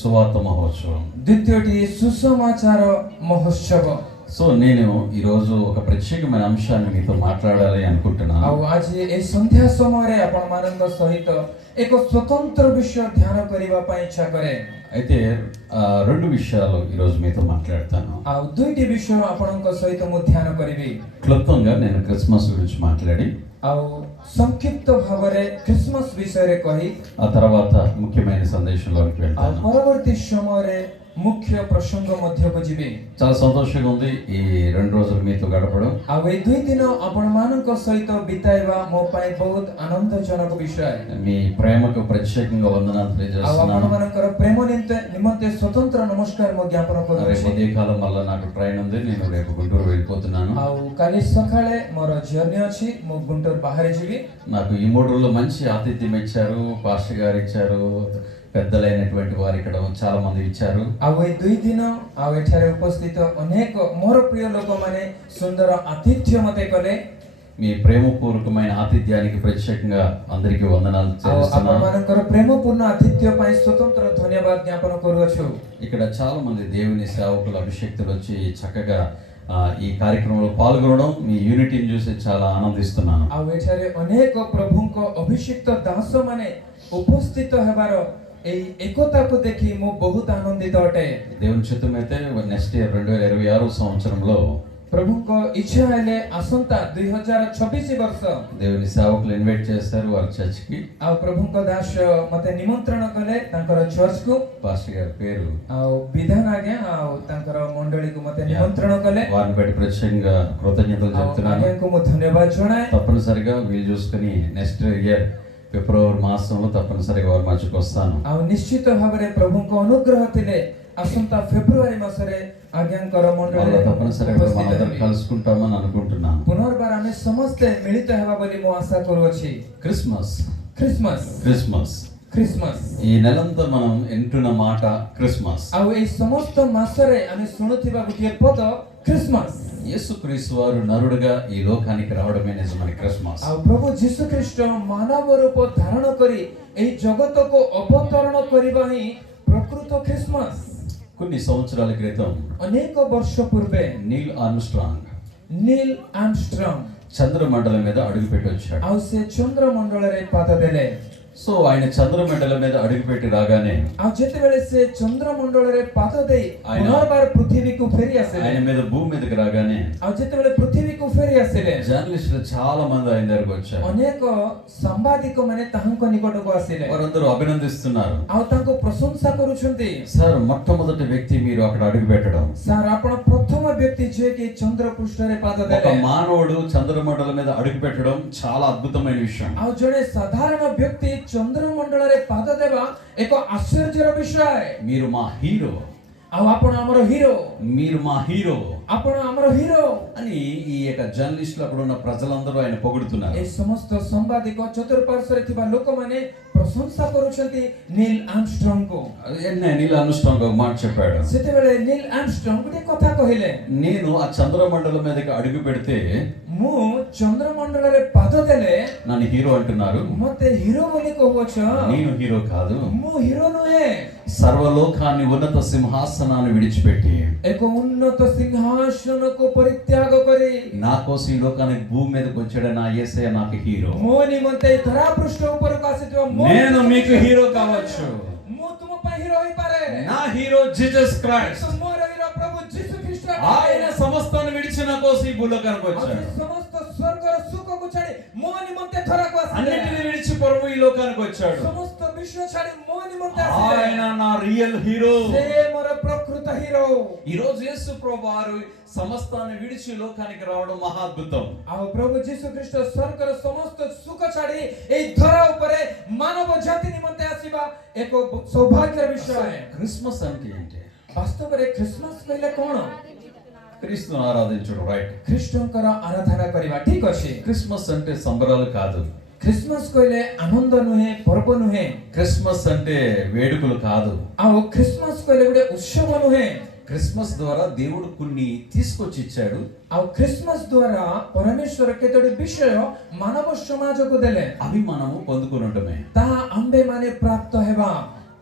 సువార్త మహోత్సవం. ଦ୍ୱିତୀୟଟି ସୁସମାଚାର ମହୋତ୍ସବ। సో నేను ఈరోజు ఒక ప్రత్యేకమైన అంశాన్ని మీతో మాట్లాడాలి అనుకుంటున్నాను. ଆଉ ଆଜି ଏହି ସନ୍ଧ୍ୟା ସମୟରେ ଆପଣମାନଙ୍କ ସହିତ ଏକ ସ୍ୱତନ୍ତ୍ର ବିଷୟ ଧ୍ୟାନ କରିବା ପାଇଁ ଇଚ୍ଛା କରେ। అయితే రెండు విషయాలు ఈరోజు మీతో మాట్లాడతాను. ଆଉ ଦୁଇଟି ବିଷୟ ଆପଣଙ୍କ ସହିତ ମୁଁ ଧ୍ୟାନ କରିବି। క్లుప్తంగా నేను క్రిస్మస్ గురించి మాట్లాడి ଆଉ ସଂକ୍ଷିପ୍ତ ଭାବରେ ଖ୍ରୀଷ୍ଟମାସ ବିଷୟରେ କହି ఆ తర్వాత ముఖ్యమైన సందేశంలోకి ଆଉ వెళ్తాను. ପରବର୍ତ୍ତୀ ସମୟରେ ମୁଖ୍ୟ ପ୍ରସଙ୍ଗ ମଧ୍ୟକୁ ଯିବି। చాలా సంతోషంగా ఉంది ఈ 2 రోజులు మీతో గడపడం. ଆଉ ଏଇ 2 ଦିନ ଆପଣମାନଙ୍କ ସହିତ ବିତାଇବା ମୋ ପାଇଁ ବହୁତ ଆନନ୍ଦଜନକ ବିଷୟ। మీ ప్రేమకు ప్రత్యేకంగా వందనాలు ଆଉ తెలియజేస్తున్నాను. ଆପଣମାନଙ୍କର ପ୍ରେମ ନିମନ୍ତେ ସ୍ୱତନ୍ତ୍ର ନମସ୍କାର ମୁଁ ଜ୍ଞାପନ రేపు କରୁଅଛି। ఉదయకాలం మళ్ళీ నాకు ట్రైన్ ఉంది. నేను రేపు గుంటూరు వెళ్ళిపోతున్నాను. ଆଉ କାଲି ସକାଳେ ମୋର ଜର୍ଣ୍ଣି ଅଛି, ମୁଁ ଗୁంటూరు ବାହାରି ଯିବି। నాకు ఈ 3 రోజుల్లో మంచి ఆతిథ్యం ఇచ్చారు. పాస్టర్ గారు ఇచ్చారు, పెద్దలైనటువంటి వారు ఇక్కడ చాలా మంది ఇచ్చారు. ଆଉ ଏଇ 2 ଦିନ ଆଉ ଏଠାରେ ଉପସ୍ଥିତ ଅନେକ ମୋର ପ୍ରିୟ ଲୋକମାନେ ସୁନ୍ଦର ଆତିଥ୍ୟ ମତେ କଲେ। మీ ప్రేమపూర్వకమైన ఆతిథ్యానికి ప్రత్యేకంగా అందరికీ వందనాలు ଆଉ చేస్తున్నాను. ଆପଣମାନଙ୍କର ପ୍ରେମପୂର୍ଣ୍ଣ ଆତିଥ୍ୟ ପାଇଁ ସ୍ୱତନ୍ତ୍ର ଧନ୍ୟବାଦ ଜ୍ଞାପନ କରୁଅଛୁ। ఇక్కడ చాలా మంది దేవుని సేవకులు అభిషేక్తులు వచ్చి చక్కగా ఈ కార్యక్రమంలో పాల్గొనడం, మీ యూనిటీని చూసి చాలా ఆనందిస్తున్నాను. ଆଉ ଏଠାରେ ଅନେକ ପ୍ରଭୁଙ୍କ ଅଭିଷିକ୍ତ ଦାସମାନେ ଉପସ୍ଥିତ ହେବାର ଏଇ ଏକତାକୁ ଦେଖି ମୁଁ ବହୁତ ଆନନ୍ଦିତ ଅଟେ। దేవుని చిత్తమైతే నెక్స్ట్ ఇయర్ 2026 సంవత్సరంలో ପ୍ରଭୁଙ୍କ ଇଚ୍ଛା ହେଲେ ଆସନ୍ତା 2026 ବର୍ଷ దేవుని సేవకులు ఇన్వైట్ చేశారు వారి చర్చ్కి. ଆଉ ପ୍ରଭୁଙ୍କ ଦାସ ମତେ ନିମନ୍ତ୍ରଣ କଲେ ତାଙ୍କର ଚର୍ଚ୍ଚକୁ। పాస్టర్ గారి పేరు ଆଉ ବିଧାନ ଆଜ୍ଞା ଆଉ ତାଙ୍କର ମଣ୍ଡଳୀକୁ ମତେ ନିମନ୍ତ୍ରଣ କଲେ। వారిని బట్టి ప్రత్యేకంగా కృతజ్ఞతలు ଆଉ చెప్తున్నాను. ଆଜ୍ଞାଙ୍କୁ ମୁଁ ଧନ୍ୟବାଦ ଜଣାଏ। తప్పనిసరిగా వీలు చూసుకుని నెక్స్ట్ ఇయర్ ఫిబ్రవరి మాసంలో తప్పనిసరిగా వారి మధ్యకు వస్తాను. ଆଉ ନିଶ୍ଚିତ ଭାବରେ ପ୍ରଭୁଙ୍କ ଅନୁଗ୍ରହ ଥିଲେ ଆସନ୍ତା ଫେବୃଆରୀ ମାସରେ ଆଜ୍ଞାଙ୍କର ମଣ୍ଡଳୀରେ తప్పనిసరిగా మనందరం కలుసుకుంటామని అనుకుంటున్నాను. ପୁନର୍ବାର ଆମେ ସମସ୍ତେ ମିଳିତ ହେବା ବୋଲି ମୁଁ ଆଶା କରୁଅଛି। క్రిస్మస్ ଖ୍ରୀଷ୍ଟମାସ క్రిస్మస్ ଖ୍ରୀଷ୍ଟମାସ ఈ నెలంతా మనం ఎంటున్న మాట క్రిస్మస్. ଆଉ ଏଇ ସମସ୍ତ ମାସରେ ଆମେ ଶୁଣୁଥିବା ଗୋଟିଏ ପଦ ଖ୍ରୀଷ୍ଟମାସ। యేసుక్రీస్తు వారు నరుడుగా ఈ లోకానికి రావడమే నిజమైన క్రిస్మస్. ଆଉ ପ୍ରଭୁ ଯୀଶୁ ଖ୍ରୀଷ୍ଟ ମାନବ ରୂପ ଧାରଣ କରି ଏହି ଜଗତକୁ ଅବତରଣ କରିବା ହିଁ ପ୍ରକୃତ ଖ୍ରୀଷ୍ଟମାସ। కొన్ని సంవత్సరాల క్రితం ଅନେକ ବର୍ଷ ପୂର୍ବେ నీల్ ఆర్మ్స్ట్రాంగ్ ନୀଲ ଆର୍ମଷ୍ଟ୍ରଙ୍ଗ చంద్రమండలం మీద అడుగుపెట్టి వచ్చాడు. ଆଉ ସେ ଚନ୍ଦ୍ରମଣ୍ଡଳରେ ପାଦ ଦେଲେ। సో ఆయన చంద్రమండలం మీద అడుగుపెట్టి రాగానే ଆଉ ଯେତେବେଳେ ସେ ଚନ୍ଦ୍ରମଣ୍ଡଳରେ ପାଦ ଦେଇ ପୁନର୍ବାର ପୃଥିବୀକୁ ଫେରି ଆସିଲେ, ఆయన మీద భూమి మీదకి రాగానే ଆଉ ଯେତେବେଳେ ପୃଥିବୀକୁ ଫେରି ଆସିଲେ జర్నలిస్టులు చాలా మంది ఆయన దగ్గరకు వచ్చారు. ଅନେକ ସାମ୍ବାଦିକ ମାନେ ତାହାଙ୍କ ନିକଟକୁ ଆସିଲେ వారందరూ అభినందిస్తున్నారు. ଆଉ ତାଙ୍କୁ ପ୍ରଶଂସା କରୁଛନ୍ତି। సార్ మొట్టమొదటి వ్యక్తి మీరు అక్కడ అడుగు పెట్టడం. ସାର୍ ଆପଣ ପ୍ରଥମ ବ୍ୟକ୍ତି ଯିଏକି ଚନ୍ଦ୍ର ପୃଷ୍ଠରେ ପାଦ ఒక ଦେଲେ। మానవుడు చంద్రమండలం మీద అడుగు పెట్టడం చాలా అద్భుతమైన విషయం. ଆଉ ଜଣେ ସାଧାରଣ ବ୍ୟକ୍ତି ଚନ୍ଦ୍ରମଣ୍ଡଳରେ ପାଦ ଦେବା ଏକ ଆଶ୍ଚର୍ଯ୍ୟର ବିଷୟ। మీరు మా హీరో, ଆଉ ଆପଣ ଆମର ହିରୋ, మీరు మా హీరో ଆପଣ ଆମର ହିରୋ అని ఈ యొక్క జర్నలిస్టులు అక్కడ ఉన్న ప్రజలందరూ ఆయన పొగుడుతున్నారు. ଏ ସମସ୍ତ ସାମ୍ବାଦିକ ଚତୁଃପାର୍ଶ୍ୱରେ ଥିବା ଲୋକମାନେ ପ୍ରଶଂସା କରୁଛନ୍ତି ନୀଲ ଆର୍ମଷ୍ଟ୍ରଙ୍ଗଙ୍କୁ। నీల్ ఆర్మ్స్ట్రాంగ్ ఒక మాట చెప్పాడు. ସେତେବେଳେ ନୀଲ ଆର୍ମଷ୍ଟ୍ରଙ୍ଗ ଗୋଟେ କଥା କହିଲେ, నేను ఆ చంద్రమండలం మీదకి అడుగు పెడితే ମୁଁ ଚନ୍ଦ୍ରମଣ୍ଡଳରେ ପାଦ ଦେଲେ నన్ను హీరో అంటున్నారు. ମତେ ହିରୋ ବୋଲି କହୁଅଛ। నేను హీరో కాదు. ମୁଁ ହିରୋ ନୁହେଁ। సర్వలోకాన్ని ఉన్నత సింహాసనాన్ని విడిచిపెట్టి ଏକ ଉନ୍ନତ ସିଂହାସନକୁ ପରିତ୍ୟାଗ କରି నా కోసం ఈ లోకానికి భూమి మీదకి వచ్చాడు నా యేసయ్య నాకు హీరో. ମୋ ନିମନ୍ତେ ଧରାପୃଷ୍ଠ ଉପରକୁ ଆସିଥିବା నేను మీకు హీరో కావచ్చు. ମୁଁ ତୁମ ପାଇଁ ହିରୋ ହୋଇପାରେ। నా హీరో జీసస్ క్రైస్ట్. ମୋର ହିରୋ ପ୍ରଭୁ ଯୀଶୁ ଖ୍ରୀଷ୍ଟ। ఆయన సమస్తాన్ని విడిచి నా కోసం ఈ భూలోకానికి వచ్చాడు. ସମସ୍ତ ସ୍ୱର୍ଗର ସୁଖକୁ ଛାଡ଼ି ମୋ ନିମନ୍ତେ ଧରାକୁ ଆସିଲେ। అన్నిటిని విడిచి ప్రభు ఈ లోకానికి వచ్చాడు. ସମସ୍ତ ବିଷୟ ଛାଡ଼ି ମୋ ନିମନ୍ତେ ଆସିଲେ। ఆయన నా రియల్ హీరో. ସେ ମୋର ପ୍ରକୃତ ହିରୋ। ఈ రోజు యేసు ప్రభు వారు సమస్తాన్ని విడిచి లోకానికి రావడం మహా అద్భుతం. ଆଉ ପ୍ରଭୁ ଯୀଶୁ ଖ୍ରୀଷ୍ଟ ସ୍ୱର୍ଗର ସମସ୍ତ ସୁଖ ଛାଡ଼ି ଏହି ଧରା ଉପରେ ମାନବ ଜାତି ନିମନ୍ତେ ଆସିବା ଏକ ସୌଭାଗ୍ୟର ବିଷୟ। క్రిస్మస్ అంటే ఏంటి? ବାସ୍ତବରେ ଖ୍ରୀଷ୍ଟମାସ କହିଲେ କଣ? క్రీస్తును ఆరాధించడం, రైట్? ଖ୍ରୀଷ୍ଟଙ୍କର ଆରାଧନା କରିବା, ଠିକ ଅଛି। క్రిస్మస్ అంటే సంబరాలు కాదు. ଖ୍ରୀଷ୍ଟମାସ କହିଲେ ଆନନ୍ଦ ନୁହେଁ, ପର୍ବ ନୁହେଁ। క్రిస్మస్ అంటే వేడుకలు కాదు. ଆଉ ଖ୍ରୀଷ୍ଟମାସ କହିଲେ ଗୋଟେ ଉତ୍ସବ ନୁହେଁ। క్రిస్మస్ ద్వారా దేవుడు కొన్ని తీసుకొచ్చి ఇచ్చాడు. ଆଉ ଖ୍ରୀଷ୍ଟମାସ ଦ୍ୱାରା ପରମେଶ୍ୱର କେତୋଟି ବିଷୟ ମାନବ ସମାଜକୁ ଦେଲେ, అవి మనము పొందుకునటమే. ତାହା ଆମ୍ଭେମାନେ ପ୍ରାପ୍ତ ହେବା।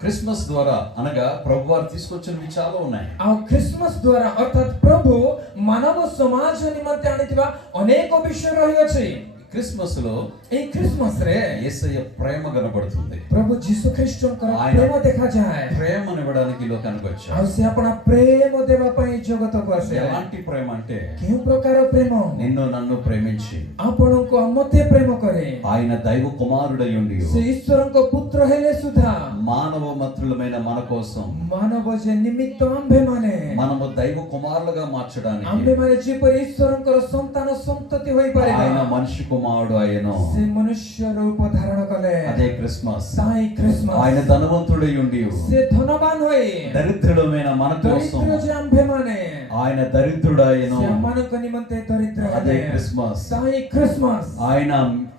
క్రిస్మస్ ద్వారా అనగా ప్రభువారు తీసుకొచ్చినవి చాలా ఉన్నాయి. ଆଉ ଖ୍ରୀଷ୍ଟମାସ ଦ୍ୱାରା ଅର୍ଥାତ୍ ପ୍ରଭୁ ମାନବ ସମାଜ ନିମନ୍ତେ ଆଣିଥିବା ଅନେକ ବିଷୟ ରହିଅଛି. క్రిస్మస్ లో ଏଇ ଖ୍ରୀଷ୍ଟମାସ ରେ యేసయ్య ప్రేమ కనబడుతుంది. ପ୍ରଭୁ ଯୀଶୁ ଖ୍ରୀଷ୍ଟଙ୍କର ఆయన ପ୍ରେମ ଦେଖାଯାଏ. ప్రేమనివ్వడానికి ఈ లోకానికి వచ్చాడు. ଆଉ ସେ ଆପଣ ପ୍ରେମ ଦେବା ପାଇଁ ଜଗତକୁ ଆସିଲେ. ఎలాంటి ప్రేమ అంటే କେଉଁ ପ୍ରକାର ପ୍ରେମ? నిన్ను నన్ను ప్రేమించి ଆପଣଙ୍କୁ ମୋତେ ପ୍ରେମ କରେ. ఆయన దైవ కుమారుడై ఉండి ସେ ଈଶ୍ୱରଙ୍କ ପୁତ୍ର ହେଲେ ସୁଦ୍ଧା మానవ మాతృలమైన మన కోసం ମାନବ ଯେ ନିମିତ୍ତ ଆମ୍ଭେମାନେ మనము దైవ కుమారులుగా మార్చడానికి ଆମ୍ଭେମାନେ ଯେପରି ଈଶ୍ୱରଙ୍କର ସନ୍ତାନ ସନ୍ତତି ହୋଇପାରିବା ఆయన మనిషి కుమారుడు అయ్యను. ସେ ମନୁଷ୍ୟ ରୂପ ଧାରଣ କଲେ. అదే క్రిస్మస్. ତାଇ ଖ୍ରୀଷ୍ଟମାସ ఆయన ధనవంతుడై ఉండి ସେ ଧନବାନ ହୋଇ దరిద్రులమైన మన కోసం ଦରିଦ୍ର ଯେ ଆମ୍ଭେମାନେ ఆయన దరిద్రుడయ్యను. ସେ ଆମମାନଙ୍କ ନିମନ୍ତେ ଦରିଦ୍ର అదే ହେଲେ. క్రిస్మస్. ତାଇ ଖ୍ରୀଷ୍ଟମାସ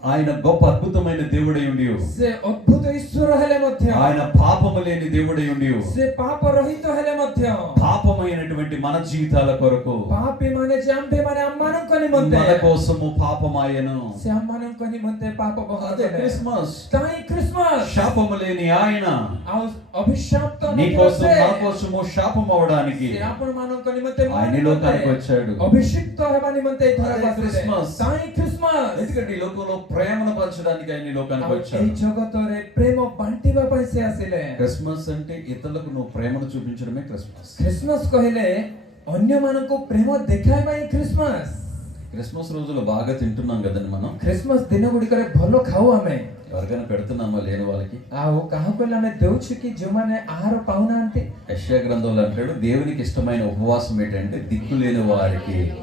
ఆయన గొప్ప అద్భుతమైన దేవుడై ఉండి ସେ ଅଦ୍ଭୁତ ଈଶ୍ୱର ହେଲେ ମଧ୍ୟ ఆయన పాపము లేని దేవుడై ఉండి ସେ ପାପ ରହିତ ହେଲେ ମଧ୍ୟ పాపమైనటువంటి మన జీవితాల కొరకు ପାପୀ ମାନେ ଯେ ଆମ୍ଭେମାନେ ଆମମାନଙ୍କ ନିମନ୍ତେ మన కోసము పాపమాయను. ସେ ଆମମାନଙ୍କ ନିମନ୍ତେ ପାପ ବହନ అదే କଲେ. క్రిస్మస్. ତାଇ ଖ୍ରୀଷ୍ଟମାସ శాపము లేని ఆయన ଆଉ ଅଭିଶାପ୍ତ నీ ନଥିବା కోసం ସେ నా కోసము శాపం అవడానికి ସେ ଆପଣମାନଙ୍କ ନିମନ୍ତେ ମୋ ఆయన ఈ లోకానికి ନିମନ୍ତେ వచ్చాడు. ଅଭିଷିକ୍ତ ହେବା ନିମନ୍ତେ ଏ ଧରାକୁ అదే ଆସିଲେ. క్రిస్మస్. ତାଇ ଖ୍ରୀଷ୍ଟମାସ ఎందుకంటే ఈ లోకంలో ప్రేమను పంచడానికి ఆయన ఈ లోకానికి ଆଉ వచ్చాడు. ଏଇ ଜଗତରେ ପ୍ରେମ ବାଣ୍ଟିବା ପାଇଁ ସେ ଆସିଲେ. క్రిస్మస్ అంటే ఇతరులకు నువ్వు ప్రేమను చూపించడమే క్రిస్మస్. ଖ୍ରୀଷ୍ଟମାସ କହିଲେ ଅନ୍ୟମାନଙ୍କୁ ପ୍ରେମ ଦେଖାଇବା ହିଁ ଖ୍ରୀଷ୍ଟମାସ. క్రిస్మస్ రోజులు బాగా తింటున్నాం కదండి మనం. ଖ୍ରୀଷ୍ଟମାସ ଦିନ ଗୁଡ଼ିକରେ ଭଲ ଖାଉ ଆମେ. ఎవరికైనా పెడుతున్నామా లేని వాళ్ళకి? ଆଉ କାହାକୁ ହେଲେ ଆମେ ଦେଉଛୁ କି ଯେଉଁମାନେ ଆହାର ପାଉନାହାନ୍ତି? యెషయా గ్రంథంలో అంటాడు దేవునికి ఇష్టమైన ఉపవాసం ఏంటంటే దిక్కులేని వారికి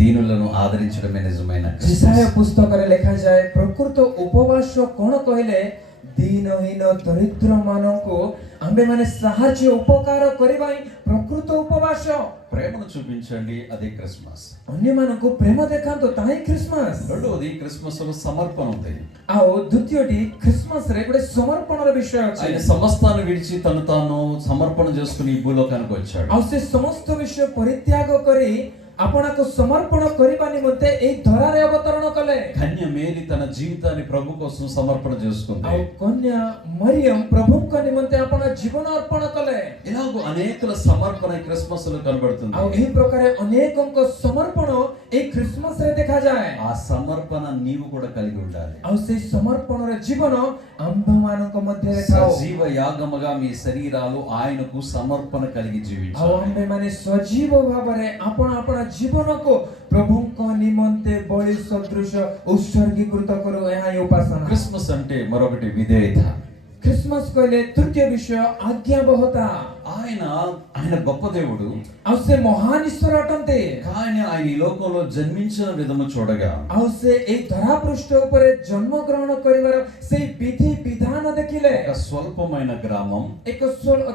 దీనులను ఆదరించడమే నిజమైన ଈଶାୟ క్రిస్మస్. ପୁସ୍ତକରେ ଲେଖାଯାଏ ପ୍ରକୃତ ଉପବାସ କ'ଣ କହିଲେ ଦୀନହୀନ ଦରିଦ୍ର ମାନଙ୍କୁ ଆମ୍ଭେମାନେ ସାହାଯ୍ୟ ଉପକାର କରିବା ହିଁ ପ୍ରକୃତ ଉପବାସ. ప్రేమను చూపించండి, అదే క్రిస్మస్. ଅନ୍ୟମାନଙ୍କୁ ପ୍ରେମ ଦେଖାନ୍ତୁ, ତାହା ହିଁ ଖ୍ରୀଷ୍ଟମାସ. రెండవది క్రిస్మస్ లో సమర్పణ ఉంది. ଆଉ ଦ୍ୱିତୀୟଟି ଖ୍ରୀଷ୍ଟମାସରେ ଗୋଟେ ସମର୍ପଣର ବିଷୟ ଅଛି. ఆయన సమస్తాన్ని విడిచి తను తాను సమర్పణ చేసుకుని ఈ భూలోకానికి వచ్చాడు. ଆଉ ସେ ସମସ୍ତ ବିଷୟ ପରିତ୍ୟାଗ କରି ଆପଣଙ୍କୁ ସମର୍ପଣ କରିବା ନିମନ୍ତେ ଏଇ ଧରାରେ ଅବତରଣ କଲେ. కన్య మేరీ తన జీవితాన్ని ప్రభు కోసం సమర్పణ చేసుకుంది. ଆଉ କନ୍ୟା ମରିୟମ ପ୍ରଭୁଙ୍କ ନିମନ୍ତେ ଆପଣ ଜୀବନ ଅର୍ପଣ କଲେ. ఇలాగ అనేకుల సమర్పణ ఈ క్రిస్మస్ లో కనబడుతుంది. ଆଉ ଏହି ପ୍ରକାର ଅନେକଙ୍କ ସମର୍ପଣ ଏଇ ଖ୍ରୀଷ୍ଟମାସରେ ଦେଖାଯାଏ. ఆ సమర్పణ నీవు కూడా కలిగి ఉండాలి. ଆଉ ସେଇ ସମର୍ପଣର ଜୀବନ ଆମ୍ଭମାନଙ୍କ ମଧ୍ୟରେ ଥାଉ. సజీవ యాగముగా మీ శరీరాలు ఆయనకు సమర్పణ కలిగి ଆଉ జీవించాలి. ଆମ୍ଭେମାନେ ସଜୀବ ଭାବରେ ଆପଣ ଜୀବନକୁ ପ୍ରଭୁଙ୍କ ନିମନ୍ତେ ବଳି ସଦୃଶ ଉତ୍ସର୍ଗୀକୃତ କରୁ. ଏହା ହିଁ ଉପାସନା. క్రిస్మస్ అంటే మరొకటి విధేయత. ଖ୍ରୀଷ୍ଟମାସ କହିଲେ ତୃତୀୟ ବିଷୟ ଆଜ୍ଞାବହତା. ఆయన గొప్ప దేవుడు. ଆଉ ସେ ମହାନ ଈଶ୍ୱର ଅଟନ୍ତି. కానీ ఆయన ఈ లోకంలో జన్మించిన విధము చూడగా ଆଉ ସେ ଏଇ ଧରାପୃଷ୍ଠ ଉପରେ ଜନ୍ମ ଗ୍ରହଣ କରିବାର ସେଇ ବିଧି ବିଧାନ ଦେଖିଲେ. ఒక స్వల్పమైన గ్రామం, ଏକ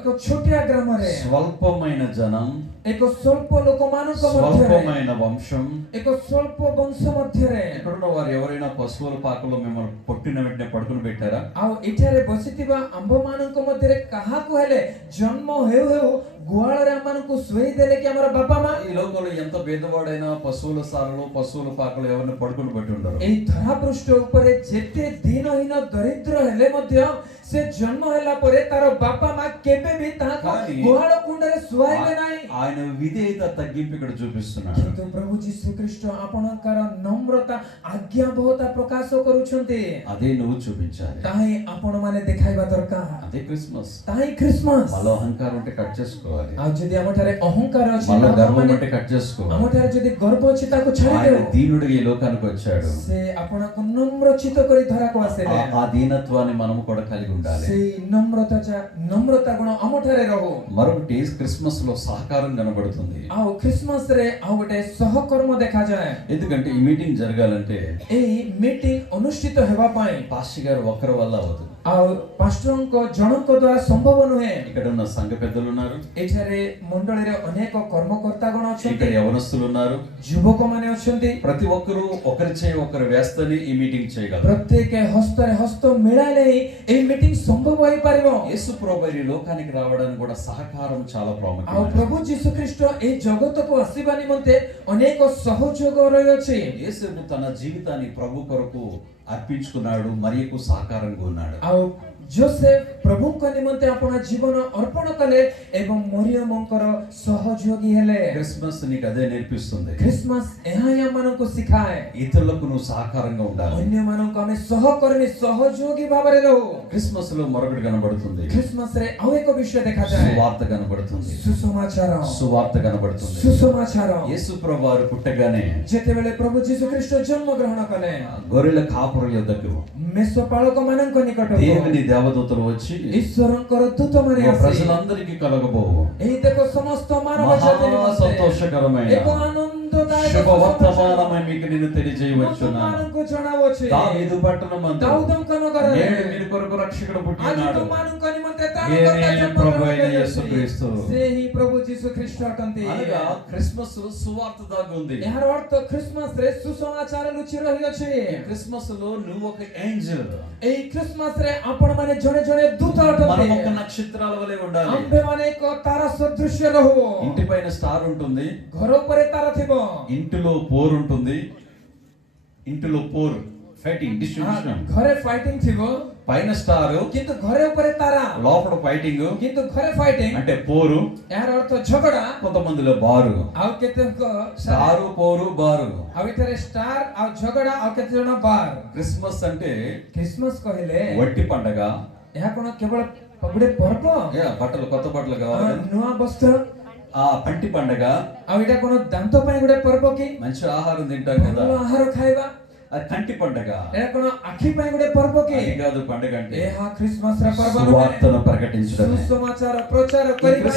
ଛୋଟିଆ ଗ୍ରାମରେ స్వల్పమైన జనం, ଏକ ସ୍ୱଳ୍ପ ଲୋକମାନଙ୍କ ମଧ୍ୟରେ స్వల్పమైన వంశం. ଏକ ସ୍ୱଳ୍ପ ବଂଶ ମଧ୍ୟରେ ఇక్కడున్న వారు ఎవరైనా పశువుల పాకలో మిమ్మల్ని పొట్టిన వెంటనే పడుకుని పెట్టారా? ଆଉ ଏଠାରେ ବସିଥିବା ଆମ୍ଭମାନଙ୍କ ମଧ୍ୟରେ କାହାକୁ ହେଲେ ଜନ୍ମ ହେଉ ହେଉ ଗୁହାଳରେ ଆମମାନଙ୍କୁ ଶୋଇ ଦେଲେ କି ଆମର ବାପା ମା? ఈ లోకంలో ఎంత పేదవాడైనా పశువుల సాలలో పశువుల పాకలో ఎవరిని పడుకుని పెట్టి ఉండరు. ଏଇ ଧରାପୃଷ୍ଠ ଉପରେ ଯେତେ ଦିନହୀନ ଦରିଦ୍ର ହେଲେ ମଧ୍ୟ ସେ ଜନ୍ମ ହେଲା ପରେ ତାର ବାପା ମା କେବେ ବି ତାହାକୁ ଗୁହାଳ କୁଣ୍ଡରେ ଶୁଆଇବେ ନାହିଁ. ఆయన విధేయత తగ్గింపు ఇక్కడ చూపిస్తున్నాడు. କିନ୍ତୁ ପ୍ରଭୁ ଯୀଶୁ ଖ୍ରୀଷ୍ଟ ଆପଣଙ୍କର ନମ୍ରତା ଆଜ୍ଞାବହତା ପ୍ରକାଶ କରୁଛନ୍ତି. అదే నువ్వు చూపించాలి. ତାହା ହିଁ ଆପଣମାନେ ଦେଖାଇବା ଦରକାର. అదే క్రిస్మస్. ତାହା ହିଁ ଖ୍ରୀଷ୍ଟମାସ. మనలో అహంకారం ఉంటే కట్ చేసుకోవాలి. ଆଉ ଯଦି ଆମଠାରେ ଅହଙ୍କାର ଅଛି, మనలో ତାକୁ గర్వం ଆମମାନେ- ఉంటే కట్ చేసుకోవాలి. ଆମଠାରେ ଯଦି ଗର୍ବ ଅଛି ତାକୁ ఆయన ଛାଡ଼ିଦେଉ. దీనుడిగా ఈ లోకానికి వచ్చాడు. ସେ ଆପଣଙ୍କୁ ନମ୍ରଚିତ କରି ଧରାକୁ ଆସିଲେ. ఆ దీనత్వాన్ని మనము కూడా కలిగి ఉండాలి. ସେଇ ନମ୍ରତା ଗୁଣ ଆମଠାରେ ରହୁ. మరొకటి క్రిస్మస్ లో సహకారం కనబడుతుంది. ଆଉ ଖ୍ରୀଷ୍ଟମାସରେ ଆଉ ଗୋଟେ ସହକର୍ମ ଦେଖାଯାଏ. ఎందుకంటే ఈ మీటింగ్ జరగాలంటే ଏଇ ମିଟିଂ ଅନୁଷ୍ଠିତ ହେବା ପାଇଁ పాస్టర్ గారు ఒక్కరి వల్ల అవ్వదు. ଆଉ ପାଷ୍ଟରଙ୍କ ଜଣଙ୍କ ଦ୍ୱାରା ସମ୍ଭବ ନୁହେଁ. ఇక్కడ ఉన్న సంఘ పెద్దలు ఉన్నారు, ଏଠାରେ ମଣ୍ଡଳୀରେ ଅନେକ କର୍ମକର୍ତ୍ତା ଗଣ ఇక్కడ ଅଛନ୍ତି, యవనస్తులు ఉన్నారు. ଯୁବକମାନେ ଅଛନ୍ତି. ప్రతి ఒక్కరూ ఒకరి చేయి ఒకరు వేస్తని ఈ మీటింగ్ చేయగలరు. ପ୍ରତ୍ୟେକ ହସ୍ତରେ ହସ୍ତ ମିଳାଇଲେ ହିଁ ଏହି ମିଟିଂ ସମ୍ଭବ ହୋଇପାରିବ. యేసు ప్రభువు ఈ లోకానికి రావడానికి కూడా సహకారం చాలా ଆଉ ప్రాముఖ్యం. ପ୍ରଭୁ ଯୀଶୁ ଖ୍ରୀଷ୍ଟ ଏହି ଜଗତକୁ ଆସିବା ନିମନ୍ତେ ଅନେକ ସହଯୋଗ ରହିଅଛି. యేసు తన జీవితాన్ని ప్రభు కొరకు అర్పించుకున్నాడు, మరియకు సహకారంగా ఉన్నాడు. ଆଉ जोसेफ प्रभुଙ୍କ निमंते अपन जीवन अर्पण कले एवं मरियमଙ୍କର सहयोगी हेले। క్రిస్మస్ నీకు అదే నేర్పిస్తుంది. क्रिसमस ଏହା ଆମମାନଙ୍କୁ ଶିଖାଏ ఇతరులకు నువ్వు సహకారంగా ఉండాలి. ଅନ୍ୟମାନଙ୍କୁ ଆମେ ସହକର୍ମୀ ସହଯୋଗୀ ଭାବରେ ରହୁ। క్రిస్మస్ లో మరొకటి కనబడుతుంది. क्रिसमस ରେ ଆଉ ଏକ ବିଷୟ ଦେଖାଯାଏ। సువార్త కనబడుతుంది. ସୁସମାଚାର సువార్త కనబడుతుంది. ସୁସମାଚାର। యేసు ప్రభువారు పుట్టగానే ଯେତେବେଳେ ପ୍ରଭୁ ଯୀଶୁ ଖ୍ରୀଷ୍ଟ ଜନ୍ମ ଗ୍ରହଣ କଲେ గొర్రెల కాపురుల యొద్దకు ମେଷପାଳକ ମାନଙ୍କ ନିକଟକୁ దేవుని దేవదూతలు వచ్చి ଈଶ୍ୱରଙ୍କର ଦୂତମାନେ ଆସି ప్రజలందరికీ కలగబోవు ଏହି ଦେଖ ସମସ୍ତ ମାନବ మహా ଜାତି ନିମନ୍ତେ సంతోషకరమైన ଏକ ଆନନ୍ଦଦାୟକ శుభవర్తమానమై మీకు నేను తెలియజేయవచ్చున్నాను. ମାନଙ୍କୁ ଜଣାଉଅଛି దావీదు పట్టణమందు ଦାଉଦଙ୍କ ନଗରରେ నేడు మీ కొరకు రక్షకుడు ଆଜି పుట్టినాడు. ତୁମମାନଙ୍କ ନିମନ୍ତେ ఈయనే ତ୍ରାଣକର୍ତ୍ତା ଜନ୍ମ ప్రభు ଗ୍ରହଣ అయిన କରିଅଛି। యేసుక్రీస్తు. ସେ ହିଁ ପ୍ରଭୁ ଯୀଶୁ ଖ୍ରୀଷ୍ଟ ଅଟନ୍ତି। అనగా క్రిస్మస్ సువార్త దాగి ఉంది. ଏହାର ଅର୍ଥ ଖ୍ରୀଷ୍ଟମାସ ରେ ସୁସମାଚାର ଲୁଚି ରହିଅଛି। ఈ క్రిస్మస్ లో నువ్వు ఒక ఏంజెల్, ଏହି ଖ୍ରୀଷ୍ଟମାସ ରେ ଆପଣ ମାନେ ଜଣେ ଜଣେ ଦୂତ మనం ఒక ଅଟନ୍ତି। నక్షత్రాల వలె ఉండాలి. ଆମ୍ଭେ ମାନେ ଏକ ତାରା ସଦୃଶ୍ୟ ରହୁ। ఇంటి పైన స్టార్ ఉంటుంది, ଘର ଉପରେ ତାରା ଥିବ, ఇంటిలో పోర్ ఉంటుంది. ఇంటిలో పోర్ ఫైటింగ్ డిస్ట్రిబ్యూషన్, ଘରେ ଫାଇଟିଂ ଥିବ పైన స్టార్ କିନ୍ତୁ ଘରେ ଉପରେ ତାରା, లోపల ఫైటింగ్ କିନ୍ତୁ ଘରେ ଫାଇଟିଂ అంటే పోరు. ଏହାର ଅର୍ଥ ଝଗଡା। కొంతమందిలో బారు, ଆଉ କେତେକ స్టారు పోరు బారు. ଆଉ ଏଠାରେ ଷ୍ଟାର ଆଉ ଝଗଡା ଆଉ କେତେ ଜଣ ବାର। క్రిస్మస్ అంటే ଖ୍ରୀଷ୍ଟମାସ କହିଲେ వట్టి పండగ. ଏହା କଣ କେବଳ ଗୋଟେ ପର୍ବ, బట్టలు కొత్త బట్టలు కావాలి. ନୂଆ ବସ୍ତ୍ର, ఆ పంటి పండగ. ଆଉ ଏଇଟା କଣ ଦାନ୍ତ ପାଇଁ ଗୋଟେ ପର୍ବ କି? మంచి ఆహారం తింటాం కదా, ଭଲ ଆହାର ଖାଇବା। అది కంటి పండగ. ଏହା କଣ ଆଖି ପାଇଁ ଗୋଟେ ପର୍ବ କି? అది కాదు పండగ అంటే ଏହା ଖ୍ରୀଷ୍ଟମାସ ର ପର୍ବ ନୁହେଁ। సువార్తను ప్రకటించడం. ସୁସମାଚାର ପ୍ରଚାର ఈ କରିବା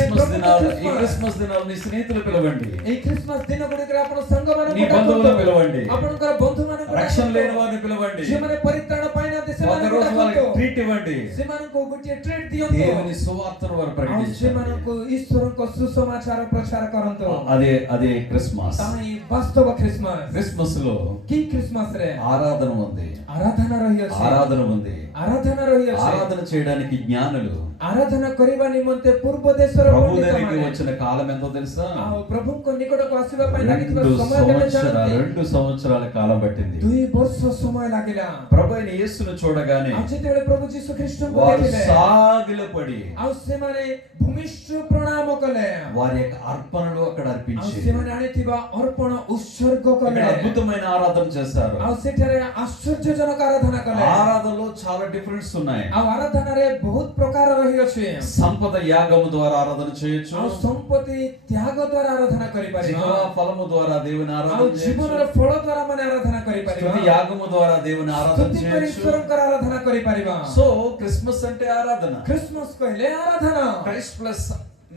క్రిస్మస్ దినాలు నీ స్నేహితులు పిలవండి, ଏହି ଖ୍ରୀଷ୍ଟମାସ ଦିନ ଗୁଡିକରେ ଆପଣ ସାଙ୍ଗମାନଙ୍କୁ నీ బంధువులు ଡାକନ୍ତୁ। పిలవండి, ଆପଣଙ୍କର ବନ୍ଧୁମାନଙ୍କୁ రక్షణ ଡାକନ୍ତୁ। లేని వారిని పిలవండి. ଯେଉଁମାନେ ପରିତ୍ରାଣ ପାଇନାହାନ୍ତି ఒక ସେମାନଙ୍କୁ రోజు వాళ్ళకి ଡାକନ୍ତୁ। ట్రీట్ ఇవ్వండి. ସେମାନଙ୍କୁ ଗୋଟିଏ ଟ୍ରିଟ୍ ଦିଅନ୍ତୁ। దేవుని సువార్తను వారు ଆଉ ప్రకటించాలి. ସେମାନଙ୍କୁ ଈଶ୍ୱରଙ୍କ ସୁସମାଚାର ପ୍ରଚାର କରନ୍ତୁ। అదే అదే క్రిస్మస్. ତାହା ହିଁ ବାସ୍ତବ ଖ୍ରୀଷ୍ଟମାସ। క్రిస్మస్ లో କି ଖ୍ରୀଷ୍ଟମାସ ରେ ఆరాధన ఉంది, ଆରାଧନା ରହିଅଛି। ఆరాధన ఉంది. ଆରାଧନା ରହିଅଛି। ఆరాధన చేయడానికి జ్ఞానులు ଆରାଧନା କରିବା ନିମନ୍ତେ ପୂର୍ବ ଦେଶର ప్రభు దగ్గరికి ପଣ୍ଡିତମାନେ వచ్చిన కాలం ఎంతో తెలుసా? ଆଉ ପ୍ରଭୁଙ୍କ ନିକଟକୁ ଆସିବା ପାଇଁ ଲାଗିଥିବା 2 ସମୟ କେତେ ଜାଣନ୍ତି? 2 సంవత్సరాల కాలం పట్టింది. 2 ବର୍ଷ ସମୟ ଲାଗିଲା। ప్రభు అయిన యేసును చూడగానే ଆଉ ଯେତେବେଳେ ପ୍ରଭୁ ଯୀଶୁ ଖ୍ରୀଷ୍ଟଙ୍କୁ వారు ଦେଖିଲେ సాగిలపడి ଆଉ ସେମାନେ ଭୂମିଷ୍ଠ ପ୍ରଣାମ କଲେ। వారి యొక్క అర్పణలు అక్కడ ଆଉ అర్పించి ସେମାନେ ଆଣିଥିବା ଅର୍ପଣ ଉତ୍ସର୍ଗ ఇక్కడ କଲେ। అద్భుతమైన ఆరాధన చేశారు. ଆଉ ସେଠାରେ ଆଶ୍ଚର୍ଯ୍ୟଜନକ ଆରାଧନା କଲେ। ఆరాధనలో చాలా డిఫరెన్స్ ఉన్నాయి. ଆଉ ଆରାଧନାରେ ବହୁତ ପ୍ରକାର ରହିଅଛି। సంపద యాగము ద్వారా ఆరాధన చేయొచ్చు, ଆଉ ସମ୍ପତ୍ତି ତ୍ୟାଗ ଦ୍ୱାରା ଆରାଧନା କରିପାରିବା। జీవ ఫలము ద్వారా దేవుని ଆଉ ఆరాధన ଜୀବନର చేయొచ్చు, ଫଳ ଦ୍ୱାରା ମାନେ ଆରାଧନା କରିପାରିବା। స్తుతి యాగము ద్వారా దేవుని ఆరాధన స్తుతి କରି చేయొచ్చు. ଈଶ୍ୱରଙ୍କର ଆରାଧନା କରିପାରିବା। సో క్రిస్మస్ అంటే ఆరాధన. ଖ୍ରୀଷ୍ଟମାସ କହିଲେ ଆରାଧନା। క్రైస్ట్ ప్లస్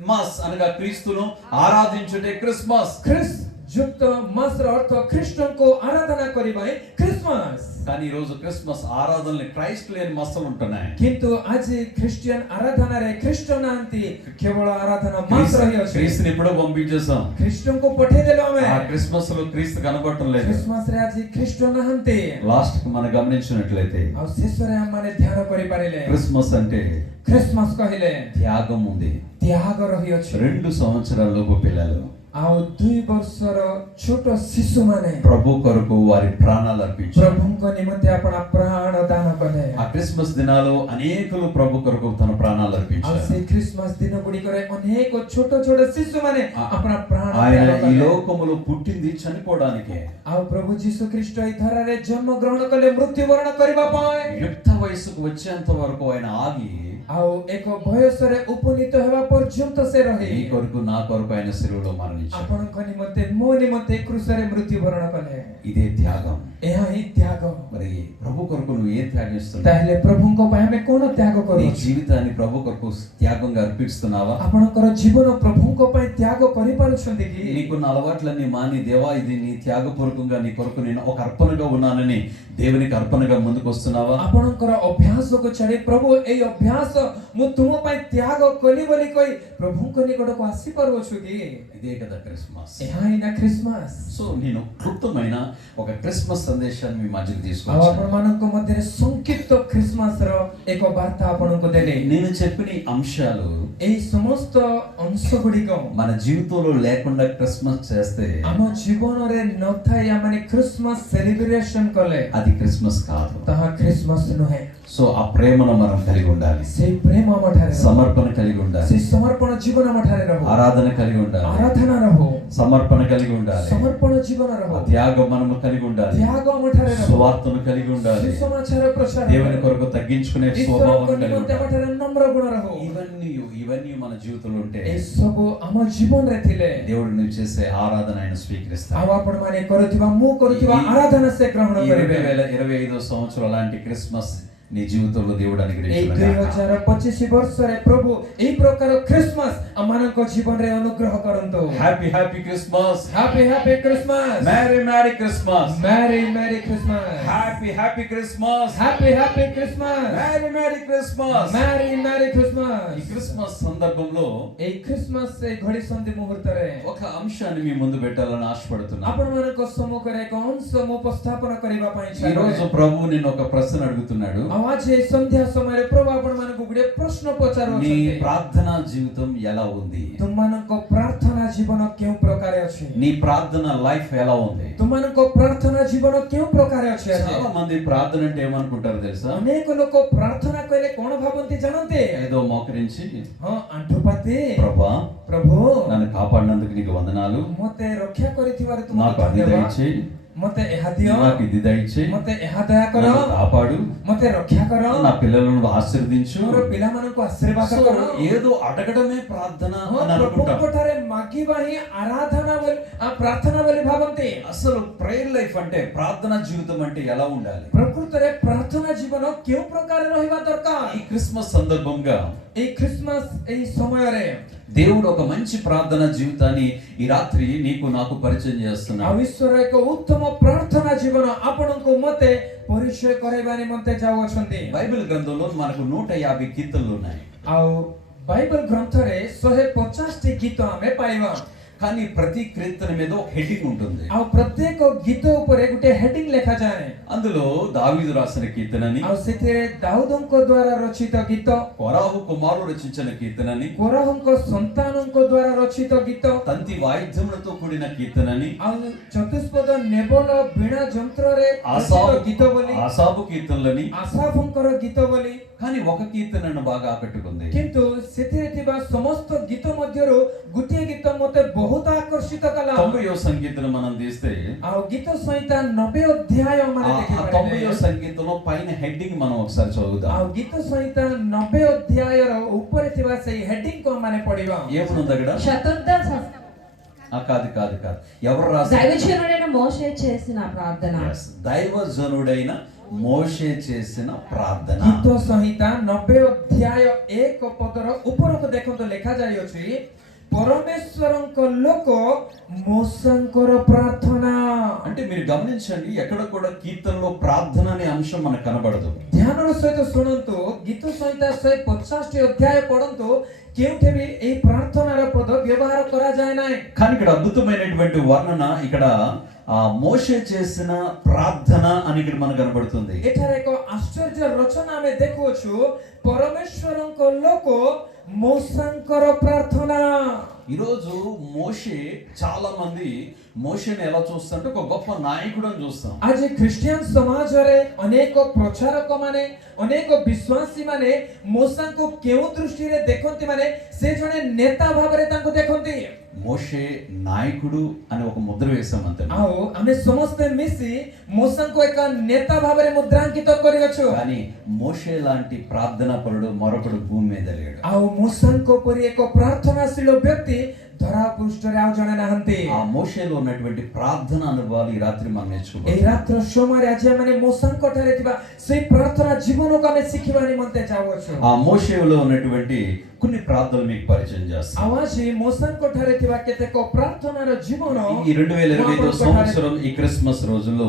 మాస్ అనగా క్రీస్తును ఆరాధించుటే క్రిస్మస్. ଖ୍ରୀଷ୍ଟ ଯୁକ୍ତ ମାସର ଅର୍ଥ ଖ୍ରୀଷ୍ଟଙ୍କୁ ଆରାଧନା କରିବା ହିଁ ଖ୍ରୀଷ୍ଟମାସ। కానీ ఈ రోజు క్రిస్మస్ ఆరాధనలు క్రైస్ట్ లేని మసలు ఉంటున్నాయి. କିନ୍ତୁ ଆଜି ଖ୍ରୀଷ୍ଟିଆନ ଆରାଧନାରେ ଖ୍ରୀଷ୍ଟ ନାହାନ୍ତି, କେବଳ ଆରାଧନା ମାସ ରହିଅଛି। క్రీస్తుని ఎప్పుడో పంపించేసాం, ଖ୍ରୀଷ୍ଟଙ୍କୁ ପଠେଇଦେଲୁ ଆମେ। ఆ క్రిస్మస్ లో క్రీస్తు కనబడటం లేదు. ଖ୍ରୀଷ୍ଟମାସରେ ଆଜି ଖ୍ରୀଷ୍ଟ ନାହାନ୍ତି। లాస్ట్ కు మనం గమనించినట్లయితే ଆଉ ଶେଷରେ ଆମମାନେ ଧ୍ୟାନ କରିପାରିଲେ క్రిస్మస్ అంటే ଖ୍ରୀଷ୍ଟମାସ କହିଲେ త్యాగం ఉంది. ତ୍ୟାଗ ରହିଅଛି। 2 సంవత్సరాలలోపు పిల్లలు ଆଉ 2 ବର୍ଷର ଛୋଟ ଶିଶୁମାନେ ప్రభు కొరకు వారి ప్రాణాలు అర్పించారు. ପ୍ରଭୁଙ୍କ ନିମନ୍ତେ ଆପଣ ପ୍ରାଣ ଦାନ କଲେ। ఆ క్రిస్మస్ దినాలు అనేకులు ప్రభు కొరకు తన ప్రాణాలు ଆଉ అర్పించారు. ସେ ଖ୍ରୀଷ୍ଟମାସ ଦିନ ଗୁଡିକରେ ଅନେକ ଛୋଟ ଛୋଟ ଶିଶୁମାନେ ଆପଣ ପ୍ରାଣ ఆయన ତ୍ୟାଗ ఈ କଲେ। లోకములో పుట్టింది చనిపోవడానికే. ଆଉ ପ୍ରଭୁ ଯୀଶୁ ଖ୍ରୀଷ୍ଟ ଏହି ଧରାରେ ଜନ୍ମ ଗ୍ରହଣ କଲେ ମୃତ୍ୟୁବରଣ କରିବା ପାଇଁ। యుక్త వయసుకు వచ్చేంత వరకు ఆయన ఆగి ଆଉ ଏକ ବୟସରେ ଉପନୀତ ହେବା ପର୍ଯ୍ୟନ୍ତ ସେ ରହି నీ కొరకు నా కొరకు ఆయన శిలువలో మరణించాడు. ଆପଣଙ୍କ ନିମନ୍ତେ ମୋ ନିମନ୍ତେ କୃଷରେ ମୃତ୍ୟୁବରଣ କଲେ। ఇదే త్యాగం. ଏହା ହିଁ ତ୍ୟାଗ। మరి ప్రభు కొరకు నువ్వు ఏం త్యాగిస్తున్నావు? ତାହେଲେ ପ୍ରଭୁଙ୍କ ପାଇଁ ଆମେ କଣ ତ୍ୟାଗ నీ କରୁଛୁ? జీవితాన్ని ప్రభు కొరకు త్యాగంగా అర్పిస్తున్నావా? ଆପଣଙ୍କର ଜୀବନ ପ୍ରଭୁଙ୍କ ପାଇଁ ତ୍ୟାଗ କରିପାରୁଛନ୍ତି କି? నీకున్న అలవాట్లన్నీ మాని దేవా ఇది నీ త్యాగపూర్వకంగా నీ కొరకు నేను ఒక అర్పణగా ఉన్నానని దేవునికి అర్పణగా ముందుకు వస్తున్నావా? ଆପଣଙ୍କର ଅଭ୍ୟାସକୁ ଛାଡ଼ି ପ୍ରଭୁ ଏଇ ଅଭ୍ୟାସ ମୁଁ ତୁମ ପାଇଁ ତ୍ୟାଗ କଲି ବୋଲି କହି ପ୍ରଭୁଙ୍କ ନିକଟକୁ ଆସିପାରୁଅଛୁ କି? ఇదే కదా క్రిస్మస్. ଏହା ହିଁ ନା ଖ୍ରୀଷ୍ଟମାସ। సో నేను క్లుప్తమైన ఒక క్రిస్మస్ సందేశాన్ని మీ మధ్యకి ଆଉ తీసుకొచ్చాను. ଆପଣମାନଙ୍କ ମଧ୍ୟରେ ସଂକ୍ଷିପ୍ତ ଖ୍ରୀଷ୍ଟମାସର ଏକ ବାର୍ତ୍ତା ଆପଣଙ୍କୁ ଦେଲେ। నేను చెప్పిన ఈ అంశాలు ଏହି ସମସ୍ତ ଅଂଶ ଗୁଡ଼ିକ మన జీవితంలో లేకుండా క్రిస్మస్ చేస్తే ଆମ ଜୀବନରେ ନଥାଇ ଆମେ ଖ୍ରୀଷ୍ଟମାସ ସେଲିବ୍ରେସନ କଲେ అది క్రిస్మస్ కాదు. ତାହା ଖ୍ରୀଷ୍ଟମାସ ନୁହେଁ। సో ఆ ప్రేమను మనం కలిగి ఉండాలి, ସେଇ ପ୍ରେମ ଆମ ଠାରେ ରହୁ, సమర్పణ కలిగి ఉండాలి, ସେଇ ସମର୍ପଣ ଜୀବନ ଆମ ଠାରେ ରହୁ, ఆరాధన కలిగి ఉండాలి, ଆରାଧନା ରହୁ, సమర్పణ కలిగి ఉండాలి, ସମର୍ପଣ ଜୀବନ ରହୁ, త్యాగం మనము కలిగి ఉండాలి, ତ୍ୟାଗ ଆମ ଠାରେ ରହୁ, సువార్తను కలిగి ఉండాలి, ସୁସମାଚାର ପ୍ରଚାର దేవుని కొరకు తగ్గించుకునే ଈଶ୍ୱରଙ୍କ స్వభావం కలిగి ନିମନ୍ତେ ଆମ ఉండాలి. ଠାରେ ନମ୍ର ଗୁଣ ରହୁ। ఇవన్నీ మన జీవితంలో ఉంటే ଏସବୁ ଆମ ଜୀବନରେ ଥିଲେ దేవుడు నువ్వు చేసే ఆరాధన ఆయన స్వీకరిస్తాడు. ଆଉ ଆପଣମାନେ କରୁଥିବା ମୁଁ କରୁଥିବା ଆରାଧନା ସେ ଗ୍ରହଣ ఈ କରିବେ। 2025 సంవత్సరం అలాంటి క్రిస్మస్ నీ జీవితంలో దేవుడు ଏଇ అనుగ్రహించును గాక. 2025 ବର୍ଷରେ ପ୍ରଭୁ ଏହି ପ୍ରକାର ଖ୍ରୀଷ୍ଟମାସ ଆମମାନଙ୍କ ଜୀବନରେ ଅନୁଗ୍ରହ କରନ୍ତୁ। Happy happy Christmas, happy happy Christmas, merry merry Christmas, merry merry Christmas, happy happy Christmas, happy happy Christmas, merry merry Christmas. Merry merry ఈ క్రిస్మస్। క్రిస్మస్ సందర్భంలో এই ଖ୍ରୀଷ୍ଟମାସ এই ଘଡ଼ି ସନ୍ଧି ମୁହୂର୍ତ୍ତରେ ఒక అంశాన్ని మీ ముందు పెట్టాలని ఆశపడుతున్నాను. ଆପଣମାନଙ୍କ ସମ୍ମୁଖରେ ଏକ ଅଂଶ ମୁଁ ଉପସ୍ଥାପନ କରିବା ପାଇଁ ఈ ଚାହେଁ। రోజు ప్రభు నిన్ను ఒక ప్రశ్న అడుగుతున్నాడు. ଆଉ ଆଜି ଏହି ସନ୍ଧ୍ୟା ସମୟରେ ପ୍ରଭୁ ଆପଣମାନଙ୍କୁ ଗୋଟେ ପ୍ରଶ୍ନ నీ ପଚାରୁଅଛନ୍ତି। ప్రార్థనా జీవితం ఎలా ఉంది? ତୁମମାନଙ୍କ ପ୍ରାର୍ଥନା ଜୀବନ କେଉଁ ପ୍ରକାର ଅଛି? నీ ప్రార్థన లైఫ్ ఎలా ఉంది? ତୁମମାନଙ୍କ ପ୍ରାର୍ଥନା ଜୀବନ କେଉଁ ପ୍ରକାର ଅଛି? ଆଜି చాలా మంది ప్రార్థన అంటే ఏమనుకుంటారు తెలుసా? ଅନେକ ଲୋକ ପ୍ରାର୍ଥନା କହିଲେ କଣ ଭାବନ୍ତି ଜାଣନ୍ତି? ఏదో మోకరించి ହଁ ଆଣ୍ଠୁପାତି, ప్రభా ପ୍ରଭୁ నన్ను కాపాడినందుకు నీకు వందనాలు, ମତେ ରକ୍ଷା କରିଥିବାରୁ ତୁମକୁ నాకు అది ଧନ୍ୟବାଦ, దయచేయి, ମତେ ଏହା ଦିଅ, నాకు ఇది దయచేయి, ମତେ ଏହା ଦୟା କର, నన్ను కాపాడు, ମତେ రକ୍ଷା କର, నా పిల్లలను ఆశీర్వదించు. ମୋର ପିଲାମାନଙ୍କୁ ଆଶୀର୍ବାଦ సో କର। ఏదో అడగడమే ప్రార్థన ହଁ, అని అనుకుంటాం. ପ୍ରଭୁଙ୍କ ଠାରେ ମାଗିବା ହିଁ ଆରାଧନା ବୋଲି ପ୍ରାର୍ଥନା ବୋଲି ଭାବନ୍ତି। అసలు ప్రేయర్ లైఫ్ అంటే ప్రార్థనా జీవితం అంటే ఎలా ఉండాలి? ପ୍ରକୃତରେ ପ୍ରାର୍ଥନା ଜୀବନ କେଉଁ ପ୍ରକାର ରହିବା ଦରକାର? ఈ క్రిస్మస్ సందర్భంగా ଏଇ ଖ୍ରୀଷ୍ଟମାସ ଏଇ ସମୟରେ దేవుడు ఒక మంచి ప్రార్థనా జీవితాన్ని ఈ రాత్రి నీకు నాకు పరిచయం ଆଉ చేస్తున్నాడు. ଈଶ୍ୱର ଏକ ଉତ୍ତମ ପ୍ରାର୍ଥନା ଜୀବନ ଆପଣଙ୍କୁ ମତେ ପରିଚୟ କରାଇବା ନିମନ୍ତେ ଯାଉଅଛନ୍ତି। బైబిల్ గ్రంథంలో మనకు 150 కీర్తనలు ఉన్నాయి. ଆଉ ବାଇବଲ ଗ୍ରନ୍ଥରେ 150ଟି ଗୀତ ଆମେ ପାଇବା। కానీ ప్రతి కీర్తన మీద ఒక హెడ్డింగ్ ఉంటుంది. ଆଉ ପ୍ରତ୍ୟେକ ଗୀତ ଉପରେ ଗୋଟେ ହେଡିଂ ଲେଖାଯାଏ। అందులో దావీదు రాసిన కీర్తనని, ଆଉ ସେଥିରେ ଦାଉଦଙ୍କ ଦ୍ୱାରା ରଚିତ ଗୀତ, కొరాహు కుమారుడు రచించిన కీర్తనని, କୋରହଙ୍କ ସନ୍ତାନଙ୍କ ଦ୍ୱାରା ରଚିତ ଗୀତ, తంతి వాయిద్యములతో కూడిన కీర్తనని, ଆଉ ଚତୁଷ୍ପଦ ନେବଲ ବୀଣା ଯନ୍ତ୍ରରେ ରଚିତ ଗୀତ ବୋଲି, ఆసాపు కీర్తనలని, ଆସାଫଙ୍କର ଗୀତ ବୋଲି। కానీ ఒక కీర్తనను బాగా ఆకట్టుకుంది. କିନ୍ତୁ ସେଥିରେ ଥିବା ସମସ୍ତ ଗୀତ ମଧ୍ୟରୁ ଗୋଟିଏ ଗୀତ ମୋତେ ବହୁତ ଆକର୍ଷିତ କଲା। 90వ సంకీర్తన మనం తీస్తే ଆଉ ଗୀତ ସଂହିତା 90 ଅଧ୍ୟାୟ ମାନେ ఆ ଦେଖିପାରିବେ। 90వ సంకీర్తనలో పైన హెడ్డింగ్ మనం ఒకసారి చదువుదాం. ଆଉ గୀତ ସଂହିତା 90 ଅଧ୍ୟାୟର ଉପରେ ଥିବା ସେଇ ହେଡିଂ କୁ ମାନେ ପଢିବା। ఏముంది అక్కడ? శతుర్థ కాదు కాదు కాదు, ఎవరు రాశారు? దైవజనుడైన మోషే చేసిన ప్రార్థన. Yes, దైవజనుడైన మోషే చేసిన ప్రార్థన. ଗୀତ ସଂହିତା 90 ଅଧ୍ୟାୟ 1 ପଦର ଉପରକୁ ଦେଖନ୍ତୁ ଲେଖା ଯାଇଅଛି, ପରମେଶ୍ୱରଙ୍କ ଲୋକ ମୋଶଙ୍କର ପ୍ରାର୍ଥନା। అంటే మీరు గమనించండి, ఎక్కడ కూడా కీర్తనలో ప్రార్థన అనే అంశం మనకు కనబడదు. ଧ୍ୟାନର ସହିତ ଶୁଣନ୍ତୁ, ଗୀତ ସଂହିତା 150ଟି ଅଧ୍ୟାୟ ପଢନ୍ତୁ, କେଉଁଠି ବି ଏହି ପ୍ରାର୍ଥନାର ପଦ ବ୍ୟବହାର କରାଯାଏ ନାହିଁ। కానీ ఇక్కడ అద్భుతమైనటువంటి వర్ణన ఇక్కడ మోషే చేసిన ప్రార్థన అని ఇక్కడ మనకు కనబడుతుంది. ଏଠାରେ ଏକ ଆଶ୍ଚର୍ଯ୍ୟ ରଚନା ଆମେ ଦେଖୁଅଛୁ, ପରମେଶ୍ୱରଙ୍କ ଲୋକ ମୋଶଙ୍କର ପ୍ରାର୍ଥନା। ఈరోజు మోషే, చాలా మంది మోషేని ఎలా చూస్తారంటే ఒక గొప్ప నాయకుడు అని చూస్తాం. ଆଜି ଖ୍ରୀଷ୍ଟିଆନ ସମାଜରେ ଅନେକ ପ୍ରଚାରକ ମାନେ, ଅନେକ ବିଶ୍ୱାସୀ ମାନେ ମୋଶାଙ୍କୁ କେଉଁ ଦୃଷ୍ଟିରେ ଦେଖନ୍ତି? ମାନେ ସେ ଜଣେ ନେତା ଭାବରେ ତାଙ୍କୁ ଦେଖନ୍ତି। మోషే నాయకుడు అని ఒక ముద్ర వేసాం అంతే. ଆଉ ଆମେ ସମସ୍ତେ ମିଶି ମୋଶାଙ୍କୁ ଏକ ନେତା ଭାବରେ ମୁଦ୍ରାଙ୍କିତ କରିଅଛୁ। కానీ మోషే లాంటి ప్రార్థనా పరుడు మరొకడు భూమి మీద లేడు. ଆଉ ମୋଶାଙ୍କ ପରି ଏକ ପ୍ରାର୍ଥନାଶୀଳ ବ୍ୟକ୍ତି ଧରା ପୃଷ୍ଠରେ ଆଉ ଜଣେ ନାହାନ୍ତି। ఆ మోషేలో ఉన్నటువంటి ప్రార్థన అనుభవాలు ఈ రాత్రి మనం ଏହି నేర్చుకోవాలి. ରାତ୍ର ସମୟରେ ଆଜି ଆମେ ମୋଶାଙ୍କ ଠାରେ ଥିବା ସେଇ ପ୍ରାର୍ଥନା ଜୀବନକୁ ଆମେ ଶିଖିବା ନିମନ୍ତେ ଯାଉଅଛୁ। ఆ మోషేలో ఉన్నటువంటి కొన్ని ప్రార్థనలు మీకు పరిచయం చేస్తాను. आवाजी मोसांको ठारे थिबा केतेको प्रार्थनार जीवन ఈ 2025 సంవత్సరం ఈ క్రిస్మస్ రోజుల్లో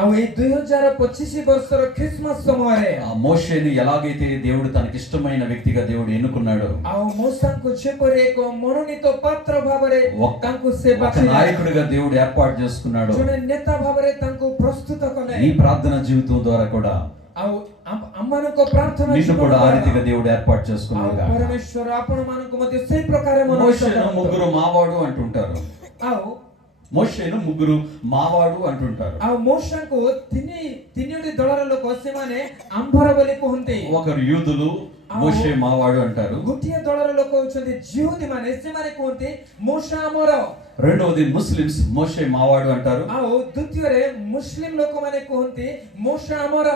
ଆଉ ଏଇ 2025 ବର୍ଷର ଖ୍ରୀଷ୍ଟମାସ ସମୟରେ ఆ మోషేని ఎలాగైతే దేవుడు తనకి ఇష్టమైన వ్యక్తిగా దేవుడు ఎన్నుకున్నాడో, ଆଉ ମୋସାଙ୍କୁ ଯେପରି ଏକ ମନୋନୀତ ପାତ୍ର ଭାବରେ ତାଙ୍କୁ ସେ ఒక ବାଛିଲେ, నాయకుడిగా దేవుడు ఏర్పాటు చేసుకున్నాడు. ଜଣେ ନେତା ଭାବରେ ତାଙ୍କୁ ପ୍ରସ୍ତୁତ କଲେ। ఈ ప్రార్థన జీవితం ద్వారా కూడా ଆଉ ଆମମାନଙ୍କ ପ୍ରାର୍ଥନା నిన్ను ଜୀବନ కూడా ఆ ଦ୍ୱାରା రీతిగా దేవుడు ఏర్పాటు ଆଉ చేసుకున్నాడు. ପରମେଶ୍ୱର ଆପଣମାନଙ୍କୁ ମଧ୍ୟ ସେଇ ପ୍ରକାର ମନୋନୀତ మోషేను କରନ୍ତୁ। ముగ్గురు మావాడు అంటుంటారు. ଆଉ మోషేను ముగ్గురు మావాడు అంటుంటారు. ଆଉ ମୋସାଙ୍କୁ ତିନିଟି ଦଳର ଲୋକ ସେମାନେ ଆମ୍ଭର ବୋଲି କୁହନ୍ତି। ఒకరు యూదులు మోషే మావాడు అంటారు. ଗୋଟିଏ ଦଳର ଲୋକ ହଉଛନ୍ତି ଜିହୁଦୀ ମାନେ, ସେମାନେ କୁହନ୍ତି ମୋଶା ଆମର। రెండవది ముస్లిమ్స్ మోషే మావాడు అంటారు. ଆଉ ଦ୍ୱିତୀୟରେ ମୁସଲିମ ଲୋକମାନେ କୁହନ୍ତି ମୋଶା ଆମର।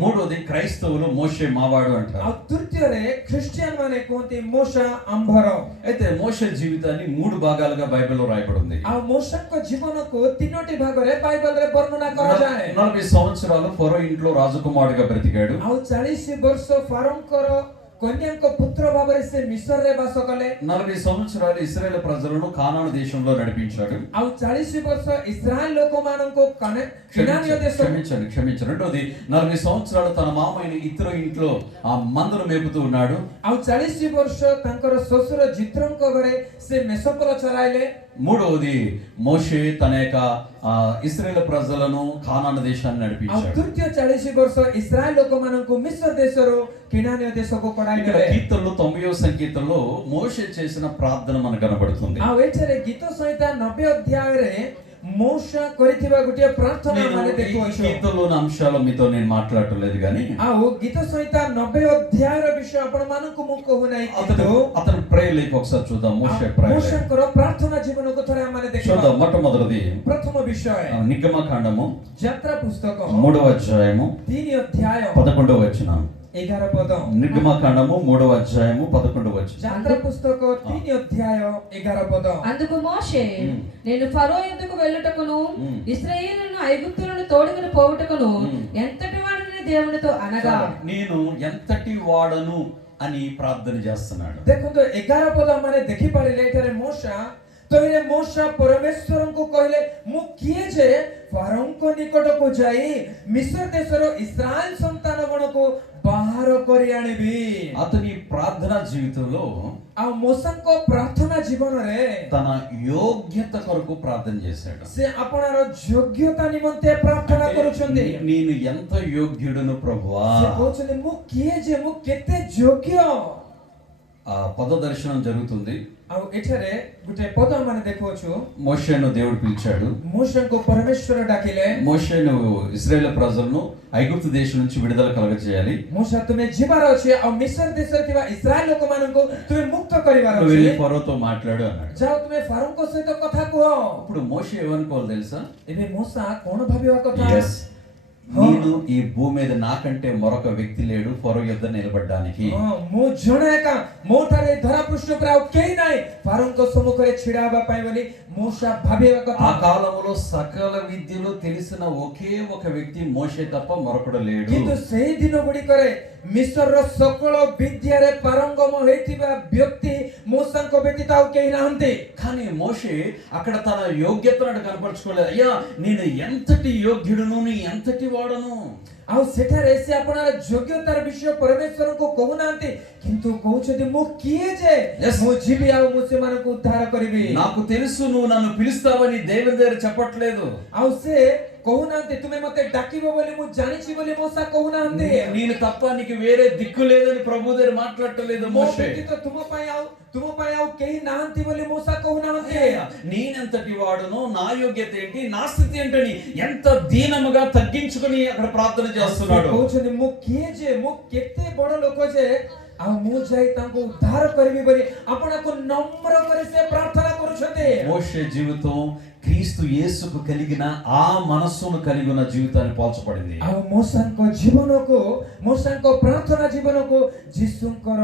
మూడవది క్రైస్తవులు మోషే మావాడు అంటారు. ଆଉ ତୃତୀୟରେ ଖ୍ରୀଷ୍ଟିଆନ ମାନେ କୁହନ୍ତି ମୋଶା ଆମ୍ଭର। అయితే మోషే జీవితాన్ని మూడు భాగాలుగా బైబిల్లో రాయబడి ఉంది. ଆଉ ମୋଶାଙ୍କ ଜୀବନକୁ ତିନୋଟି ଭାଗରେ ବାଇବଲରେ ବର୍ଣ୍ଣନା କରାଯାଏ। 40 సంవత్సరాలు ఫరో ఇంట్లో రాజకుమారుడిగా బ్రతికాడు. ଆଉ 40 ବର୍ଷ ଫାରୋଙ୍କର କନ୍ୟାଙ୍କ ପୁତ୍ର ଭାବରେ ସେ ମିଶରରେ ବାସ କଲେ। 40 సంవత్సరాలు ఇశ్రాయేల్ ప్రజలను కానాను దేశంలో నడిపించాడు. ଆଉ 40 ବର୍ଷ ଇସ୍ରାଏଲ ଲୋକମାନଙ୍କୁ କନାନୀୟ ଦେଶ క్షమించండి. రెండోది 40 సంవత్సరాలు తన మామయ్య ఇతర ఇంట్లో ఆ మందను మేపుతూ ఉన్నాడు. ଆଉ 40 ବର୍ଷ ତାଙ୍କର ଶ୍ୱଶୁର ଜିତ୍ରଙ୍କ ଘରେ ସେ ମେଷପଲ ଚରାଇଲେ। మూడవది మోషే తన యొక్క ఇశ్రాయేల్ ప్రజలను కానాను దేశాన్ని ଆଉ నడిపించాడు. ତୃତୀୟ 40 ବର୍ଷ ଇସ୍ରାଏଲ ଲୋକମାନଙ୍କୁ ମିଶ୍ର ଦେଶରୁ କିନାନୀୟ ଦେଶକୁ କଢାଇ ఇక్కడ ନେଲେ। కీర్తనలు 90వ సంకీర్తనలో మోషే చేసిన ప్రార్థన మనకు కనబడుతుంది. ଆଉ ଏଠାରେ ଗୀତ ସଂହିତା 90 ଅଧ୍ୟାୟରେ ମୋଶା କରିଥିବା ଗୋଟିଏ ପ୍ରାର୍ଥନା నేను ମାନେ ఈ ଦେଖୁଅଛୁ। కీర్తనలోని అంశాలు మీతో నేను మాట్లాడలేదు కానీ ଆଉ గୀత ସଂହିତା 90 ଅଧ୍ୟାୟର ବିଷୟ ଆପଣମାନଙ୍କୁ ମୁଁ କହୁନାହିଁ, అతని ప్రేయర్ లైఫ్ ఒకసారి చూద్దాం. మోషే ప్రేయర్ లైఫ్ ମୋଶାଙ୍କର ପ୍ରାର୍ଥନା ଜୀବନକୁ ଥରେ ଆମେ ଦେଖିବା। చూద్దాం. మొట్టమొదటిది ପ୍ରଥମ ବିଷୟ నిర్గమకాండము ଯାତ୍ରା పుస్తକ 3వ అధ్యాయము 3 ଅଧ୍ୟାୟ 11వ వచనం. 11 ପଦ। నిర్గమకాండము 3వ అధ్యాయము 11వ వచనం. ଯାତ୍ରା పుస్తକ 3 ଅଧ୍ୟାୟ 11 ପଦ। అందుకు మోషే, నేను ఫరో యొద్దకు వెళ్ళుటకును ఇశ్రాయేలును ఐగుప్తులను తోడుకుని పోవుటకును ఎంతటి వాడిని దేవునితో అనగా నేను ఎంతటి వాడను అని ప్రార్థన చేస్తున్నాడు. ଦେଖନ୍ତୁ 11 ପଦ ମାନେ ଦେଖି ପାରିଲେ ଏଠାରେ ମୋଶା ପରମେଶ୍ୱରଙ୍କୁ କହିଲେ, ମୁଁ କିଏ ଯେ ଫାରୋଙ୍କ ନିକଟକୁ ଯାଇ ମିଶ୍ର ଦେଶର ଇସ୍ରାଏଲ ସନ୍ତାନ ଗଣକୁ ବାହାର କରି ଆଣିବି। అతని ప్రార్థనా జీవితంలో ଆଉ ମୋଶାଙ୍କ ପ୍ରାର୍ଥନା ଜୀବନରେ తన యోగ్యత కొరకు ప్రార్థన చేశాడు. ସେ ଆପଣାର ଯୋଗ୍ୟତା ନିମନ୍ତେ ପ୍ରାର୍ଥନା କରୁଛନ୍ତି। నేను ఎంత యోగ్యుడను ప్రభువా. ସେ କହୁଛନ୍ତି ମୁଁ କିଏ ଯେ, ମୁଁ କେତେ ଯୋଗ୍ୟ। ఆ పద దర్శనం జరుగుతుంది. ଆଉ ଏଠାରେ ଗୋଟେ ପଦ ମାନେ ଦେଖୁଅଛୁ। మోషేను దేవుడు పిలిచాడు. ମୋଶାଙ୍କୁ ପରମେଶ୍ୱର ଡାକିଲେ, మోషేను ఇశ్రాయేల్ ప్రజలను ఐగుప్తు దేశం నుంచి విడుదల కలగజేయాలి. ମୋଶା ତୁମେ ଯିବାର ଅଛି, ଆଉ ମିଶ୍ର ଦେଶରେ ଥିବା ଇସ୍ରାଏଲ ଲୋକମାନଙ୍କୁ ତୁମେ ମୁକ୍ତ କରିବାର నువ్వు వెళ్ళి ଅଛି। ఫరోతో మాట్లాడు అన్నాడు. ଯାଅ ତୁମେ ଫାରୋଙ୍କ ସହିତ କଥା କୁହ। ఇప్పుడు మోషే ఏమనుకోవాలి తెలుసా? ଏବେ ମୋଶା କଣ ଭାବିବା କଥା? Yes. నేను ఈ భూమి మీద నాకంటే మరొక వ్యక్తి లేడు ఫరో యుద్ధ నిలబడడానికి. ମୁଁ ଜଣେ ଏକା, ମୋ ଠାରେ ଧରା ପୃଷ୍ଠ ଉପରେ ଆଉ କେହି ନାହିଁ ଫାରୋଙ୍କ ସମ୍ମୁଖରେ ଛିଡା ହେବା ପାଇଁ ବୋଲି ମୋଶା ଭାବିବା ఆ କଥା। కాలంలో సకల విద్యలు తెలిసిన ఒకే ఒక వ్యక్తి మోషే తప్ప మరొకడు లేడు. କିନ୍ତୁ ସେହି ଦିନ ଗୁଡ଼ିକରେ ମିଶ୍ରର ସକଳ ବିଦ୍ୟାରେ ପାରଙ୍ଗମ ହୋଇଥିବା ବ୍ୟକ୍ତି ମୋଶାଙ୍କ ବ୍ୟତୀତ ଆଉ କେହି ନାହାନ୍ତି। కానీ మోషే అక్కడ తన యోగ్యతను కనపరచుకోలేదు. అయ్యా నేను ఎంతటి యోగ్యుడును, నీ ఎంతటి వాడను. ଆଉ ସେଠାରେ ସେ ଆପଣଙ୍କ ଯୋଗ୍ୟତାର ବିଷୟ ପରମେଶ୍ୱରଙ୍କୁ କହୁନାହାନ୍ତି, କିନ୍ତୁ କହୁଛନ୍ତି ମୁଁ କିଏ ଯେ ମୁଁ ଯିବି ଆଉ ମୁଁ ସେମାନଙ୍କୁ ଉଦ୍ଧାର କରିବି। నాకు తెలుసు నువ్వు నన్ను పిలుస్తావని దేవుని దగ్గర చెప్పట్లేదు. ଆଉ ସେ କହୁନାହାନ୍ତି ତୁମେ ମତେ ଡାକିବ ବୋଲି ମୁଁ ଜାଣିଛି ବୋଲି ମୋଶା କହୁନାହାନ୍ତି। నేను తప్ప నీకు వేరే దిక్కు లేదని ప్రభు దగ్గర మాట్లాడలేదు ମୋ మోషే. ବ୍ୟତୀତ ତୁମ ପାଇଁ ଆଉ କେହି ନାହାନ୍ତି ବୋଲି ମୋଶା କହୁନାହାନ୍ତି। నేనెంతటి వాడును, నా యోగ్యత ఏంటి, నా స్థితి ఏంటని ఎంత దీనముగా తగ్గించుకొని అక్కడ ప్రార్థన చేస్తున్నాడు. କହୁଛନ୍ତି ମୁଁ କିଏ ଯେ, ମୁଁ କେତେ ବଡ ଲୋକ ଯେ ଆଉ ମୁଁ ଯାଇ ତାଙ୍କୁ ଉଦ୍ଧାର କରିବି ବୋଲି ଆପଣଙ୍କୁ ନମ୍ର କରି ସେ ପ୍ରାର୍ଥନା କରୁଛନ୍ତି। మోషే జీవితం క్రీస్తు యేసుకు కలిగిన ఆ మనస్సును కలిగి ఉన్న జీవితాన్ని పోల్చబడింది. ଆଉ ମୋଶାଙ୍କ ଜୀବନକୁ ମୋଶାଙ୍କ ପ୍ରାର୍ଥନା ଜୀବନକୁ ଯୀଶୁଙ୍କର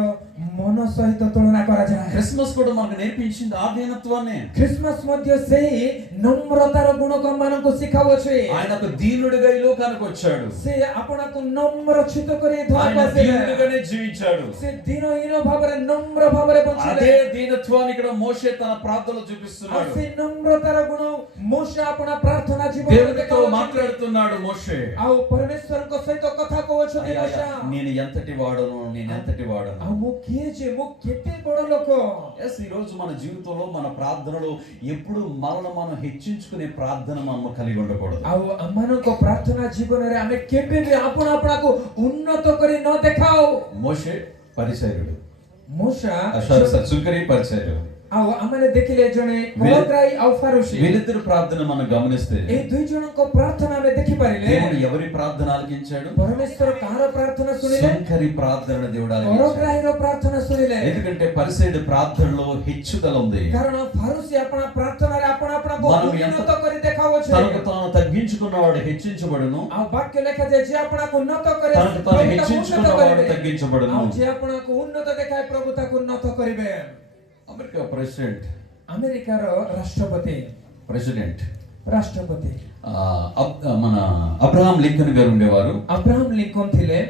ମନ ସହିତ ତୁଳନା କରାଯାଏ। క్రిస్మస్ కూడా మనకు నేర్పించింది ఆ దీనత్వాన్ని. ଖ୍ରୀଷ୍ଟମାସ ମଧ୍ୟ ସେହି ନମ୍ରତାର ଗୁଣକୁ ଆମମାନଙ୍କୁ ଶିଖାଉଅଛି। ఆయన ఒక దీనుడిగా ఈ లోకానికి వచ్చాడు. ସେ ଆପଣଙ୍କୁ ନମ୍ର ଚିତ୍ତ କରି ଧରାକୁ ఆయన ଆସିଲେ। దీనుడిగానే జీవించాడు. ସେ ଦିନହୀନ ଭାବରେ ନମ୍ର ଭାବରେ ବଞ୍ଚିଲେ। అదే దీనత్వాన్ని ఇక్కడ మోషే తన ప్రార్థనలో ଆଉ చూపిస్తున్నాడు. ସେ ନମ୍ରତାର ଗୁଣ ମୋଶେ ଆପଣା ପ୍ରାର୍ଥନା ଜୀବନରେ దేవుడితో ଦେଖାଉଅଛି। మాట్లాడుతున్నాడు మోషే. ଆଉ ପରମେଶ୍ୱରଙ୍କ ସହିତ କଥା କହୁଛନ୍ତି అయ్యా, ମୋଶେ। నేను ఎంతటి వాడను, నేను ఎంతటి వాడను. ଆଉ ମୁଁ କିଏ ଯେ ମୁଁ କେତେ ବଡ଼ ଲୋକ। ఎస్, ఈ రోజు మన జీవితంలో మన ప్రార్థనలో ఎప్పుడు మనల్ని మనం హెచ్చించుకునే ప్రార్థన మనం కలిగి ఉండకూడదు. ଆଉ ଆମମାନଙ୍କ ପ୍ରାର୍ଥନା ଜୀବନରେ ଆମେ କେବେ ବି ଆପଣାକୁ ଉନ୍ନତ କରି ନ ଦେଖାଉ। మోషే పరిసయ్యుడు, ମୋଶା సుంకరి పరిసయ్యుడు. ଆଉ ଆମମାନେ ଦେଖିଲେ ଜଣେ କଳଗ୍ରାହୀ ଆଉ ଫାରୁସୀ। వీళ్ళిద్దరు ప్రార్థన మనం గమనిస్తే এই ଦୁଇ ଜଣଙ୍କ ପ୍ରାର୍ଥନା ଆମେ ଦେଖିପାରିଲେ దేవుడు ఎవరి ప్రార్థన ఆలకించాడు? ପରମେଶ୍ୱର କାହାର ପ୍ରାର୍ଥନା ଶୁଣିଲେ? సుంకరి ప్రార్థనను దేవుడు ఆలకించాడు. କଳଗ୍ରାହୀର ପ୍ରାର୍ଥନା ଶୁଣିଲେ। ఎందుకంటే పరిసయ్యుడి ప్రార్థనలో హెచ్చుదల ఉంది. କାରଣ ଫାରୁସୀ ଆପଣା ପ୍ରାର୍ଥନାରେ ଆପଣାକୁ మనం ଉନ୍ନତ କରି ଦେଖାଉଅଛି। తనకు తాను తగ్గించుకున్నవాడు హెచ్చించబడును, ଆଉ ବାକ୍ୟ ଲେଖାଯାଏ ଯେ ଆପଣାକୁ ଉନ୍ନତ କରେ తనకు తాను హెచ్చించుకున్నవాడు తగ్గించబడును. ଆଉ ଯେ ଆପଣାକୁ ଉନ୍ନତ ଦେଖାଏ ପ୍ରଭୁ ତାକୁ ଉନ୍ନତ କରିବେ। అమెరికా ప్రెసిడెంట్ ଆମେରିକାର ରାଷ୍ଟ୍ରପତି మన అబ్రహాం లింకన్ గారు ఉండేవారు. అబ్రహాం లింకన్ ଥିଲେ।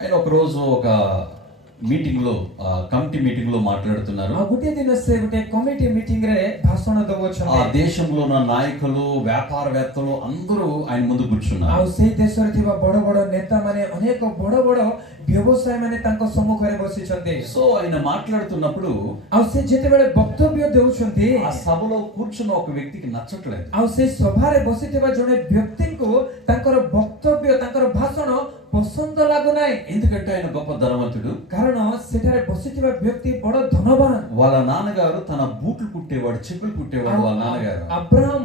ఆయన ఒక రోజు ఒక మీటింగ్ లో కమిటీ మీటింగ్ లో మాట్లాడుతున్నారు. ଆଉ ଗୋଟିଏ ଦିନ ସେ ଗୋଟେ କମିଟି ମିଟିଂ ରେ ଭାଷଣ ఆ ଦଉଛନ୍ତି। దేశంలో ఉన్న నాయకులు, వ్యాపారవేత్తలు అందరూ ఆయన ముందు కూర్చున్నారు. ଆଉ ସେଇ ଦେଶରେ ଥିବା ବଡ଼ ବଡ଼ ନେତା ମାନେ ଅନେକ ବଡ଼ ବଡ଼ ବ୍ୟବସାୟ ମାନେ ତାଙ୍କ ସମ୍ମୁଖରେ ବସିଛନ୍ତି। సో ఆయన మాట్లాడుతున్నప్పుడు ଆଉ ସେ ଯେତେବେଳେ ବକ୍ତବ୍ୟ ଦେଉଛନ୍ତି ఆ సభలో కూర్చున్న ఒక వ్యక్తికి నచ్చట్లేదు. ଆଉ ସେ ସଭାରେ ବସିଥିବା ଜଣେ ବ୍ୟକ୍ତିଙ୍କୁ ତାଙ୍କର ବକ୍ତବ୍ୟ ତାଙ୍କର ଭାଷଣ ପସନ୍ଦ ଲାଗୁନାହିଁ। ఎందుకంటే ఆయన గొప్ప ధనవంతుడు. କାରଣ ସେଠାରେ ବସିଥିବା ବ୍ୟକ୍ତି ବଡ଼ ଧନବାନ। వాళ్ళ నాన్నగారు తన బూట్లు కుట్టేవాడు, చెప్పులు కుట్టేవాడు వాళ్ళ నాన్నగారు. అబ్రహాం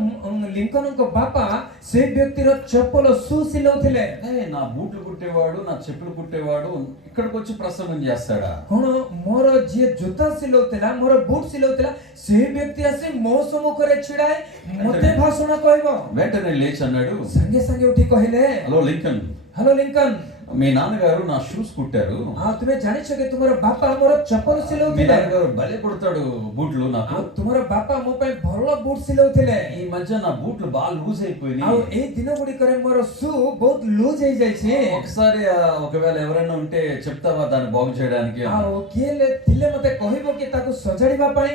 లింకన్ଙ୍କ ବାପା ସେ ବ୍ୟକ୍ତିର ଚପଲ ସୁ ସିଲଉଥିଲେ। నా బూట్లు కుట్టేవాడు, నా చెప్పులు కుట్టేవాడు ఇక్కడికి వచ్చి ప్రసంగం చేస్తాడా? କଣ ମୋର ଯିଏ ଜୋତା ସିଲଉଥିଲା, ମୋର ବୁଟ ସିଲଉଥିଲା, ସେ ବ୍ୟକ୍ତି ଆସି ମୋ ସମ୍ମୁଖରେ ଛିଡାଏ ମତେ ଭାଷଣ କହିବ? వెంటనే లేచి అన్నాడు, ସାଙ୍ଗେ ସାଙ୍ଗେ ଉଠି କହିଲେ, హలో లింకన్, ହ୍ୟାଲୋ ଲିଙ୍କନ, మీ నాన్నగారు నా షూస్ కుట్టారు. ତୁମେ ଜାଣିଛ କି ତୁମର ବାପା ମୋର ଚପଲ మీ ସିଲଉଥିଲେ? నాన్నగారు భలే కుడతాడు బూట్లు నాకు. ଆଉ ତୁମର ବାପା ମୋ ପାଇଁ ଭଲ ବୁଟ ସିଲଉଥିଲେ। ఈ మధ్య నా బూట్లు బాగా లూజ్ ଆଉ అయిపోయినాయి. ଏଇ ଦିନ ଗୁଡିକରେ ମୋର ସୁ ବହୁତ ଲୁଜ ହେଇଯାଇଛି। ఒకసారి ఒకవేళ ఎవరైనా ఉంటే చెప్తావా దాన్ని బాగు చేయడానికి? ଆଉ କିଏ ଥିଲେ ମତେ କହିବ କି ତାକୁ ସଜାଡିବା ପାଇଁ?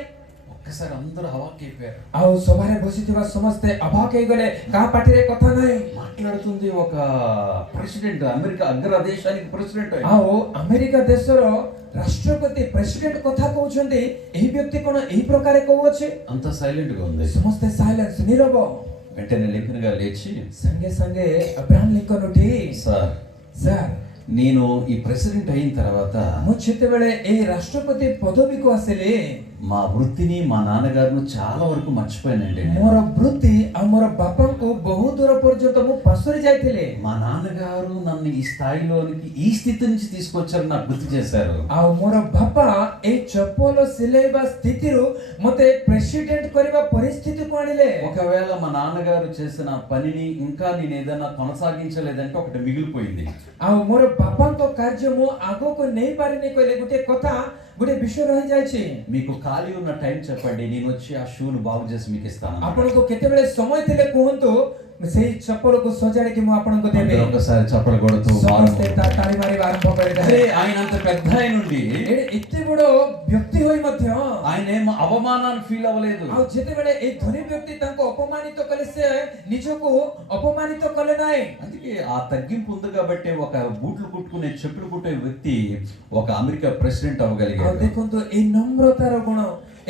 ఒక్కసారి అందరూ హవాకైపోయారు. ଆଉ ସଭାରେ ବସିଥିବା ସମସ୍ତେ ଅବାକ ହେଇଗଲେ, କାହା ପାଟିରେ କଥା ନାହିଁ। మాట్లాడుతుంది ఒక ప్రెసిడెంట్, అమెరికా అగ్ర దేశానికి ప్రెసిడెంట్. ଆଉ ଆମେରିକା ଦେଶର ରାଷ୍ଟ୍ରପତି ପ୍ରେସିଡେଣ୍ଟ କଥା କହୁଛନ୍ତି, ଏହି ବ୍ୟକ୍ତି କଣ ଏହି ପ୍ରକାରେ କହୁଅଛି? అంత సైలెంట్ గా ఉంది. ସମସ୍ତେ ସାଇଲେନ୍ସ, ନୀରବ। వెంటనే లింకన్ గారు లేచి, ସାଙ୍ଗେ ସାଙ୍ଗେ అబ్రహాం లింకన్ ଉଠି, సార్ నేను ఈ ప్రెసిడెంట్ అయిన తర్వాత ମୁଁ ଯେତେବେଳେ ଏହି ରାଷ୍ଟ୍ରପତି ପଦବୀକୁ ଆସିଲି, మా వృత్తిని మా నాన్నగారిని చాలా వరకు మర్చిపోయానండి. ମୋର ବୃତ୍ତି ଆଉ ମୋର ବାପାଙ୍କୁ ବହୁ ଦୂର ପର୍ଯ୍ୟନ୍ତ ମୁଁ ପାସୋରି ଯାଇଥିଲି। మా నాన్నగారు నన్ను ఈ స్థాయిలోనికి, ఈ స్థితి నుంచి తీసుకొచ్చారు, నాకు గుర్తు చేశారు. ଆଉ ମୋର ବାପା ଏଇ ଚପଲ ସିଲେଇବା ସ୍ଥିତିରୁ ମତେ ପ୍ରେସିଡେଣ୍ଟ କରିବା ପରିସ୍ଥିତିକୁ ଆଣିଲେ। ఒకవేళ మా నాన్నగారు చేసిన పనిని ఇంకా నేను ఏదైనా కొనసాగించలేదంటే ఒకటి మిగిలిపోయింది. ଆଉ ମୋର ବାପାଙ୍କ କାର୍ଯ୍ୟ ମୁଁ ଆଗକୁ ନେଇ ପାରିନି କହିଲେ ଗୋଟେ କଥା, ଗୋଟେ ବିଷୟ ରହିଯାଇଛି। మీకు ఖాళీ ఉన్న టైం చెప్పండి, నేను వచ్చి ఆ షూను బాగు చేసి మీకు ఇస్తాను. ଆପଣଙ୍କୁ କେତେବେଳେ ସମୟ ଥିଲେ କୁହନ୍ତୁ, ସେଇ ଚପଲକୁ ସଜାଡ଼ିକି ମୁଁ ଆପଣଙ୍କୁ ଦେବି। ఒకసారి చప్పలు కొడుతూ ସମସ୍ତେ ତାଳି ମାରିବା ଆରମ୍ଭ କରିଦେଲେ। అరే, ఆయన అంత పెద్ద ఆయన ఉండి ଏତେ ବଡ଼ ବ୍ୟକ୍ତି ହୋଇ ମଧ୍ୟ ఆయన ఏం అవమానాన్ని ఫీల్ అవ్వలేదు. ଆଉ ଯେତେବେଳେ ଏଇ ଧନୀ ବ୍ୟକ୍ତି ତାଙ୍କୁ ଅପମାନିତ କଲେ, ସେ ନିଜକୁ ଅପମାନିତ କଲେ ନାହିଁ। అందుకే ఆ తగ్గింపు ఉంది కాబట్టి ఒక బూట్లు కుట్టుకునే, చెప్పులు కుట్టే వ్యక్తి ఒక అమెరికా ప్రెసిడెంట్ ଆଉ అవ్వగలిగాడు. ଦେଖନ୍ତୁ ଏଇ ନମ୍ରତାର ଗୁଣ,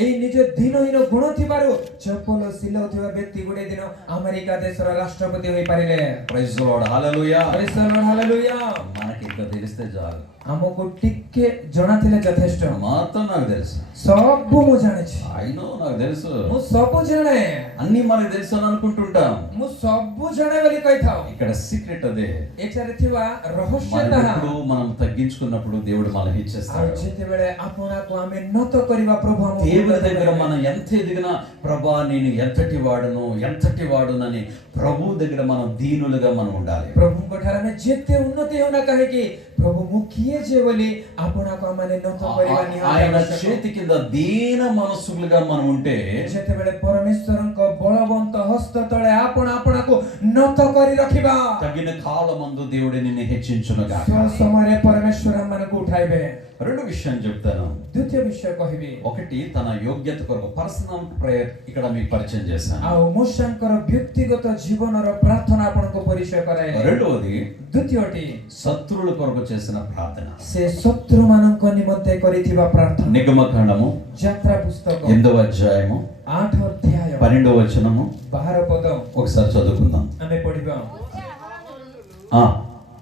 ଏଇ ନିଜ ଦିନହୀନ ଗୁଣ ଥିବାରୁ ଚପଲ ସିଲାଉଥିବା ବ୍ୟକ୍ତି ଗୋଟେ ଦିନ ଆମେରିକା ଦେଶର ରାଷ୍ଟ୍ରପତି ହୋଇପାରିଲେ। Praise the Lord, hallelujah. Praise the Lord, hallelujah। మనకి ఇంకా తెలిస్తే చాలు. ଆମକୁ ଟିକେ ଜଣାଥିଲେ ଯଥେଷ୍ଟ। మొత్తం నాకు తెలుసు, ସବୁ ମୁଁ ଜାଣିଛି, అయినో నాకు తెలుసు, ମୁଁ ସବୁ ଜାଣେ, అన్ని మనకు తెలుసు అని అనుకుంటుంటాం. ମୁଁ ସବୁ ଜାଣେ ବୋଲି କହିଥାଉ। ఇక్కడ సీక్రెట్ అదే, ଏଠାରେ ଥିବା ରହସ୍ୟ మనం ତାହା। ఎప్పుడు మనం తగ్గించుకున్నప్పుడు దేవుడు మనల్ని ଆଉ హెచ్చిస్తాడు. ଯେତେବେଳେ ଆପଣାକୁ ଆମେ ନତ କରିବା ପ୍ରଭୁ ଆମକୁ దేవుని ଉନ୍ନତ దగ్గర କରିବେ। మనం ఎంత ఎదిగినా ప్రభా నేను ఎంతటి వాడునని ప్రభు దగ్గర మనం దీనులుగా మనం ఉండాలి. ପ୍ରଭୁଙ୍କ ଠାରେ ଆମେ ଯେତେ ଉନ୍ନତି ହେଉନା କାହିଁକି ପ୍ରଭୁ ମୁଁ କିଏ ଯେ ବୋଲି ଆପଣାକୁ ଆମେ ନତ କରିବା ନିହାତି ఆయన ଆବଶ୍ୟକ। చేతి కింద దీన మనస్సులుగా మనం ఉంటే ଯେତେବେଳେ ପରମେଶ୍ୱରଙ୍କ ବଳବନ୍ତ ହସ୍ତ ତଳେ ଆପଣାକୁ ନତ କରି ରଖିବା, తగిన కాలమందు దేవుడు నిన్ను హెచ్చించునుగా. ସେ ସମୟରେ ପରମେଶ୍ୱର ଆମମାନଙ୍କୁ ଉଠାଇବେ। రెండు విషయం చెప్తాను. ଦ୍ୱିତୀୟ ବିଷୟ କହିବି, ఒకటి తన యోగ్యత కొరకు పర్సనల్ ప్రేయర్ ఇక్కడ మీకు పరిచయం చేశాను. ଆଉ ମୂଷାଙ୍କର ବ୍ୟକ୍ତିଗତ ଜୀବନର ପ୍ରାର୍ଥନା ଆପଣଙ୍କୁ ପରିଚୟ କରାଇଲେ। రెండవది ଦ୍ୱିତୀୟଟି శత్రువుల కొరకు చేసిన ప్రార్థన. ସେ ଶତ୍ରୁମାନଙ୍କ ନିମନ୍ତେ କରିଥିବା ପ୍ରାର୍ଥନା। నిగమకాండము ଯାତ୍ରା పుస్తକ 8వ అధ్యాయము 8 ଅଧ୍ୟାୟ 12వ వచనము 12 ପଦ ఒకసారి చదువుకుందాం. ଆମେ ପଢିବା।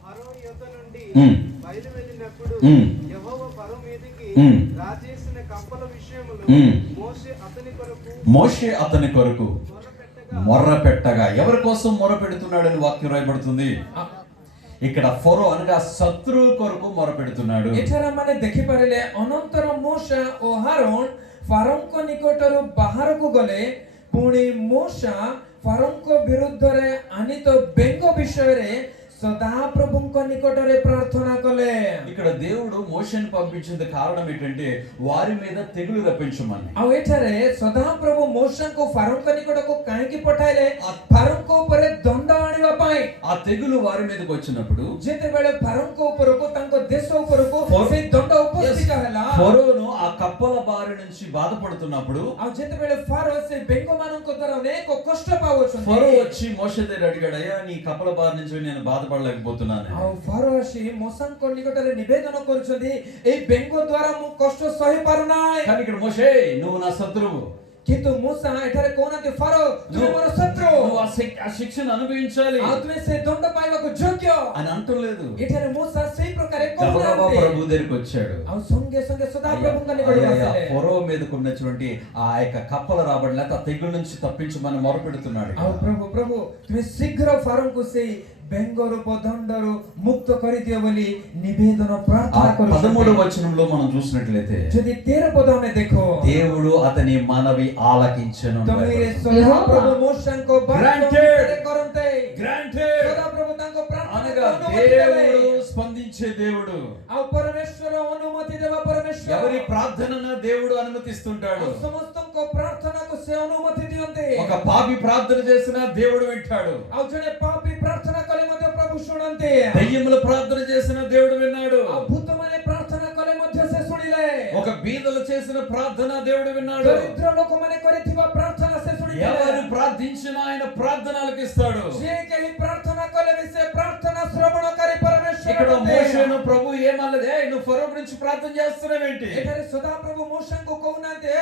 ఫరో యొద్ద నుండి ఉమ్. బయలు వెళ్ళినప్పుడు ఉమ్. యెహోవా ఫరో మీదికి ఉమ్. రాజేసిన కప్పల విషయములో ఉమ్. మోషే అతని కొరకు మోషే మొర్ర పెట్టగా ఎవరి కోసం మొర్ర పెడుతున్నాడని వాక్యం రాయబడుతుంది. ఇక్కడ ఫరో అనగా శత్రువు కొరకు మొర పెడుతున్నాడు. ଏଠାରେ ମାନେ ଦେଖିପାରିଲେ ଅନନ୍ତର ମୋଶା ଓ ହାରୋନ ଫାରୋଙ୍କ ନିକଟରୁ ବାହାରକୁ ଗଲେ, ପୁଣି ମୋଶା ଫାରୋଙ୍କ ବିରୁଦ୍ଧରେ ଆନିତ ବେଙ୍ଗ ବିଷୟରେ సదాప్రభుଙ୍କ నికటరే ప్రార్థన కలే। ఇక్కడ దేవుడు మోషేని పంపించింది కారణం ఏంటంటే వారి మీద తెగులు రప్పించమని। ଆଉ ଏଠାରେ ସଦାପ୍ରଭୁ ମୋଶଙ୍କୁ ଫାରୋଙ୍କ ନିକଟକୁ କାହିଁକି ପଠାଇଲେ? ଫାରୋଙ୍କ ଉପରେ ଦଣ୍ଡ ଆଣିବା ପାଇଁ। ఆ తెగులు వారి మీదకి వచ్చినప్పుడు ଯେତେବେଳେ ଫାରୋଙ୍କ ଉପରକୁ ତାଙ୍କ ଦେଶ ଉପରକୁ ସେଇ ଦଣ୍ଡ ଉପସ୍ଥିତ ହେଲା, ఫరోను ఆ కప్పల బారి నుంచి బాధపడుతున్నప్పుడు ଆଉ ଯେତେବେଳେ ଫାରୋ ସେ ବେଙ୍ଗମାନଙ୍କ ଦ୍ୱାରା ଅନେକ କଷ୍ଟ ପାଉଛନ୍ତି, ఫరో వచ్చి మోషే దగ్గర అడిగాడు, అయ్యా నీ కప్పల బారి నుంచి నేను బాధపడలేకపోతున్నాను। ଆଉ ଫାରୋ ଆସି ମୋଶଙ୍କ ନିକଟରେ ନିବେଦନ କରୁଛନ୍ତି, ଏଇ ବେଙ୍ଗ ଦ୍ୱାରା ମୁଁ କଷ୍ଟ ସହି ପାରୁନାହିଁ। కానీ ఇక్కడ మోషే నువ్వు నా శత్రువు, କିନ୍ତୁ ମୋଶା ଏଠାରେ କହୁନାହାନ୍ତି ଫାରୋ ତୁମେ ମୋର ଶତ୍ରୁ, నువ్వు ఆ శిక్షను అనుభవించాలి ଆଉ ତୁମେ ସେ ଦଣ୍ଡ ପାଇବାକୁ ଯୋଗ୍ୟ అని అంటలేదు। ଏଠାରେ ମୋଶା ସେଇ ପ୍ରକାରେ గబగబా କହୁନାହାନ୍ତି। ప్రభు దగ్గరికి వచ్చాడు। ଆଉ ସଙ୍ଗେ ସଙ୍ଗେ ସଦାପ୍ରଭୁଙ୍କ ନିକଟକୁ ଆସିଲେ। ఫరో మీదకు ఉన్నటువంటి ఆ యొక్క కప్పల రాబడి లేక తెగుల నుంచి తప్పించమని మొరపెడుతున్నాడు। ଆଉ ପ୍ରଭୁ ତୁମେ ଶୀଘ୍ର ଫାରୋଙ୍କୁ ସେଇ ବେଙ୍ଗ ରୂପ ଦଣ୍ଡରୁ ମୁକ୍ତ କରିଦିଅ ବୋଲି ନିବେଦନ ପ୍ରାର୍ଥନା କରୁଛନ୍ତି। 13వ వచనంలో మనం చూసినట్లయితే ଯଦି 13 ପଦ ଆମେ ଦେଖୁ, దేవుడు అతని మనవి ఆలకించెను। ତମେ ସଦାପ୍ରଭୁ ମୋଶଙ୍କ ବାକ୍ୟ କରନ୍ତେ, గ్రాంటెడ్ ସଦାପ୍ରଭୁ ତାଙ୍କ అనగా ପ୍ରାର୍ଥନା దేవుడు స్పందించే దేవుడు। ଆଉ ପରମେଶ୍ୱର ଅନୁମତି ଦେବା ପରମେଶ୍ୱର। ఎవరి ప్రార్థనను దేవుడు అనుమతిస్తుంటాడు। ସମସ୍ତଙ୍କ ପ୍ରାର୍ଥନାକୁ ସେ ଅନୁମତି ଦିଅନ୍ତି। ఒక పాపి ప్రార్థన చేసినా దేవుడు వింటాడు। ଆଉ ଜଣେ ପାପୀ ପ୍ରାର୍ଥନା କଲେ ମଧ୍ୟ ପ୍ରଭୁ ଶୁଣନ୍ତି। దయ్యముల ప్రార్థన చేసిన దేవుడు విన్నాడు। ଆଉ ଭୂତମାନେ ପ୍ରାର୍ଥନା କଲେ ମଧ୍ୟ ସେ ଶୁଣିଲେ। ఒక బీదలు చేసిన ప్రార్థన దేవుడు విన్నాడు। ଦରିଦ୍ର ଲୋକମାନେ କରିଥିବା ପ୍ରାର୍ଥନା ସେ ଶୁଣିଲେ। ఎవరు ప్రార్థించినా ఆయన ప్రార్థన ఆలకిస్తాడు। ଯିଏ କେହି ପ୍ରାର୍ଥନା କଲେ ବି ସେ ପ୍ରାର୍ଥନା ଶ୍ରବଣକାରୀ పరమేశ్వర। ఇక్కడ మోషేను ప్రభు ఏమన్నది, ఏయ్ నువ్వు ఫరో గురించి ప్రార్థన చేస్తున్నావేంటి? ଏଠାରେ ସଦାପ୍ରଭు ମୋଶଙ୍କୁ କହୁନାହାନ୍ତି,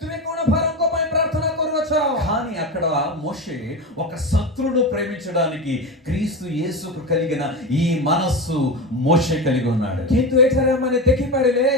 ତୁମେ କଣ ଫାରୋଙ୍କ ପାଇଁ ପ୍ରାର୍ଥନା କରୁଅଛ? కానీ అక్కడ మోషే ఒక శత్రువును ప్రేమించడానికి క్రీస్తు యేసుకు కలిగిన ఈ మనస్సు మోషే కలిగి ఉన్నాడు। କିନ୍ତୁ ଏଠାରେ ଆମେ ଦେଖିପାରିଲେ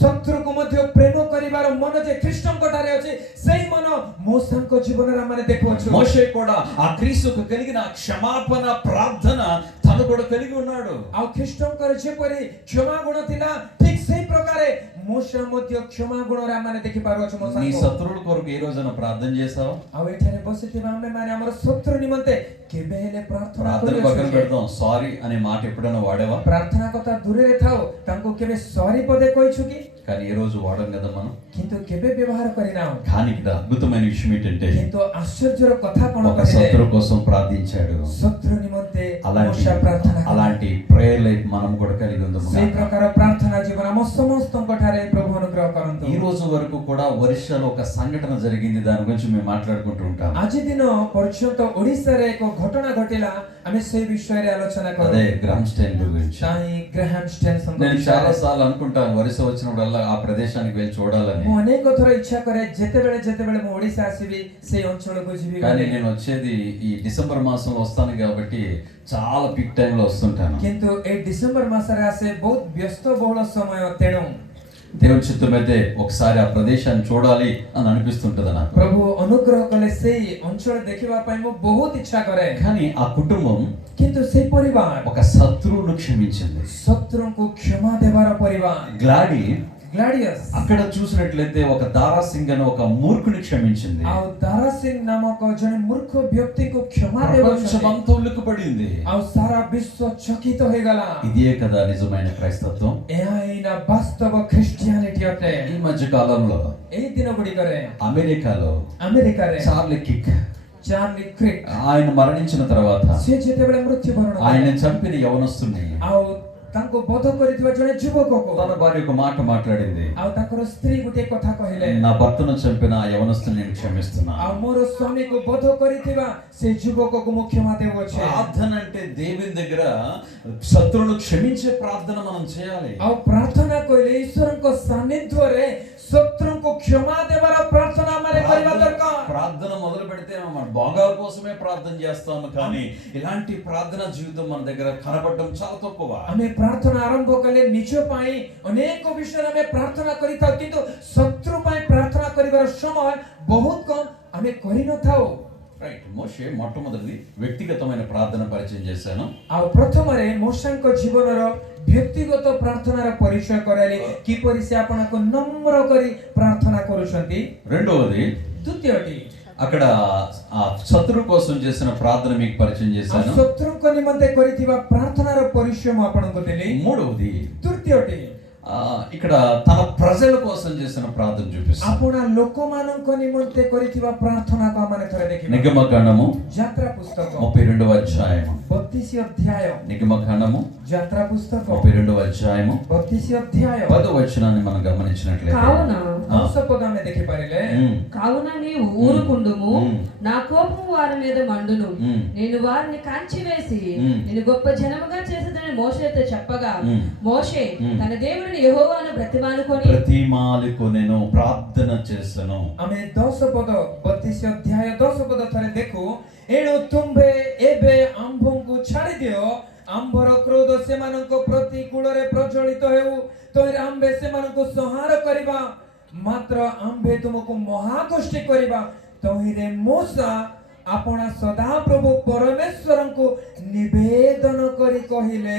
ଶତ୍ରୁକୁ ମଧ୍ୟ ପ୍ରେମ କରିବାର ମନ ଯେ ଖ୍ରୀଷ୍ଟଙ୍କ ଠାରେ ଅଛି, ସେଇ ମନ ମୋଶଙ୍କ ଜୀବନରେ ଆମେ ଦେଖୁଅଛୁ। మోషే కూడా ఆ క్రీస్తుకు కలిగిన క్షమాపణ ప్రార్థన తను కూడా కలిగి ఉన్నాడు। ଆଉ ଖ୍ରୀଷ୍ଟଙ୍କର ଯେପରି କ୍ଷମା ଗୁଣ ଥିଲା, ଠିକ ସେଇ ପ୍ରକାରେ ମୋଶା ମଧ୍ୟ କ୍ଷମା ଗୁଣରେ ଆମେ ଦେଖି ପାରୁଅଛୁ। నీ శత్రువుల కొరకు ఏ రోజున ప్రార్థన చేసావు? ଆଉ ଏଠାରେ ବସିଥିବା ଆମେ ମାନେ ଆମର ଶତ୍ରୁ ନିମନ୍ତେ କେବେ ହେଲେ ପ୍ରାର୍ଥନା ప్రార్థన పక్కన କରିଅଛୁ? పెడదాం, సారీ అనే మాట ఎప్పుడైనా వాడేవా? ପ୍ରାର୍ଥନା କଥା ଦୂରରେ ଥାଉ, ତାଙ୍କୁ କେବେ ସରି ପଦେ କହିଛୁ କି? కానీ ఏ రోజు వాడం కదా మనం। କିନ୍ତୁ କେବେ ବ୍ୟବହାର କରିନାହୁଁ। కానీ ఇక్కడ అద్భుతమైన విషయం ఏంటంటే କିନ୍ତୁ ఆశ్చర్ୟର କଥା କଣ ఒక କହିଲେ? శత్రు కోసం ప్రార్థించాడు। ଶତ୍ରୁ ନିମନ୍ତେ అలాంటి ମୋଶା ପ୍ରାର୍ଥନା କଲା। అలాంటి ప్రేయర్ లైఫ్ మనం కూడా కలిగి ఉందాం। ସେଇ ପ୍ରକାର ପ୍ରାର୍ଥନା ଜୀବନ ଆମ ସମସ୍ତଙ୍କ ଠାରେ ପ୍ରଭୁ ଅନୁଗ୍ରହ ଅନୁଗ୍ରହ କରନ୍ତୁ। ఈ రోజు వరకు కూడా ఒరిస్సాలో ఒక సంఘటన జరిగింది, దాని గురించి మేము మాట్లాడుకుంటూ ఉంటాం. ଆଜି ଦିନ ପର୍ଯ୍ୟନ୍ତ ଓଡ଼ିଶାରେ ଏକ ଘଟଣା ଘଟିଲା, ଆମେ ସେଇ ବିଷୟରେ ଆଲୋଚନା କରୁ। అదే గ్రామ్ స్టైన్ గురించి. ତାହିଁ ଗ୍ରାହାମ ଷ୍ଟେନସଙ୍କ నేను ବିଷୟରେ। చాలా సార్లు అనుకుంటాను ఒరిస్సా వచ్చినప్పుడల్లా ఆ ప్రదేశానికి వెళ్ళి చూడాలని. ମୁଁ ଅନେକ ଥର ଇଚ୍ଛା କରେ ଯେତେବେଳେ ମୁଁ ଓଡ଼ିଶା ଆସିବି ସେଇ ଅଞ୍ଚଳକୁ ଯିବି కానీ ବୋଲି। నేను వచ్చేది ఈ డిసెంబర్ మాసంలో వస్తాను కాబట్టి చాలా పిక్ టైం లో వస్తుంటాను. କିନ୍ତୁ ଏଇ ଡିସେମ୍ବର ମାସରେ ଆସେ, ବହୁତ ବ୍ୟସ୍ତବହୁଳ ସମୟ, ତେଣୁ దేవుని చిత్తమైతే ఒకసారి ఆ ప్రదేశాన్ని చూడాలి అని అనిపిస్తుంటది నాకు. ପ୍ରଭୁ ଅନୁଗ୍ରହ କଲେ ସେଇ ଅଞ୍ଚଳ ଦେଖିବା ପାଇଁ ମୁଁ ବହୁତ ଇଚ୍ଛା କରେ। కానీ ఆ కుటుంబం କିନ୍ତୁ ସେଇ ପରିବାର ఒక శత్రువును క్షమించింది. ଶତ୍ରୁଙ୍କୁ କ୍ଷମା ଦେବାର ପରିବାର। గ్లాడీ ଗ୍ଲାଡିୟସ୍ అక్కడ చూసినట్లయితే ఒక దారాసింగ్ అని ఒక మూర్ఖుని క్షమించింది. ଆଉ ଦାରା ସିଂ ନାମକ ଜଣେ ମୂର୍ଖ ବ୍ୟକ୍ତିଙ୍କୁ କ୍ଷମା ଦେଉଛନ୍ତି। ప్రపంచమంతా ఉలిక్కిపడింది. ଆଉ ସାରା ବିଶ୍ୱ ଚକିତ ହୋଇଗଲା। ఇదే కదా నిజమైన క్రైస్తత్వం. ଏହା ଏଇନା ବାସ୍ତବ ଖ୍ରୀଷ୍ଟିଆନିଟି ଅଟେ। ఈ మధ్య కాలంలో ଏଇ ଦିନ ଗୁଡ଼ିକରେ అమెరికాలో ଆମେରିକାରେ చార్లీ కిక్ ଚାର୍ଲି କ୍ରିକ୍ ఆయన మరణించిన తర్వాత ସେ ଯେତେବେଳେ ମୃତ୍ୟୁବରଣ ఆయన କଲେ, చంపిన యవనస్తుని ଆଉ ତାଙ୍କୁ ବଧ କରିଥିବା ଜଣେ ଯୁବକକୁ, తన భార్య ఒక మాట మాట్లాడింది. ଆଉ ତାଙ୍କର ସ୍ତ୍ରୀ ଗୋଟିଏ କଥା କହିଲେ, నా భర్తను చంపిన ఆ యవనస్తుని నేను క్షమిస్తున్నా. ଆଉ ମୋର ସ୍ୱାମୀକୁ ବଧ କରିଥିବା ସେ ଯୁବକକୁ ମୁଁ କ୍ଷମା ଦେଉଅଛି। ప్రార్థన అంటే దేవుని దగ్గర శత్రువును క్షమించే ప్రార్థన మనం చేయాలి. ଆଉ ପ୍ରାର୍ଥନା କହିଲେ ଈଶ୍ୱରଙ୍କ ସାନ୍ନିଧ୍ୟରେ ଶତ୍ରୁଙ୍କୁ କ୍ଷମା ଦେବାର ପ୍ରାର୍ଥନା ମାନେ କରିବା ଦରକାର। ప్రార్థన మొదలు పెడితే మన బాగా కోసమే ప్రార్థన చేస్తాము, కానీ ఇలాంటి ప్రార్థన జీవితం మన దగ్గర కనబడడం చాలా తక్కువ. ଆମେ ପ୍ରାର୍ଥନା ଆରମ୍ଭ କଲେ ନିଜ ପାଇଁ ଅନେକ ବିଷୟରେ ଆମେ ପ୍ରାର୍ଥନା କରିଥାଉ, କିନ୍ତୁ ଶତ୍ରୁ ପାଇଁ ପ୍ରାର୍ଥନା କରିବାର ସମୟ ବହୁତ କମ ଆମେ କରିନଥାଉ। రైట్. మోషే మొట్టమొదటిది వ్యక్తిగతమైన ప్రార్థన పరిచయం చేశాను. ଆଉ ପ୍ରଥମରେ ମୋଶେଙ୍କ ଜୀବନର ବ୍ୟକ୍ତିଗତ ପ୍ରାର୍ଥନାର ପରିଚୟ କରାଇଲେ, କିପରି ସେ ଆପଣଙ୍କୁ ନମ୍ର କରି ପ୍ରାର୍ଥନା କରୁଛନ୍ତି। రెండవది ଦ୍ୱିତୀୟଟି అక్కడ ఆ శత్రు కోసం చేసిన ప్రార్థన మీకు పరిచయం ଆଉ చేశాను. ଶତ୍ରୁଙ୍କ ନିମନ୍ତେ କରିଥିବା ପ୍ରାର୍ଥନାର ପରିଚୟ ମୁଁ ଆପଣଙ୍କୁ ଦେଲି। మూడవది ତୃତୀୟଟି ఇక్కడ తన ప్రజల కోసం చేసిన ప్రార్థన చూపిస్తాను. ଆପଣ ଲୋକମାନଙ୍କ ନିମନ୍ତେ କରିଥିବା ପ୍ରାର୍ଥନାକୁ ଆମେ ଥରେ ଦେଖିବା। నిగమకాండము ଯାତ୍ରା పుస్తକ 32వ అధ్యాయము. 32 ଅଧ୍ୟାୟ। నిగమకాండము ଯାତ୍ରା పుస్తକ 32వ అధ్యాయము 32 ଅଧ୍ୟାୟ। 10వ వచనాన్ని మనం గమనించినట్లయితే కావున 10 ପଦ ଆମେ ଦେଖିପାରିଲେ, కావున నీవు ఊరుకుండుము, మ్మ్. నా కోపము వారి మీద మండును, మ్మ్. నేను వారిని కాల్చివేసి మ్మ్. నేను గొప్ప జనముగా చేసేదని మోషేతో చెప్పగా, మ్మ్. మోషే మ్మ్. తన దేవుడిని యెహోవాను బ్రతిమాలుకొని ప్రతిమాలికు నేను ప్రార్థన చేశాను. ଆମେ 10 ପଦ 32 ଅଧ୍ୟାୟ 10 ପଦ ଥରେ ଦେଖୁ। ଏଣୁ ତୁମ୍ଭେ ଏବେ ଆମ୍ଭଙ୍କୁ ଛାଡ଼ି ଦିଅ, ଆମ୍ଭର କ୍ରୋଧ ସେମାନଙ୍କ ପ୍ରତିକୂଳରେ ପ୍ରଜ୍ୱଳିତ ହେଉ, ତହିଁରେ ଆମ୍ଭେ ସେମାନଙ୍କୁ ସଂହାର କରିବା, ମାତ୍ର ଆମ୍ଭେ ତୁମକୁ ମହାକୃଷ୍ଟି କରିବା। ତହିଁରେ ମୂଷା ଆପଣା ସଦାପ୍ରଭୁ ପରମେଶ୍ୱରଙ୍କୁ ନିବେଦନ କରି କହିଲେ।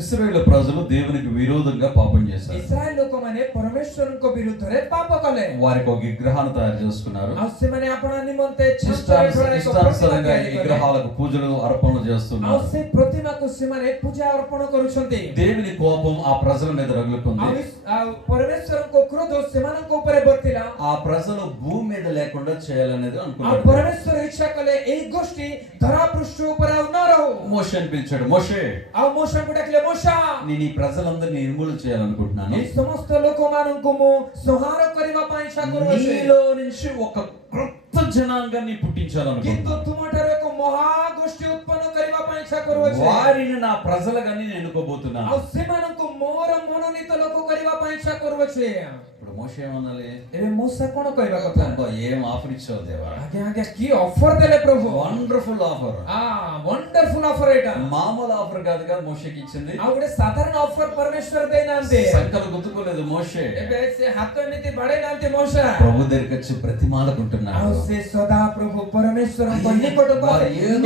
ఇశ్రాయేలు ప్రజలు దేవునికి విరోధంగా పాపం చేశారు. ଇସ୍ରାଏଲ ଲୋକମାନେ ପରମେଶ୍ୱରଙ୍କ ବିରୁଦ୍ଧରେ ପାପ କଲେ, వారికి ఒక విగ్రహాన్ని తయారు చేసుకున్నారు. ଆଉ ସେମାନେ ଆପଣା ନିମନ୍ତେ ଛାଞ୍ଚରେ ଏକ ପ୍ରତିମା ఇష్టానుసారంగా ତିଆରି କଲେ। విగ్రహాలకు పూజలు అర్పణలు ଆଉ చేస్తున్నారు. ସେ ପ୍ରତିମାକୁ ସେମାନେ ପୂଜା ଅର୍ପଣ କରୁଛନ୍ତି। దేవుని కోపం ఆ ప్రజల మీద రగులుకుంది. ଆଉ ପରମେଶ୍ୱରଙ୍କ କ୍ରୋଧ ସେମାନଙ୍କ ଉପରେ ବର୍ତ୍ତିଲା। ఆ ప్రజలు భూమి మీద లేకుండా చేయాలనేది ଆଉ అనుకున్నారు. ପରମେଶ୍ୱର ଇଚ୍ଛା କଲେ ଏଇ ଗୋଷ୍ଠୀ ଧରା ପୃଷ୍ଠ ଉପରେ ଆଉ ନ ରହୁ। మోషేని పిలిచాడు. మోషే, ଆଉ ମୂଷାଙ୍କୁ ଡାକିଲେ, ମୂଷା నేను ఈ ప్రజలందరినీ నిర్మూలన చేయాలనుకుంటున్నాను. ଏଇ ସମସ୍ତ ଲୋକମାନଙ୍କୁ ମୁଁ ସଂହାର କରିବା ପାଇଁ ଇଚ୍ଛା କରୁଅଛି, నీలో నుంచి ఒక క్రొత్త జనాంగాన్ని କିନ୍ତୁ పుట్టించాలనుకుంటున్నాను. ତୁମଠାରୁ ଏକ ମହାଗୋଷ୍ଠୀ ଉତ୍ପନ୍ନ କରିବା ପାଇଁ ଇଚ୍ଛା କରୁଅଛି। వారిని నా ప్రజలుగా నేను ఎన్నుకోబోతున్నాను. ଆଉ ସେମାନଙ୍କୁ ମୋର ମନୋନୀତ ଲୋକ କରିବା ପାଇଁ ଇଚ୍ଛା କରୁଅଛି। ఇప్పుడు మోషే ఏమనాలి? ଏବେ ମୂଷା କଣ କହିବା କଥା? అబ్బా, ఏం ఆఫర్ ఇచ్చావు దేవా, ଆଜ୍ଞା ଆଜ୍ଞା କି ଅଫର ଦେଲେ ପ୍ରଭୁ। Wonderful offer. వండర్ఫుల్ ఆఫర్ ଏଇଟା। మామూలు ఆఫర్ కాదుగా మోషేకి ఇచ్చింది. ଆଉ ଗୋଟେ ସାଧାରଣ ଅଫର ପରମେଶ୍ୱର ଦେଇନାହାନ୍ତି। సంకలు గుర్తుకోలేదు మోషే. ଏବେ ସେ ହାତ ଏମିତି ବାଡେଇ ନାହାନ୍ତି ମୂଷା। ప్రభు దగ్గరికి వచ్చి ప్రతిమాలకుంటున్నాడు. ଆଉ ସେ ସଦା ପ୍ରଭୁ ପରମେଶ୍ୱରଙ୍କ ନିକଟକୁ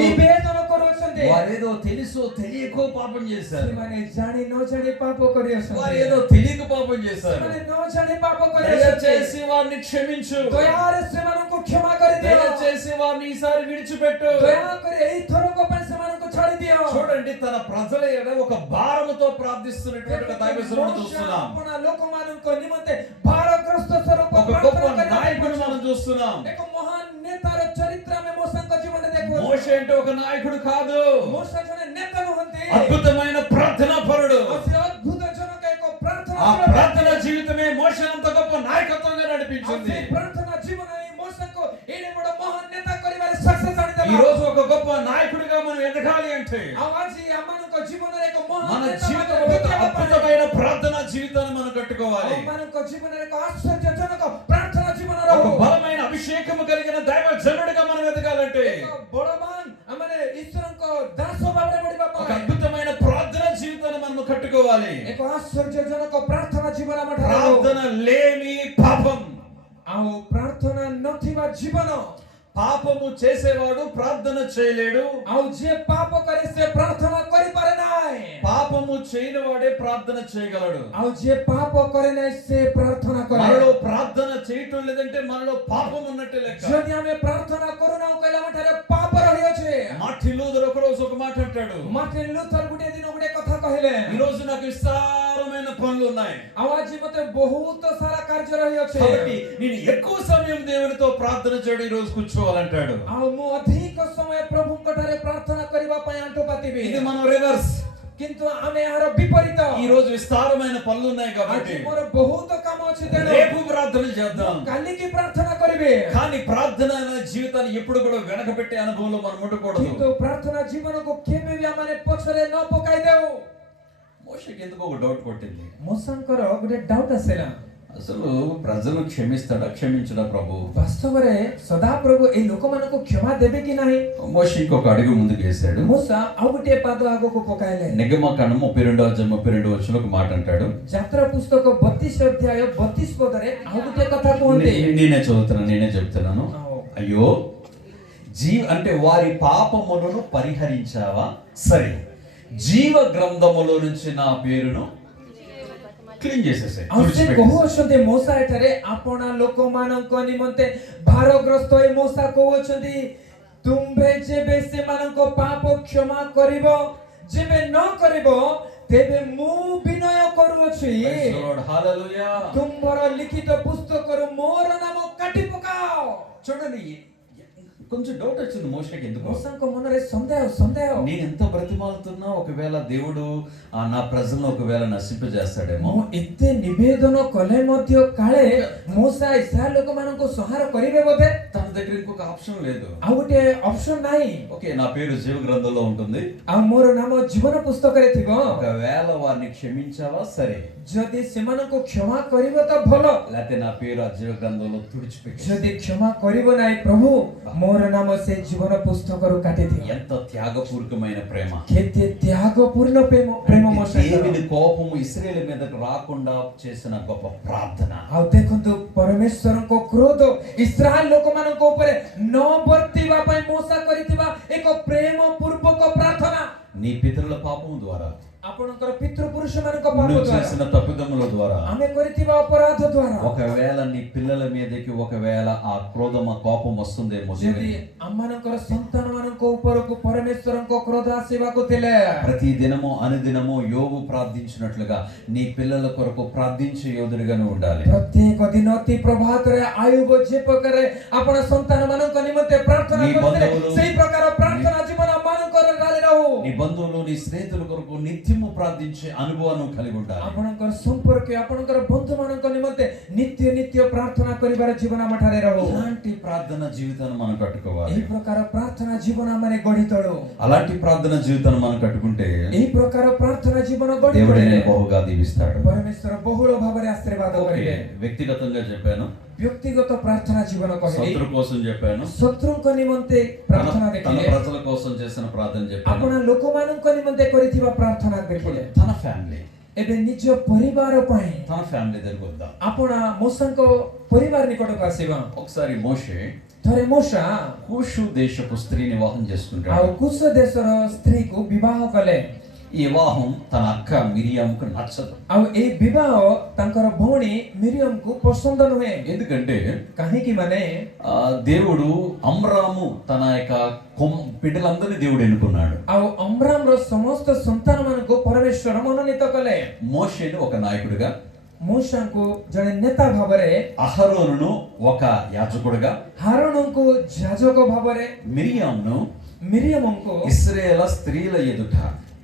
ନିବେଦନ କରୁଅଛନ୍ତି। వారేదో తెలుసో తెలియకో పాపం చేశారు. ସେମାନେ ଜାଣି ନ ଜାଣି ପାପ କରିଅଛନ୍ତି। వారేదో తెలియక పాపం చేశారు. ସେମାନେ ନ ଜାଣି పాప କରିଅଛନ୍ତି। దయచేసి వారిని క్షమించు. ଦୟାରେ ସେମାନଙ୍କୁ କ୍ଷମା କରିଦିଅ। దయచేసి వారిని ఈసారి విడిచిపెట్టు. ଦୟାକରି ଏଇ ଥରକ ପାଇଁ ସେମାନଙ୍କୁ ଛାଡି ଦିଅ। చూడండి, తన ప్రజల ఎడ ఒక భారముతో ప్రార్థిస్తున్నటువంటి ఒక దైవజనుడిని చూస్తున్నాం. अपना ଲୋକମାନଙ୍କ ନିମନ୍ତେ ଭାରଗ୍ରସ୍ତ ସ୍ୱରୂପ ఒక గొప్ప నాయకుడు మనం చూస్తున్నాం. ଏକ ମହାନ ନେତାର ଚରିତ୍ର ଆମେ ମୋଶଙ୍କ ଜୀବନରେ ଦେଖୁଛୁ। మోషే అంటే ఒక నాయకుడు కాదు, ମୋଶ ଜଣେ ନେତା ନୁହନ୍ତି, అద్భుతమైన ప్రార్థనా పరుడు. ଆଉ ସେ ଅଦ୍ଭୁତ ଜନକ ଏକ ପ୍ରାର୍ଥନା ఆ ప్రార్థన జీవితమే మోషే అంత గొప్ప నాయకత్వంగా నడిపించింది. प्रार्थना जीवन मोसको एडे बडो महान नेता करिबारे सक्सेस ఈ आनिदेला రోజు ఒక గొప్ప నాయకుడిగా మనం ఎదగాలి అంటే आवाजी अम्मानको जीवन रे एक महान మన नेता జీవితంలో ఒక అద్భుతమైన ప్రార్థన జీవితాన్ని మనం కట్టుకోవాలి. अम्मानको जीवन रे एक आश्चर्यजनक प्रार्थना जीवन ఒక रहो బలమైన అభిషేకము కలిగిన దైవజనుడిగా మనం ఎదగాలంటే बडमान अमाने ईश्वरको दासो भाबरे बढिबा ఒక पाए అద్భుతమైన ప్రార్థన జీవితాన్ని మనం కట్టుకోవాలి. एक आश्चर्यजनक प्रार्थना जीवन मठारे ప్రార్థన లేని పాపం. आउ प्रार्थना नथिबा जीवन పాపము చేసేవాడు ప్రార్థన చేయలేడు. आउ जे पाप करे से प्रार्थना करि पारे नाय పాపము చేయని వాడే ప్రార్థన చేయగలడు. आउ जे पाप करे नाय से प्रार्थना करे మనలో ప్రార్థన చేయటం లేదంటే మనలో పాపం ఉన్నట్టే లెక్క. जदि हमें प्रार्थना करू ना कहला मठारे पाप रहियो छे మార్టిన్ లూథర్ ఒక రోజు ఒక మాట అంటాడు. मार्टिन लूथर गुटे दिन गुटे कथा कहले ఈ రోజు నాకు విస్తారమైన పనులు ఉన్నాయి आवाजी मते बहुत सारा कार्य रहियो छे కాబట్టి నేను ఎక్కువ సమయం దేవునితో ప్రార్థన చేయడం ఈ రోజు కూర్చోవాలంటాడు. आउ मु अधिक समय प्रभु कठारे प्रार्थना करिबा पय आंटो पातिबे ఇది మనం రివర్స్. किंतु आमे यार विपरीत ఈ రోజు విస్తారమైన పనులు ఉన్నాయి కాబట్టి आज मोर बहुत काम अछि तेनो రేపు ప్రార్థన చేద్దాం. काली की प्रार्थना करिबे కానీ ప్రార్థన అనే జీవితాన్ని ఎప్పుడు కూడా వెనకబెట్టే అనుభవంలో మనం ఉండకూడదు. किंतु प्रार्थना जीवन को केबे भी आमाने पछरे न पकाई देउ మోషేకి ఎందుకో ఒక డౌట్ కొట్టింది. मोसंकर गुटे डाउट आसेला అసలు ప్రజలను క్షమిస్తాడా క్షమించడా ప్రభు? वास्तव रे सदा प्रभु ए लोक मानको क्षमा देबे कि नाही మోషే ఇంకొక అడుగు ముందుకు వేశాడు. मूसा आउ गुटे पाद आगो को पकाइले నిర్గమకాండం 32:32 ఒక మాట అంటాడు. यात्रा पुस्तक 32 अध्याय 32 पदरे आउ गुटे कथा कहते నేనే చెప్తున్నాను. అయ్యో అంటే వారి పాపములను పరిహరించావా? సరే, జీవ గ్రంథములో నుంచి నా పేరును క్లీన్ చేసేసాయి. आउसे कहउछन्ते मोसा एठारे आपना लोक मानक निमंते भारग्रस्त ए मोसा कहउछन्ती तुम्भे जेबे से मानक पाप क्षमा करिवो जेबे न करिवो तेबे मु विनय करूछि Praise the Lord. Hallelujah. तुम्बर लिखित पुस्तक मोर नाम काटी पकाओ చూడండి, కొంచెం డౌట్ వచ్చింది మోషేకి. ఎందుకు? मोसाको मनरे संदेह నేను ఎంత బ్రతిమాలుతున్నా ఒకవేళ దేవుడు నా ప్రజలను ఒకవేళ నశింపజేస్తాడేమో. मु एते निवेदन कले मध्य काळे मोसा इस्राएल लोक मानको संहार करिवे बोधे తన దగ్గర ఇంకొక ఆప్షన్ లేదు. आ गुटे ऑप्शन नाही ఓకే, నా పేరు జీవ గ్రంథంలో ఉంటుంది. आ मोर नाम जीवन पुस्तक रे थिबो ఒకవేళ వారిని క్షమించావా? సరే, जदि सेमानको क्षमा करिवो त भलो లేకపోతే నా పేరు ఆ జీవ గ్రంథంలో తుడిచిపెట్టు. जदि क्षमा करिवो नाही प्रभु मोर नाम से जीवन पुस्तक रु काटी थी ఎంత త్యాగపూర్వకమైన ప్రేమ. केते त्यागपूर्ण प्रेम मोसा దేవుని కోపము ఇశ్రాయేలు మీదకు రాకుండా చేసిన గొప్ప ప్రార్థన. आ देखंतु परमेश्वरको क्रोध इस्राएल लोक मानको ऊपर न वर्तिबा पय मोसा करितिबा एक प्रेम पूर्वक प्रार्थना నీ పితరుల పాపము ద్వారా, आपणकर पितृपुरुष मानक पाप నువ్వు द्वारा చేసిన తప్పిదముల ద్వారా, आमे करितिबा अपराध द्वारा ఒకవేళ నీ పిల్లల మీదకి ఒకవేళ ఆ క్రోధమ కోపం వస్తుందేమో. यदि अम्मानकर संतान मानक ऊपरको परमेश्वरको क्रोध आसीबाको थिले ప్రతి దినము అనుదినము యోబు ప్రార్థించినట్లుగా నీ పిల్లల కొరకు ప్రార్థించే యోధుడిగానే ఉండాలి. प्रत्येक दिन अति प्रभात रे आयुब जे प्रकारे आपण संतान मानक निमंते प्रार्थना నీ करते బంధువులు, सेही प्रकार प्रार्थना जीवन मानकर गाली रहू నీ బంధువులు నీ స్నేహితుల కొరకు నిత్యము ప్రార్థించే అనుభవాన్ని కలిగి ఉండాలి. आपणकर संपर्क आपणकर बंधु मानक निमंते नित्य नित्य प्रार्थना करिबार जीवन मठारे रहू ఇలాంటి ప్రార్థన జీవితాన్ని మనం కట్టుకోవాలి. एही प्रकार प्रार्थना जीवन माने गढी तळू అలాంటి ప్రార్థన జీవితాన్ని మనం కట్టుకుంటే एही प्रकार प्रार्थना जीवन गढी దేవుడే तळे బహుగా దీవిస్తాడు. परमेश्वर बहुळ भाବରେ आशीर्वाद ఓకే, करिवे వ్యక్తిగతంగా చెప్పాను, व्यक्तिगत प्रार्थना जीवन कहले శత్రు కోసం చెప్పాను, शत्रुଙ୍କ निमंते प्रार्थना తన देखिले ప్రజల కోసం చేసిన ప్రార్థన చెప్పాను, आपण लोकମାନଙ୍କ निमंते करिथिबा प्रार्थना देखिले తన ఫ్యామిలీ एबे निज परिवार पय తన ఫ్యామిలీ దగ్గరికి వద్దాం. आपण मोसंक परिवार निकटको आसीबा ఒకసారి మోషే थरे मोसा కూషు దేశపు స్త్రీని వివాహం आ చేసుకుంటాడు. कुश देशर स्त्री को विवाह कले ఈ వివాహం తన అక్క మిరియంకు నచ్చదు. आ ए विवाह तांकर भौणी मिरियम को पसंद नहे ఎందుకంటే काहे कि माने దేవుడు అమ్రాము తన యొక్క బిడ్డలందరినీ దేవుడు ఎన్నుకున్నాడు. आ अम्राम रो समस्त संतान मान को परमेश्वर मनोनीत कले మోషేను ఒక నాయకుడిగా, मूसा को जने नेता भावरे అహరోనును ఒక యాజకుడిగా, हारून को याजक भावरे మిరియంను मिरियम को ఇశ్రాయేలు స్త్రీల ఎదుట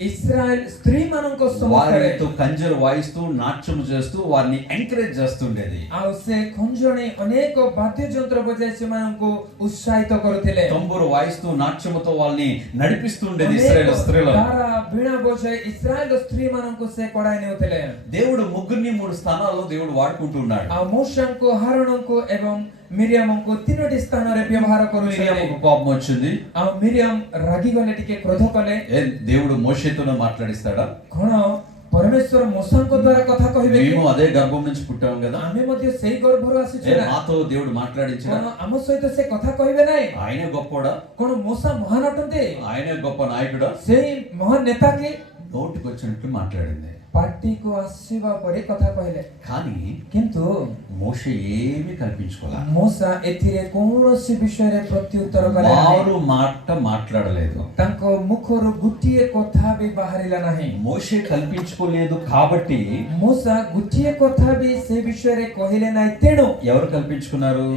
ଇସ୍ରାଏଲ ସ୍ତ୍ରୀ ମାନଙ୍କ ସମ୍ମୁଖରେ వారితో కంజరు వాయిస్తూ నాట్యం చేస్తూ వారిని ఎంకరేజ్ చేస్తుండేది. ଆଉ ସେ ଖଞ୍ଜଣି ଅନେକ ବାଦ୍ୟ ଯନ୍ତ୍ର ବଜାଇ ସେମାନଙ୍କୁ ଉତ୍ସାହିତ କରୁଥିଲେ। తంబురు వాయిస్తూ నాట్యముతో వాళ్ళని నడిపిస్తుండేది ఇశ్రాయేలు స్త్రీలను. ତାରା ବୀଣା ବଜାଇ ଇସ୍ରାଏଲ ସ୍ତ୍ରୀ ମାନଙ୍କୁ ସେ କଢାଇ ନେଉଥିଲେ। దేవుడు ముగ్గురిని 3 స్థానాల్లో దేవుడు వాడుకుంటున్నాడు. ଆଉ మూషాଙ୍କୁ ହାରଣଙ୍କୁ ଏବଂ ମିରିୟମଙ୍କୁ 3ଟି ସ୍ଥାନରେ ବ୍ୟବହାର କରୁଥିଲେ। మిరియాముకు కోపం వచ్చింది. ଆଉ ମିରିୟମ ରାଗିଗଲେ, ଟିକେ କ୍ରୋଧ କଲେ। దేవుడు మోషేతోనే మాట్లాడిస్తాడా? କଣ ପରମେଶ୍ୱର ମୋଷଙ୍କ ଦ୍ୱାରା କଥା କହିବେ କି? మేము అదే గర్భం నుంచి పుట్టాం కదా, ଆମେ ମଧ୍ୟ ସେଇ ଗର୍ଭରୁ ଆସିଛୁ ନା? మాతో దేవుడు మాట్లాడించడా? କଣ ଆମ ସହିତ ସେ କଥା କହିବେ ନାହିଁ? ఆయనే గొప్పోడా? କଣ ମୋଷା ମହାନ ଅଟନ୍ତି? ఆయనే గొప్ప నాయకుడా? ସେଇ ମହାନ ନେତା କି? నోటికి వచ్చినట్టు మాట్లాడింది. ପାଟିକୁ ଆସିବା ପରି କଥା କହିଲେ, కానీ କିନ୍ତୁ మోషే ఏమీ కల్పించుకోలే. ମୋଷା ଏଥିରେ କୌଣସି ବିଷୟରେ ପ୍ରତ୍ୟୁତ୍ତର କଲେ ନାହିଁ। మారు మాట మాట్లాడలేదు. ତାଙ୍କ ମୁଖରୁ ଗୋଟିଏ କଥା ବି ବାହାରିଲା ନାହିଁ। మోషే కల్పించుకోలేదు కాబట్టి ମୋଷା ଗୋଟିଏ କଥା ବି ସେ ବିଷୟରେ କହିଲେ ନାହିଁ। ତେଣୁ ఎవరు కల్పించుకున్నారు?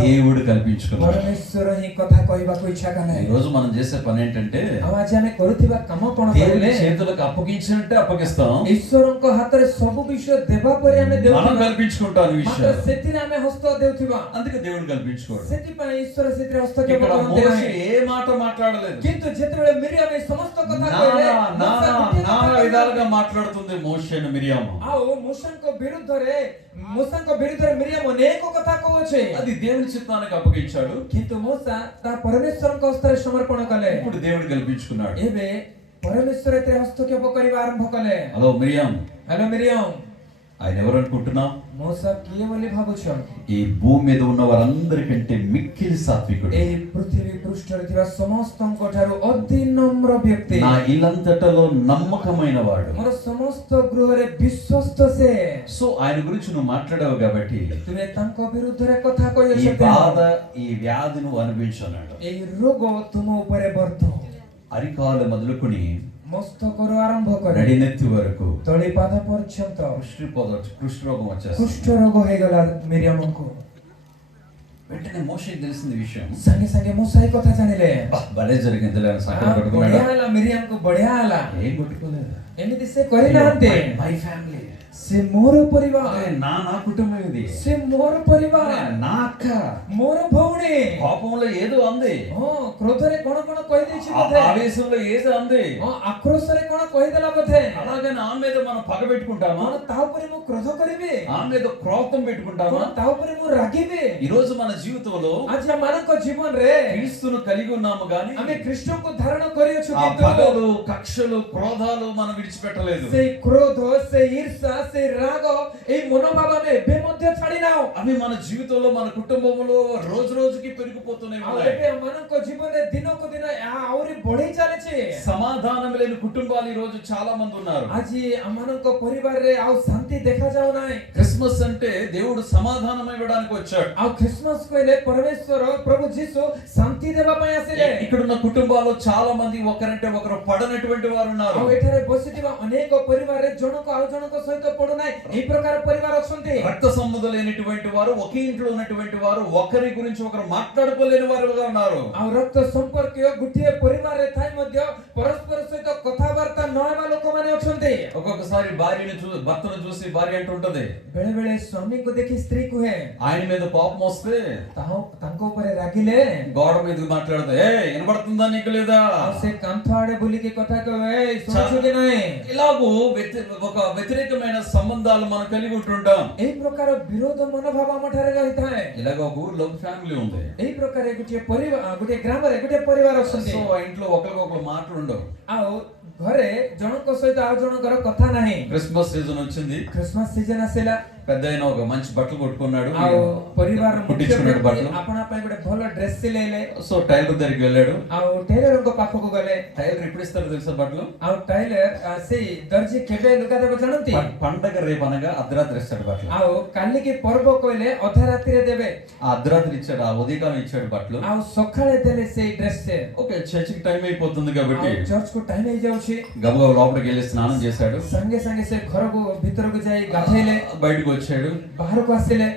దేవుడు కల్పించుకున్నాడు. ପରମେଶ୍ୱର ହିଁ କଥା କହିବାକୁ ଇଚ୍ଛା କଲେ। ఈ రోజు మనం చేసే పని ఏంటంటే ଆଉ ଆଜି ଆମେ କରୁଥିବା କାମ କଣ దేవుడి କହିଲେ? చేతులకు అప్పగించినట్టే అప్పగిస్తాం. ଈଶ୍ୱରଙ୍କ ହାତରେ ସବୁ ବିଷୟ ଦେବା ପରେ ଆମେ మనం ଦେଉଥିବା, కల్పించుకుంటాం ମାତ୍ର విషయం. ସେଥିରେ ଆମେ ହସ୍ତ ଦେଉଥିବା। అందుకే దేవుడు కల్పించుకోడు. ସେଥିପାଇଁ ଈଶ୍ୱର ସେଥିରେ ହସ୍ତକ୍ଷେପ ఇక్కడ କରନ୍ତି మోషే ନାହିଁ। ఏ మాట మాట్లాడలేదు. କିନ୍ତୁ ଯେତେବେଳେ ମିରିୟମ এই ସମସ୍ତ କଥା କହିଲେ, ମୋଷା ଗୋଟିଏ କଥା నానా କହିଲେ। విధాలుగా మాట్లాడుతుంది మోషేను మిరియాము. ଆଉ ମୋଷାଙ୍କ ବିରୁଦ୍ଧରେ ମିରିୟମ ଅନେକ କଥା କହୁଅଛି। అది దేవుని చిత్తానికి అప్పగించాడు. କିନ୍ତୁ ମୋଷା ତା ପରମେଶ୍ୱରଙ୍କ ହସ୍ତରେ ସମର୍ପଣ କଲେ। ఇప్పుడు దేవుడు కల్పించుకున్నాడు. ଏବେ ପରମେଶ୍ୱର ଏଥିରେ ହସ୍ତକ୍ଷେପ କରିବା ଆରମ୍ଭ କଲେ। హలో మిరియాం, ହ୍ୟାଲୋ ମିରିୟମ, ఆయన ఎవరు అనుకుంటున్నావు? ମୋଷା କିଏ ବୋଲି ଭାବୁଛ? ఈ భూమి మీద ఉన్న వారందరికంటే మిక్కిలి సాత్వికుడు. ଏହି ପୃଥିବୀ ପୃଷ୍ଠରେ ଥିବା ସମସ୍ତଙ୍କ ଠାରୁ ଅତି ନମ୍ର ବ୍ୟକ୍ତି। నా ఇల్లంతటలో నమ్మకమైన వాడు. ମୋର ସମସ୍ତ ଗୃହରେ ବିଶ୍ୱସ୍ତ ସେ। సో ఆయన గురించి నువ్వు మాట్లాడావు కాబట్టి ତୁମେ ତାଙ୍କ ବିରୁଦ୍ଧରେ କଥା ఈ କହିଛ। బాధ ఈ వ్యాధి నువ్వు అనుభవించున్నాడు. ଏହି ରୋଗ ତୁମ ଉପରେ ବର୍ଦ୍ଧ। అరికాలు మొదలుకొని ମସ୍ତକରୁ ଆରମ୍ଭ କରି నడినెత్తి వరకు ତଳି ପାଦ ପର୍ଯ୍ୟନ୍ତ కుష్ఠరోగం వచ్చేస్తుంది. କୁଷ୍ଠ ରୋଗ ହେଇଗଲା ମିରିୟମଙ୍କୁ। వెంటనే మోషేకి తెలిసింది విషయం. ସାଙ୍ଗେ ସାଙ୍ଗେ ମୋଷା ଏ କଥା ଜାଣିଲେ। భలే జరిగింది లేని సంకటం ବଢିଆ కొట్టుకున్నాడు. ହେଲା, ମିରିୟମକୁ ବଢିଆ ହେଲା। ఏం కొట్టుకోలేదు. ଏମିତି ସେ କରିନାହାନ୍ତି। మై ఫ్యామిలీ, ସେ ମୋର ପରିବାର, నా కుటుంబం ఇది, ସେ ମୋର ପରିବାର, నా అక్క ମୋର ଭଉଣୀ। కోపంలో ఏదో అంది, ହଁ, କ୍ରୋଧରେ କଣ କଣ କହିଦେଇଛି ବୋଧେ। ఆవేశంలో ఏదో అంది. ହଁ, ଆକ୍ରୋଶରେ କଣ କହିଦେଲା ବୋଧେ। అలాగని ఆమె మీద మనం పగ పెట్టుకుంటామా? କଣ ତା ଉପରେ ମୁଁ କ୍ରୋଧ କରିବି? ఆమె మీద క్రోధం పెట్టుకుంటామా? କଣ ତା ଉପରେ ମୁଁ ରାଗିବି? ఈ రోజు మన జీవితంలో ଆଜି ଆମମାନଙ୍କ ଜୀବନରେ క్రీస్తును కలిగి ఉన్నాము గాని ଆମେ ଖ୍ରୀଷ୍ଟଙ୍କୁ ଧାରଣ କରିଅଛୁ, ఆ କିନ୍ତୁ పగలు, కక్షలు, క్రోధాలు మనం విడిచిపెట్టలేదు. ସେଇ କ୍ରୋଧ, ସେଇ ఈర్ଷା, ସେଇ ରାଗ, ଏଇ మనోଭାବ ଆମେ ଏବେ ମଧ୍ୟ ଛାଡି ନାହୁଁ। అవి మన జీవితంలో, మన కుటుంబంలో రోజు రోజుకి పెరిగిపోతున్నాయి. ଆଉ ଏବେ ଆମମାନଙ୍କ ଜୀବନରେ ଦିନକୁ ଦିନ ଏହା ଆହୁରି ବଢି ଚାଲିଛି। సమాధానం లేని కుటుంబాలు ఈ రోజు చాలా మంది ఉన్నారు. ଆଜି ଆମମାନଙ୍କ ପରିବାରରେ ଆଉ ଶାନ୍ତି ଦେଖାଯାଉ ନାହିଁ। క్రిస్మస్ అంటే దేవుడు సమాధానం ఇవ్వడానికి వచ్చాడు. ଆଉ ଖ୍ରୀଷ୍ଟମାସ କହିଲେ ପରମେଶ୍ୱର ପ୍ରଭୁ ଯୀଶୁ ଶାନ୍ତି ଦେବା ପାଇଁ ଆସିଲେ। ఇక్కడున్న కుటుంబాల్లో చాలా మంది ఒకరంటే ఒకరు పడనటువంటి వారు ఉన్నారు. ଆଉ ଏଠାରେ ବସିଥିବା ଅନେକ ପରିବାରରେ ଜଣକ ଆଉ ଜଣକ ସହିତ ପଡୁନାହିଁ, ଏହି ପ୍ରକାର ପରିବାର ଅଛନ୍ତି। రక్త సంబంధం లేనటువంటి వారు, ఒకే ఇంట్లో ఉన్నటువంటి వారు, ఒకరి గురించి ఒకరు మాట్లాడుకోలేని వారుగా ఉన్నారు. ଆଉ ରକ୍ତ ସମ୍ପର୍କୀୟ ଗୋଟିଏ ପରିବାରରେ ଥାଇ ମଧ୍ୟ ପରସ୍ପର ସହିତ କଥାବାର୍ତ୍ତା ନ ହେବା ଲୋକମାନେ ଅଛନ୍ତି। ఒక్కొక్కసారి భర్తను చూసి భార్య అంటుంటది, ବେଳେ ବେଳେ ସ୍ୱାମୀକୁ ଦେଖି ସ୍ତ୍ରୀ କୁହେ, ఆయన మీద కోపం వస్తే ତାଙ୍କ ଉପରେ ରାଗିଲେ గోడ మీద మాట్లాడదు, వినబడుతుందా నీకు లేదా? ଆଉ ସେ କାନ୍ଥ ଆଡେ ବୁଲିକି କଥା କହେ, ଶୁଣୁଛୁ କି ନାହିଁ? ఇలాగూ ఒక వ్యతిరేకమైన సంబంధాలు మనం కలిగి ఉంటుంటాం. ଏହି ପ୍ରକାର ବିରୋଧ ମନୋଭାବ ଆମ ଠାରେ ରହିଥାଏ। ఇలాగ ఒక ఊర్లో ఫ్యామిలీ ఉంది. ଏହି ପ୍ରକାର ଗୋଟିଏ ପରିବାର, ଗୋଟିଏ ଗ୍ରାମରେ ଗୋଟିଏ ପରିବାର ଅଛନ୍ତି। సో ఆ ఇంట్లో ఒకరికొకరు మాటలు ఉండవు. ଆଉ ଘରେ ଜଣଙ୍କ ସହିତ ଆଉ ଜଣଙ୍କର କଥା ନାହିଁ। క్రిస్మస్ సీజన్ వచ్చింది. ଖ୍ରୀଷ୍ଟମାସ ସିଜନ ଆସିଲା। పెద్ద ఆయన ఒక మంచి బట్టలు కొట్టుకున్నాడు, ଆଉ ପରିବାର కుట్టించుకున్నాడు బట్టలు. ଆପଣା ପାଇଁ ଗୋଟେ ଭଲ ଡ୍ରେସ ସିଲେଇଲେ। సో టైలర్ దగ్గరికి వెళ్ళాడు. ଆଉ ଟେଲରଙ୍କ ପାଖକୁ ଗଲେ। టైలర్ ఎప్పుడు ఇస్తాడు తెలుసా బట్టలు? ଆଉ టైలର ସେଇ ଦର୍ଜି କେବେ ଲୁଗା ଦେବ ଜାଣନ୍ତି? పండగ రేపు అనగా అర్ధరాత్రి ఇస్తాడు బట్టలు. ଆଉ କାଲିକି ପର୍ବ କହିଲେ ଅଧା ରାତିରେ ଦେବେ। ఆ అర్ధరాత్రి ఇచ్చాడు, ఆ ఉదయకాలం ఇచ్చాడు బట్టలు. ଆଉ ସକାଳେ ଦେଲେ ସେଇ ଡ୍ରେସ। ఓకే, చర్చికి టైం అయిపోతుంది కాబట్టి ଚର୍ଚ୍ଚ କୁ ଟାଇମ ହେଇଯାଉଛି। గబగబా లోపలికి వెళ్ళి స్నానం చేశాడు. ସାଙ୍ଗେ ସାଙ୍ଗେ ସେ ଘରକୁ ଭିତରକୁ ଯାଇ ଗାଧେଇଲେ। బయటకు వచ్చాడు. ବାହାରକୁ ଆସିଲେ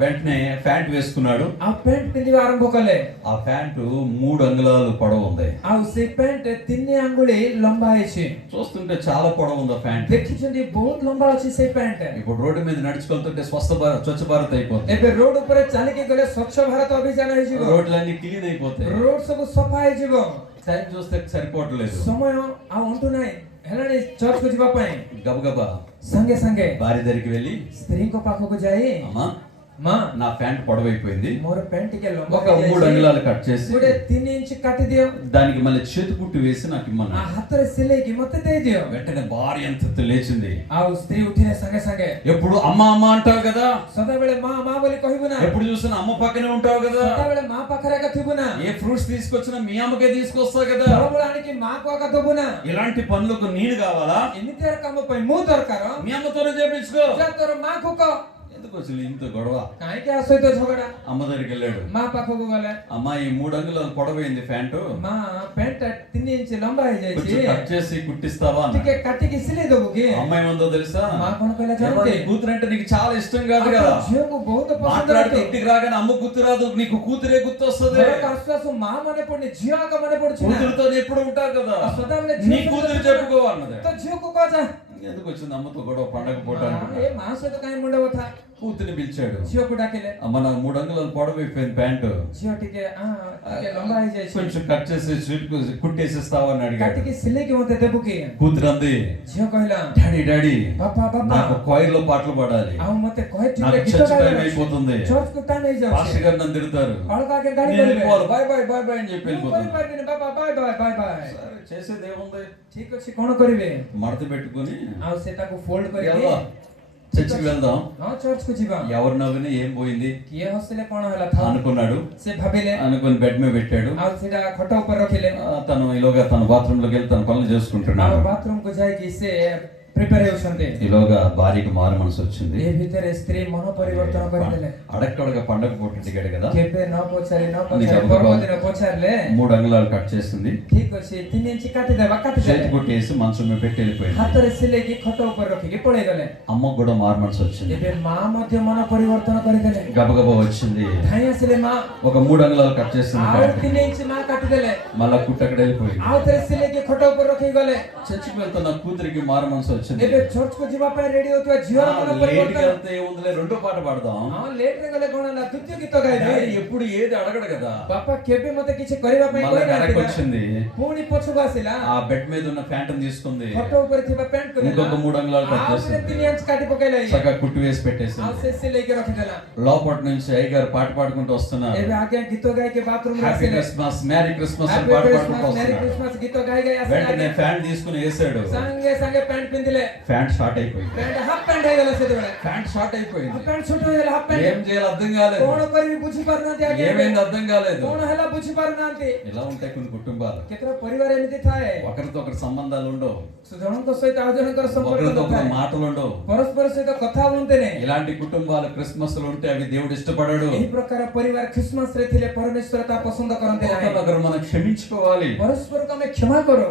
వెంటనే ప్యాంట్ వేసుకున్నాడు. ଆଉ ପ୍ୟାଣ୍ଟ ପିନ୍ଧିବା ଆରମ୍ଭ କଲେ। ఆ ప్యాంటు 3 అంగుళాలు పొడవు ఉంది. ଆଉ ସେ ପ୍ୟାଣ୍ଟ 3 ଆଙ୍ଗୁଳି ଲମ୍ବା ହେଇଛି। చూస్తుంటే చాలా పొడవు ఉంది ఆ ప్యాంట్. ଦେଖିଛନ୍ତି ବହୁତ ଲମ୍ବା ଅଛି ସେ ପ୍ୟାଣ୍ଟ। ఇప్పుడు రోడ్డు మీద నడుచుకుంటుంటే స్వచ్ఛ భారత్ అయిపోతుంది. ଏବେ ରୋଡ ଉପରେ ଚାଲିକି ଗଲେ ସ୍ୱଚ୍ଛ ଭାରତ ଅଭିଯାନ ହେଇଯିବ। రోడ్లన్నీ క్లీన్ అయిపోతాయి. ରୋଡ ସବୁ ସଫା ହେଇଯିବ। టైం చూస్తే సరిపోవట్లేదు. ସମୟ ଆଉ ଅଣ୍ଟୁ ନାହିଁ ହେଲାଣି ଚର୍ଚ୍ଚକୁ ଯିବା ପାଇଁ। గబగబా ସାଙ୍ଗେ ସାଙ୍ଗେ భార్య దగ్గరికి వెళ్ళి, ସ୍ତ୍ରୀଙ୍କ ପାଖକୁ ଯାଇ అమ్మా ମା నా ప్యాంట్ పొడవైపోయింది, ମୋର ପ୍ୟାଣ୍ଟ ଟିକେ ଲମ୍ବା ఒక 3 అంగుళాలు కట్ చేసి ଗୋଟେ 3 ఇంచ్ କାଟିଦିଅ। దానికి మళ్ళీ చేతి కుట్టు వేసి నాకు ఆ ఇమ్మన్నా. ହାତରେ ସିଲେଇକି ମତେ ଦେଇଦିଅ। వెంటనే భార్య ఎంత లేచింది. ଆଉ ସ୍ତ୍ରୀ ଉଠିଲେ ସାଙ୍ଗେ ସାଙ୍ଗେ। ఎప్పుడు అమ్మ అమ్మ అంటావు కదా, ସଦାବେଳେ ମା ମା ବୋଲି କହିବୁ ନା। ఎప్పుడు చూసినా అమ్మ పక్కనే ఉంటావు కదా, ସଦାବେଳେ ମା ପାଖରେ ଏକା ଥିବୁ ନା। ఏ ఫ్రూట్స్ తీసుకొచ్చినా మీ అమ్మకే తీసుకొస్తావు కదా. ଫଳମୂଳ ଆଣିକି ମାକୁ ଏକା ଦବୁ ନା। ఇలాంటి పనులకు నేను కావాలా? ଏମିତିଆ କାମ ପାଇଁ ମୁଁ ଦରକାର। మీ అమ్మతోనే చేపించుకో. ଯା తୋର ମାକୁ କହ। ఎందుకు వచ్చింది ఇంత గొడవ? କାହିଁକି ଆ ସହିତ ଝଗଡା? అమ్మ దగ్గరికి వెళ్ళాడు. ମା ପାଖକୁ ଗଲେ। అమ్మ ఈ 3 అంగుళాలు పొడవైంది ప్యాంటు, ମା ପ୍ୟାଣ୍ଟ 3 ఇంచ్ ଲମ୍ବା ହେଇଯାଇଛି, కొంచెం కట్ చేసి కుట్టిస్తావా అన్న. ଟିକେ କାଟିକି ସିଲେଇ ଦବୁ କି? అమ్మాయి ఏమందో తెలుసా? ମା କଣ କହିଲା ఏమో, ଜାଣନ୍ତି? నీ కూతురు అంటే నీకు చాలా ఇష్టం కాదు కదా. ଆପଣ ଝିଅକୁ ବହୁତ ପସନ୍ଦ మాట్లాడితే କରନ୍ତି। ఇంటికి రాగానే అమ్మ గుర్తు రాదు, నీకు కూతురే గుర్తు వస్తుంది. ଘରକୁ ଆସୁ ଆସୁ ମା ମନେ ପଡୁନି, ଝିଅ ଆଗ ମନେ ପଡୁଛି ନା। కూతురుతో ఎప్పుడు ఉంటావు కదా, ସଦାବେଳେ నీ ଝିଅ కూతురు ସହିତ చెప్పుకో అన్నది. ତ ଝିଅକୁ କହ ଯା। ఎందుకు వచ్చింది అమ్మతో గొడవ పండగ పూట అనుకున్నా. ଏ ମା ସହିତ କାହିଁ ମୁଣ୍ଡ କଥା? కూతుర్ని పిలిచాడు. ଝିଅକୁ ଡାକିଲେ। అమ్మ నాకు 3 అంగుళాలు పొడవైపోయింది ప్యాంటు, ଝିଅ ଟିକେ ଟିକେ ଲମ୍ବା ହେଇଯାଇଛି, కొంచెం కట్ చేసి కుట్టేసిస్తావా అని అడిగాడు. କାଟିକି సిଲେଇକି ମତେ ଦେବୁ କି? కూతురు అంది, ଝିଅ କହିଲା డాడీ డాడీ ବାପା ବାପା నాకు choir లో పాటలు పాడాలి, ଆଉ ମତେ କହେ నాకు ଟିକେ ଗୀତ చర్చ్ టైం ଗାଇବାକୁ। అయిపోతుంది, ଚର୍ଚ୍ଚକୁ ଟାଇମ୍ ହେଇଯାଉଛି। పాస్టర్ గారు నన్ను తిడతారు, ଅଳକା ଆଗେ ଗାଳି నేను କରିବେ। వెళ్ళిపోవాలి, బాయ్ బాయ్ బాయ్ బాయ్ అని చెప్పి ମୁଁ వెళ్ళిపోతాను. କରିପାରିବିନି ବାପା, ବାଏ ବାଏ ବାଏ ବାଏ। సరే, చేసేది ఏముంది, ଠିକ ଅଛି କଣ କରିବେ? మడత పెట్టుకుని ଆଉ ସେ ତାକୁ ଫୋଲ୍ଡ କରିକି వెళ్దాం, చర్చికి వెళ్దాం. ହଁ ଚର୍ଚ୍ଚକୁ ଯିବା। ఎవరు నవ్వినా ఏం పోయింది କିଏ ହସିଲେ କଣ ହେଲା ଥାଉ। అనుకున్నాడు. ସେ ଭାବିଲେ అనుకుని బెడ్ మీద పెట్టాడు. ଆଉ ସେଟା ଖଟ ଉପରେ ରଖିଲେ। తను ఈలోగా తన బాత్రూమ్ లోకి వెళ్ళి తన పనులు చేసుకుంటున్నాడు. ଆଉ ବାଥରୁମ କୁ ଯାଇକି ସେ ପ୍ରିପେୟାର ହେଉଛନ୍ତି। ఈలోగా భార్యకు మారు మనసు వచ్చింది. ଏ ଭିତରେ ସ୍ତ୍ରୀ ମନ ପରିବର୍ତ୍ତନ କରିଦେଲେ। అడక్కడగా పండగ పూట టికెట్ కదా, କେବେ ନ ପଚାରି నీకు ପର୍ବଦିନ ପଚାରିଲେ 3 అంగుళాలు కట్ చేసింది, ଠିକ ଅଛି 3 ఇంଚ କାଟିଦେବା, చేతి କାଟିଦେଲେ। కొట్టేసి మంచం మీద పెట్టి వెళ్ళిపోయింది. ହାତରେ ସିଲେଇକି ଖଟ ଉପରେ ରଖିକି ପଳେଇ ଗଲେ। అమ్మకు కూడా మారు మనసు వచ్చింది. ଏବେ ମା ମଧ୍ୟ ମନ ପରିବର୍ତ୍ତନ କରିଦେଲେ। గబగబా వచ్చింది, ଧାଇଁ ଆସିଲେ ମା, ఒక 3 అంగుళాలు కట్ చేసింది ଆଉ ప్యాంట్. 3 ఇంଚ ମା କାଟିଦେଲେ। మళ్ళా కుట్టు అక్కడ వెళ్ళిపోయింది. ଆଉ ଥରେ ସିଲେଇକି ଖଟ ଉପରେ ରଖିକି ଗଲେ। చర్చికి వెళ్తున్న కూతురికి మారు మనసు వచ్చింది. ଏବେ ଚର୍ଚ୍ଚକୁ ଯିବା ପାଇଁ ରେଡି ହଉଥିବା ଝିଅର ମନ లేట్కి ପରିବର୍ତ୍ତନ। వెళ్తే ఏముందిలే, రెండో పాట పాడదాం. ହଁ ଲେଟ୍ ରେ ଗଲେ କଣ ହେଲା, ଦ୍ୱିତୀୟ ଗୀତ ଗାଇବେ। డాడీ ఎప్పుడు ఏది అడగడు కదా. ବାପା କେବେ ମତେ କିଛି କରିବା ପାଇଁ మళ్ళా వెనక్కి କହିନାହାନ୍ତି ନା। వచ్చింది, ପୁଣି ପଛକୁ ଆସିଲା, ఆ బెడ్ మీద ఉన్న ప్యాంట్ తీసుకుంది, ଖଟ ଉପରେ ଥିବା ପ୍ୟାଣ୍ଟ କୁ ఇంకొక 3 అంగుళాలు కట్ ଆଉ చేసింది, 3 ఇంచ କାଟି ପକେଇଲା। చక్కగా కుట్టు వేసి ଆଉ పెట్టేసింది. ସେ ସିଲେଇକି ରଖିଦେଲା। లోపటి నుంచి అయ్యగారు పాట పాడుకుంటూ వస్తున్నారు. ଏବେ ଆଜ୍ଞା ଗୀତ ଗାଇକି ବାଥରୁମ ରେ హ్యాపీ ଆସିଲେ। క్రిస్మస్, మేరీ క్రిస్మస్ అని హ్యాపీ పాట క్రిస్మస్, పాడుకుంటూ మేరీ వస్తున్నారు. క్రిస్మస్ గୀତ ଗାଇ ଗାଇ ଆସିଲେ। వెంటనే ఫ్యాంట్ తీసుకుని వేసాడు. ସାଙ୍ଗେ ସାଙ୍ଗେ ପ୍ୟାଣ୍ଟ ପିନ୍ଧିଲେ। ఫ్యాంట్ షార్ట్ అయిపోయింది. ପ୍ୟାଣ୍ଟ ହାଫ୍ ପ୍ୟାଣ୍ଟ ହେଇଗଲା ସେତେବେଳେ। ఫ్యాంట్ షార్ట్ అయిపోయింది. ପ୍ୟାଣ୍ଟ ଛୋଟ ହେଇଗଲା, ହାଫ୍ ପ୍ୟାଣ୍ଟ। ఏం చేయాలి అర్థం కాలేదు, କଣ କରିବି ବୁଝି ପାରୁନାହାନ୍ତି ଆଜ୍ଞା। ఏమైంది అర్థం కాలేదు. କଣ ହେଲା ବୁଝି ପାରୁନାହାନ୍ତି। ఇలా ఉంటాయి కొన్ని కుటుంబాలు, କେତେଟା ପରିବାର ଏମିତି ଥାଏ, ఒకరితో ఒకరి సంబంధాలు ఉండవు, ଜଣଙ୍କ ସହିତ ଆଉ ଜଣଙ୍କର ସମ୍ପର୍କ ఒకరితో ఒకరి ନଥାଏ, మాటలు ఉండవు. ପରସ୍ପର ସହିତ କଥା ହୁଅନ୍ତିନି। ఇలాంటి కుటుంబాలు క్రిస్మస్ లో ఉంటే అవి దేవుడు ఇష్టపడడు. ଏହି ପ୍ରକାର ପରିବାର ଖ୍ରୀଷ୍ଟମାସ ରେ ଥିଲେ ପରମେଶ୍ୱର ତା ପସନ୍ଦ କରନ୍ତି ନାହିଁ। ఒకరినొకరు మనం క్షమించుకోవాలి. ପରସ୍ପରକୁ ଆମେ କ୍ଷମା କରୁ।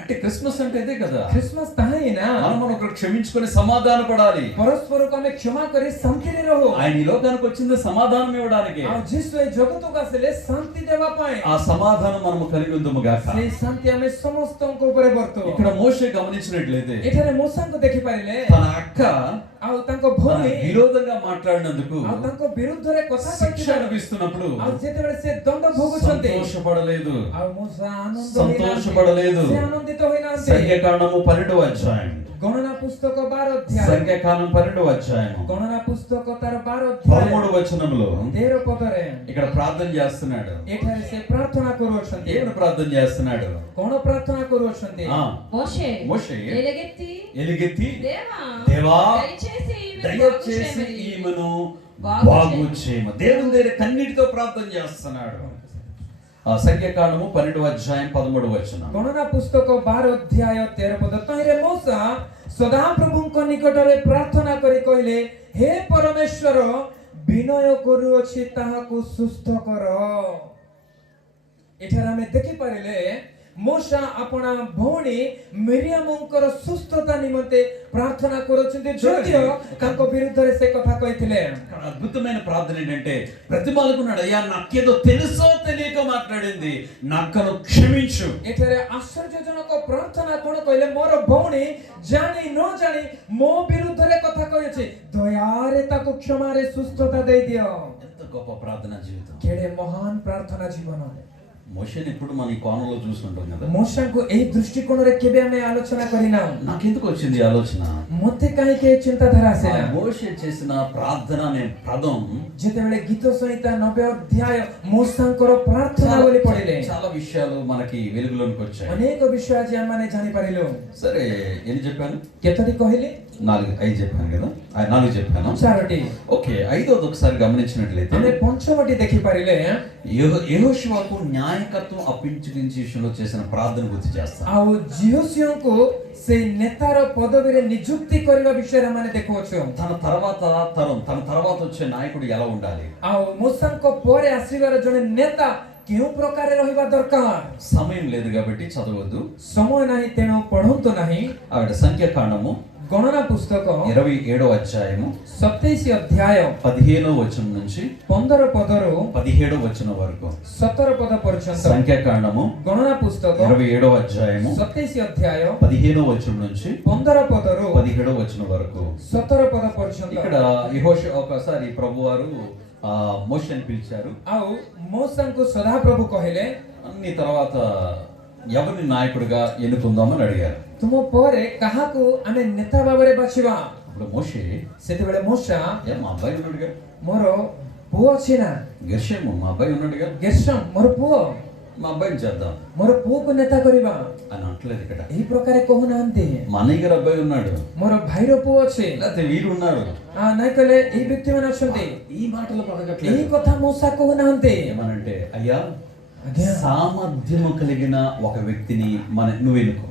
అంటే క్రిస్మస్ అంటే ఇదే కదా, ଖ୍ରୀଷ୍ଟମାସ ତାହା ହିଁ ନା। మనం ఒకరు క్షమించుకొని సమాధాన పడాలి. ପରସ୍ପରକୁ ଆମେ କ୍ଷମା କରି ଶାନ୍ତିରେ ରହୁ। ఆయన ఈ లోకానికి వచ్చింది సమాధానం ఇవ్వడానికి. ଆଉ ଯୀଶୁ ଏ ଜଗତକୁ ଆସିଲେ ଶାନ୍ତି ଦେବା ପାଇଁ। ఆ సమాధానం మనము కలిగి ఉందము గాక. ସେଇ ଶାନ୍ତି ଆମେ ସମସ୍ତଙ୍କ ଉପରେ ବର୍ତ୍ତୁ। ఇక్కడ మోషే గమనించినట్లయితే ଏଠାରେ మూసాଙ୍କୁ ଦେଖିପାରିଲେ తన అక్క ଆଉ ତାଙ୍କ తన ଭଉଣୀ విరోధంగా మాట్లాడినందుకు ଆଉ ତାଙ୍କ ବିରୁଦ୍ଧରେ କଥା శిక్ష କହିଥିଲେ। అనిపిస్తున్నప్పుడు ଆଉ ଯେତେବେଳେ ସେ ଦଣ୍ଡ ଭୋଗୁଛନ୍ତି సంతోషపడలేదు, ଆଉ మూసା ଆନନ୍ଦ సంతోషపడలేదు. ହୋଇନାହାନ୍ତି। ସେ ଆନନ୍ଦିତ ହୋଇନାହାନ୍ତି। సంఖ్యాకాండము 12వ అధ్యాయం, ଗଣନା ପୁସ୍ତକ 12 ଅଧ୍ୟାୟ, సంఖ్యాకాండం 12వ అధ్యాయం ଗଣନା పుస్తକ ତାର 12 ଅଧ୍ୟାୟ 13వ వచనంలో 13 ପଦରେ ఇక్కడ ప్రార్థన చేస్తున్నాడు. ଏଠାରେ ସେ ପ୍ରାର୍ଥନା କରୁଅଛନ୍ତି। ఏమని ప్రార్థన చేస్తున్నాడు? କଣ ପ୍ରାର୍ଥନା କରୁଅଛନ୍ତି? మోషే మోషే ఎలుగెత్తి ఎలుగెత్తి దేవా దేవా దయచేసి దయచేసి ఈమెను బాగు చేయమ. దేవుని దగ్గర కన్నీటితో ప్రార్థన చేస్తున్నాడు. ఆ సంఖ్యాకాండము 12వ అధ్యాయం 13వ వచనం. ଗଣନା ପୁସ୍ତକ 12 ଅଧ୍ୟାୟ 13 ପଦ, ତହିଁରେ ମୂଷା ସଦାପ୍ରଭୁଙ୍କ ନିକଟରେ ପ୍ରାର୍ଥନା କରି କହିଲେ, ହେ ପରମେଶ୍ୱର, ବିନୟ କରୁଅଛି ତାହାକୁ ସୁସ୍ଥ କର। ଏଠାରେ ଆମେ ଦେଖିପାରିଲେ ମୋଶା ଆପଣା ଭଉଣୀ ମିରିୟାମଙ୍କର ସୁସ୍ଥତା ନିମନ୍ତେ ପ୍ରାର୍ଥନା କରୁଛନ୍ତି ଯଦିଓ ତାଙ୍କ ବିରୁଦ୍ଧରେ ସେ କଥା କହିଥିଲେ। ఇక్కడ అద్భుతమైన ప్రార్థన ఏంటంటే ప్రతిమాలకున్నాడు, అయ్యా నాకేదో తెలుసో తెలియక మాట్లాడింది, నాకను క్షమించు। ଏଠାରେ ଆଶ୍ଚର୍ଯ୍ୟଜନକ ପ୍ରାର୍ଥନା କଣ କହିଲେ, ମୋର ଭଉଣୀ ଜାଣି ନ ଜାଣି ମୋ ବିରୁଦ୍ଧରେ କଥା କହିଛି, ଦୟାରେ ତାକୁ କ୍ଷମାରେ ସୁସ୍ଥତା ଦେଇଦିଅ। ఎంత గొప్ప ప్రార్థన జీవితం। କେଡ଼େ ମହାନ ପ୍ରାର୍ଥନା ଜୀବନ। మోషేని ఇప్పుడు మన ఈ కోణంలో చూస్తుంటాం కదా। ମୋଶାଙ୍କୁ ଏହି ଦୃଷ୍ଟିକୋଣରେ କେବେ ଆମେ ଆଲୋଚନା କରିନାହୁଁ। నాకెందుకు వచ్చింది ఈ ఆలోచన? ମୋତେ କାହିଁକି ଏ ଚିନ୍ତାଧାରା ଆସିଲା? మోషే చేసిన ప్రార్థన అనే పదం ଯେତେବେଳେ ଗୀତ ସଂହିତା 90 ଅଧ୍ୟାୟ ମୋଶାଙ୍କର ପ୍ରାର୍ଥନା ବୋଲି ପଢିଲେ చాలా విషయాలు మనకి వెలుగులోకి వచ్చాయి। ଅନେକ ବିଷୟ ଆଜି ଆମମାନେ ଜାଣିପାରିଲୁ। సరే ఎన్ని చెప్పాను? କେତୋଟି କହିଲି? 5 చెప్పాను కదా, 4 చెప్పాను। 4ଟି। ఓకే, 5వది ఒకసారి గమనించినట్లయితే ଆମେ ପଞ୍ଚମଟି ଦେଖିପାରିଲେ యెహోషువకు నాయకత్వం అప్పగించే విషయంలో చేసిన ప్రార్థన గుర్తు చేస్తాను। ଆଉ ଜିହୋଶୁଆଙ୍କୁ ସେଇ ନେତାର ପଦବୀରେ ନିଯୁକ୍ତି କରିବା ବିଷୟରେ ଆମେ ଦେଖୁଅଛୁ। తన తర్వాత వచ్చే నాయకుడు ఎలా ఉండాలి? ଆଉ ମୋଶାଙ୍କ ପରେ ଆସିବାର ଜଣେ ନେତା କେଉଁ ପ୍ରକାର ରହିବା ଦରକାର? సమయం లేదు కాబట్టి చదవద్దు। ସମୟ ନାହିଁ ତେଣୁ ପଢନ୍ତୁ ନାହିଁ। అక్కడ సంఖ్యాకాండము ଗଣନା పుస్తକ 27వ అధ్యాయము 27 ଅଧ୍ୟାୟ 15వ వచనం నుంచి 15 ପଦରୁ 17వ వచనం వరకు। 17 ପଦ పର୍ଯ୍ୟନ୍ତ। సంఖ్యాకాండము ଗଣନା పుస్తକ 27వ అధ్యాయము 27 ଅଧ୍ୟାୟ 15వ వచనం నుంచి 15 పదରୁ 17వ వచనం వరకు। 17 పద పର୍ଯ୍ୟନ୍ତ। ఇక్కడ యెహోషువ ఒకసారి ప్రభువారు మోషేని పిలిచారు। ଆଉ ମୋଶାଙ୍କୁ ସଦାପ୍ରଭୁ କହିଲେ, అన్ని తర్వాత ఎవరిని నాయకుడిగా ఎన్నుకుందామని అడిగారు। ତୁମ ପରେ କାହାକୁ ଆମେ ନେତା ଭାବରେ ବାଛିବା? అప్పుడు మోషే, ସେତେବେଳେ ମୋଶା, మా అబ్బాయి ఉన్నాడుగా, ମୋର ପୁଅ ଅଛି ନା? గెర్షోము మా అబ్బాయి ఉన్నాడుగా, ଗେର୍ଶୋମ ମୋର ପୁଅ, మా అబ్బాయిని చేద్దాం ମୋର ପୁଅକୁ ନେତା କରିବା అని అంటలేదు। ఇక్కడ ଏହି ପ୍ରକାର କହୁନାହାନ୍ତି। మా అన్నయ్య గారి అబ్బాయి ఉన్నాడు, ମୋର ଭାଇର ପୁଅ ଅଛି, లేకపోతే వీరు ఉన్నారు, ନାଇଁ କହିଲେ ଏହି ବ୍ୟକ୍ତିମାନେ ଅଛନ୍ତି। ఈ మాటలు ଏହି పలకట్లేదు। କଥା ମୋଶା କହୁନାହାନ୍ତି। ఏమనంటే, అయ్యా ଆଜ୍ଞା, సామర్థ్యము కలిగిన ఒక వ్యక్తిని నువ్వు ఎన్నుకో।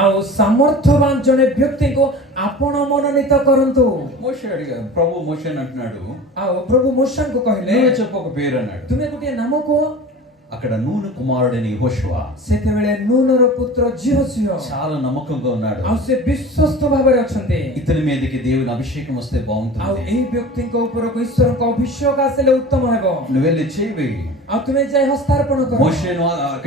ଆଉ ସାମର୍ଥ୍ୟବାନ ଜଣେ ବ୍ୟକ୍ତିଙ୍କୁ ଆପଣ ମନୋନୀତ କରନ୍ତୁ। మోషే అడిగా, ప్రభు మోషేని అంటున్నాడు, ଆଉ ପ୍ରଭୁ ମୋଶାଙ୍କୁ କହିଲେ, నువ్వే చెప్పు ఒక పేరు అన్నాడు। ତୁମେ ଗୋଟିଏ ନାମ କୁହ। అక్కడ నూను కుమారుడని యెహోషువ ସେତେବେଳେ ନୂନର ପୁତ୍ର ଜିହୋଶୁଆ చాలా నమ్మకంగా ఉన్నాడు। ଆଉ ସେ ବିଶ୍ୱସ୍ତ ଭାବରେ ଅଛନ୍ତି। ఇతని మీదకి దేవుని అభిషేకం వస్తే ଆଉ బాగుంటుంది, ଏହି ବ୍ୟକ୍ତିଙ୍କ ଉପରକୁ ଈଶ୍ୱରଙ୍କ ଅଭିଷେକ ଆସିଲେ ଉତ୍ତମ ହେବ। నువ్వు వెళ్ళి చేయి। ଆଉ ତୁମେ ଯାଇ ହସ୍ତାର୍ପଣ କର। మోషేను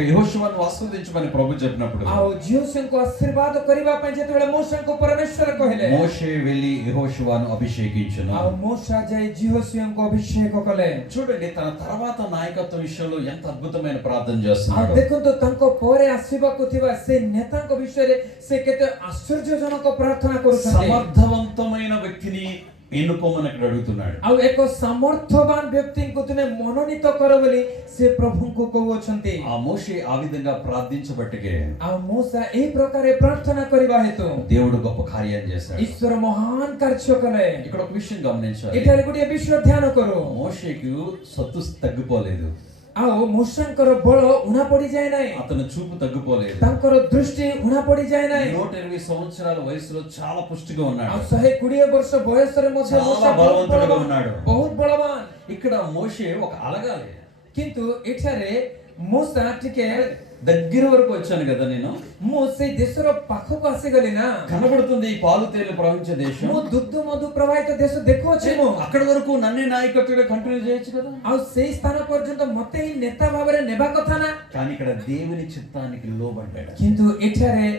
యెహోషువను ఆశీర్వదించమని ప్రభు చెప్పినప్పుడు ଆଉ ଜିହୋଶୁଆଙ୍କୁ ଆଶୀର୍ବାଦ କରିବା ପାଇଁ ଯେତେବେଳେ ମୋଶାଙ୍କୁ ପରମେଶ୍ୱର କହିଲେ, మోషే వెళ్ళి యెహోషువను అభిషేకించును। ଆଉ ମୋଶା ଯାଇ ଜିହୋଶୁଆଙ୍କୁ ଅଭିଷେକ కలే। చూడండి, తన తర్వాత నాయకత్వ విషయంలో ఎంత అద్భుతమైన ప్రార్థన ଆଉ చేస్తున్నాడు। ଦେଖନ୍ତୁ ତାଙ୍କ ପରେ ଆସିବାକୁ ଥିବା ସେ ନେତାଙ୍କ ବିଷୟରେ ସେ କେତେ ଆଶ୍ଚର୍ଯ୍ୟଜନକ ପ୍ରାର୍ଥନା କରୁଛନ୍ତି। సమర్థవంతమైన వ్యక్తిని ఎన్నుకోమని అక్కడ అడుగుతున్నాడు। ଆଉ ଏକ ସାମର୍ଥ୍ୟବାନ ବ୍ୟକ୍ତିଙ୍କୁ ତୁମେ ମନୋନୀତ କର ବୋଲି ସେ ପ୍ରଭୁଙ୍କୁ କହୁଅଛନ୍ତି। ఆ మోషే ఆ విధంగా ప్రార్థించబట్టికే ଆଉ ମୋଶା ଏହି ପ୍ରକାର ପ୍ରାର୍ଥନା କରିବା ହେତୁ దేవుడు గొప్ప కార్యం చేశాడు। ଈଶ୍ୱର ମହାନ କାର୍ଯ୍ୟ କଲେ। ఇక్కడ ఒక విషయం గమనించాలి, ଏଠାରେ ଗୋଟିଏ ବିଷୟ ଧ୍ୟାନ କରୁ। మోషేకు సత్తు తగ్గిపోలేదు, ଆଉ ମୋଶାଙ୍କର ବଳ ଉଣା ପଡିଯାଏ ନାହିଁ, అతని చూపు తగ్గిపోలేదు। ତାଙ୍କର ଦୃଷ୍ଟି ଉଣା ପଡିଯାଏ ନାହିଁ। 120 సంవత్సరాల వయసులో చాలా పుష్టిగా ଆଉ ఉన్నాడు, 120 ବର୍ଷ ବୟସରେ ମଧ୍ୟ చాలా ମୋଶା బలవంతుడుగా ఉన్నాడు। ବହୁତ ବଳବାନ। ఇక్కడ మోషే ఒక అలగాలి। କିନ୍ତୁ ଏଠାରେ ମୋଶା ଟିକେ దగ్గర వరకు వచ్చాను కదా నేను, ମୁଁ ସେଇ ଦେଶର ପାଖକୁ ଆସିଗଲି ନା, కనబడుతుంది ఈ పాలు తేలు ప్రవహించే దేశం, ମୁଁ ଦୁଗ୍ଧ ମଧୁ ପ୍ରବାହିତ ଦେଶ ଦେଖୁଅଛି। ମୁଁ అక్కడి వరకు నన్నే నాయకత్వంగా కంటిన్యూ చేయొచ్చు కదా। ଆଉ ସେଇ ସ୍ଥାନ ପର୍ଯ୍ୟନ୍ତ ମତେ ହିଁ ନେତା ଭାବରେ ନେବା କଥା ନା, కానీ ఇక్కడ దేవుని చిత్తానికి లోబడ్డాడు। କିନ୍ତୁ ଏଠାରେ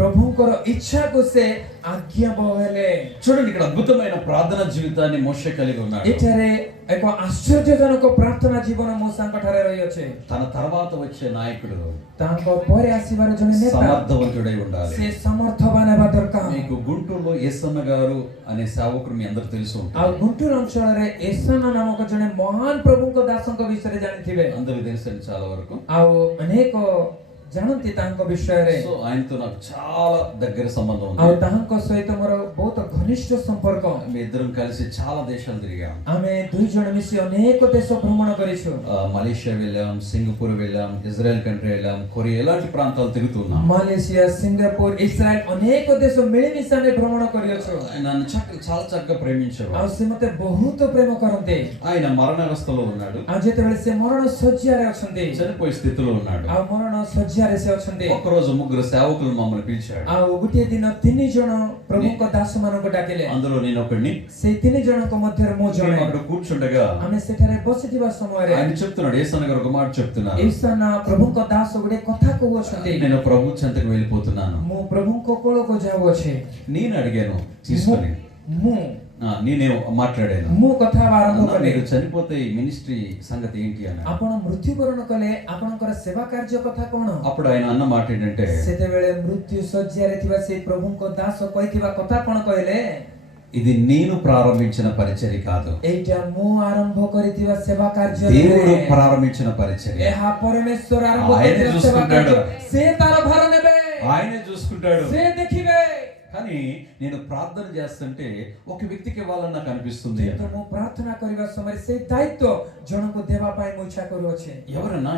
ପ୍ରଭୁଙ୍କର ଇଚ୍ଛାକୁ ସେ ଆଜ୍ଞାବହ ହେଲେ। చూడండి, ఇక్కడ అద్భుతమైన ప్రార్థన జీవితాన్ని మోషే కలిగి ఉన్నాడు। ଏଠାରେ ଏକ ଆଶ୍ଚର୍ଯ୍ୟଜନକ ପ୍ରାର୍ଥନା ଜୀବନ ମୋଶାଙ୍କ ଠାରେ ରହିଅଛି। తన తర్వాత వచ్చే నాయకుడు ତାଙ୍କ ପରେ ଆସିବାର ଜଣେ ନେତା సమర్థవంతుడై ఉండాలి। ସେ ସମର୍ଥବାନ ହେବା ଦରକାର। మీకు గుంటూరులో ఎస్ఎన్న గారు అనే సేవకుడు మీ అందరూ తెలుసు ଆଉ ఉంటారు, ଗୁంటୁର ଅଞ୍ଚଳରେ ଏସନ ନାମକ ଜଣେ ମହାନ ପ୍ରଭୁଙ୍କ ଦାସଙ୍କ ବିଷୟରେ ଜାଣିଥିବେ। అందరికీ తెలుసండి చాలా వరకు। ଆଉ ଅନେକ ଜାଣନ୍ତି ତାଙ୍କ ବିଷୟରେ। సో ఆయనతో నాకు చాలా దగ్గర సంబంధం ଆଉ ఉంది। ତାଙ୍କ ସହିତ ମୋର ବହୁତ ଘନିଷ୍ଠ ସମ୍ପର୍କ। మీ ఇద్దరం కలిసి చాలా దేశాలు తిరిగాం। ଆମେ ଦୁଇ ଜଣ ମିଶି ଅନେକ ଦେଶ ଭ୍ରମଣ କରିଛୁ। మలేషియా వెళ్ళాం, సింగపూర్ వెళ్ళాం, ఇజ్రాయెల్ కంట్రీ వెళ్ళాం, కొరియా, ఇలాంటి ప్రాంతాలు తిరుగుతున్నాం। ମାଲେସିଆ, ସିଙ୍ଗାପୁର, ଇସ୍ରାଏଲ ଅନେକ ଦେଶ ମିଳିମିଶି ଆମେ ଭ୍ରମଣ କରିଅଛୁ। ఆయన నన్ను చాలా చక్కగా ప్రేమించారు। ଆଉ ସେ ମତେ ବହୁତ ପ୍ରେମ କରନ୍ତି। ఆయన మరణావస్థలో ఉన్నాడు, ଆଉ ଯେତେବେଳେ ସେ ମରଣ ଶଯ୍ୟାରେ ଅଛନ୍ତି, చనిపోయే స్థితిలో ఉన్నాడు। ଆଉ ମରଣ ଶଯ୍ୟା ଶଯ୍ୟାରେ ସେ ଅଛନ୍ତି। ఒకరోజు ముగ్గురు సేవకులు మమ్మల్ని పిలిచాడు. ଆଉ ଗୋଟିଏ ଦିନ 3 ଜଣ ପ୍ରଭୁଙ୍କ ଦାସମାନଙ୍କୁ ଡାକିଲେ। అందులో నేను ఒకడిని. ସେଇ 3 ଜଣଙ୍କ ମଧ୍ୟରେ ମୁଁ ଜଣେ। అక్కడ కూర్చుండగా ଆମେ ସେଠାରେ ବସିଥିବା ସମୟରେ ఆయన చెప్తున్నాడు, యేసన్న గారు ఒక మాట చెప్తున్నారు. ଈଶାନ ପ୍ରଭୁଙ୍କ ଦାସ ଗୋଟେ କଥା କହୁଅଛନ୍ତି। నేను ప్రభు చెంతకు వెళ్ళిపోతున్నాను. ମୁଁ ପ୍ରଭୁଙ୍କ କୋଳକୁ ଯାଉଅଛି। నేను అడిగాను తీసుకొని. నేనే మాట్లాడాను. ମୁଁ କଥା ହେବା ଆରମ୍ଭ କଲି। మీరు చనిపోతే ఈ మినిస్ట్రీ సంగతి ఏంటి అని. ଆପଣ ମୃତ୍ୟୁବରଣ କଲେ ଆପଣଙ୍କର ସେବା କାର୍ଯ୍ୟ କଥା କଣ? అప్పుడు ఆయన అన్న మాట ఏంటంటే, ସେତେବେଳେ ମୃତ୍ୟୁ ଶଯ୍ୟାରେ ଥିବା ସେଇ ପ୍ରଭୁଙ୍କ ଦାସ କହିଥିବା କଥା କଣ କହିଲେ? ఇది నేను ప్రారంభించిన పరిచర్య కాదు, ଏଇଟା ମୁଁ ଆରମ୍ଭ କରିଥିବା ସେବା କାର୍ଯ୍ୟ దేవుడు ନୁହେଁ। ప్రారంభించిన పరిచర్య. ଏହା ପରମେଶ୍ୱର ଆରମ୍ଭ ఆయనే କରିଥିବା ସେବା చూసుకుంటాడు. କାର୍ଯ୍ୟ। ସେ ତାର ଭାର ନେବେ, ఆయనే చూసుకుంటాడు. ସେ ଦେଖିବେ। కానీ నేను ప్రార్థన చేస్తుంటే ఒక వ్యక్తికి ఇవ్వాలని నాకు అనిపిస్తుంది. କିନ୍ତୁ ମୁଁ ପ୍ରାର୍ଥନା କରିବା ସମୟରେ ସେଇ ଦାୟିତ୍ୱ ଜଣଙ୍କୁ ଦେବା ପାଇଁ ମୁଁ ଇଚ୍ଛା କରୁଅଛି। ఎవరన్నా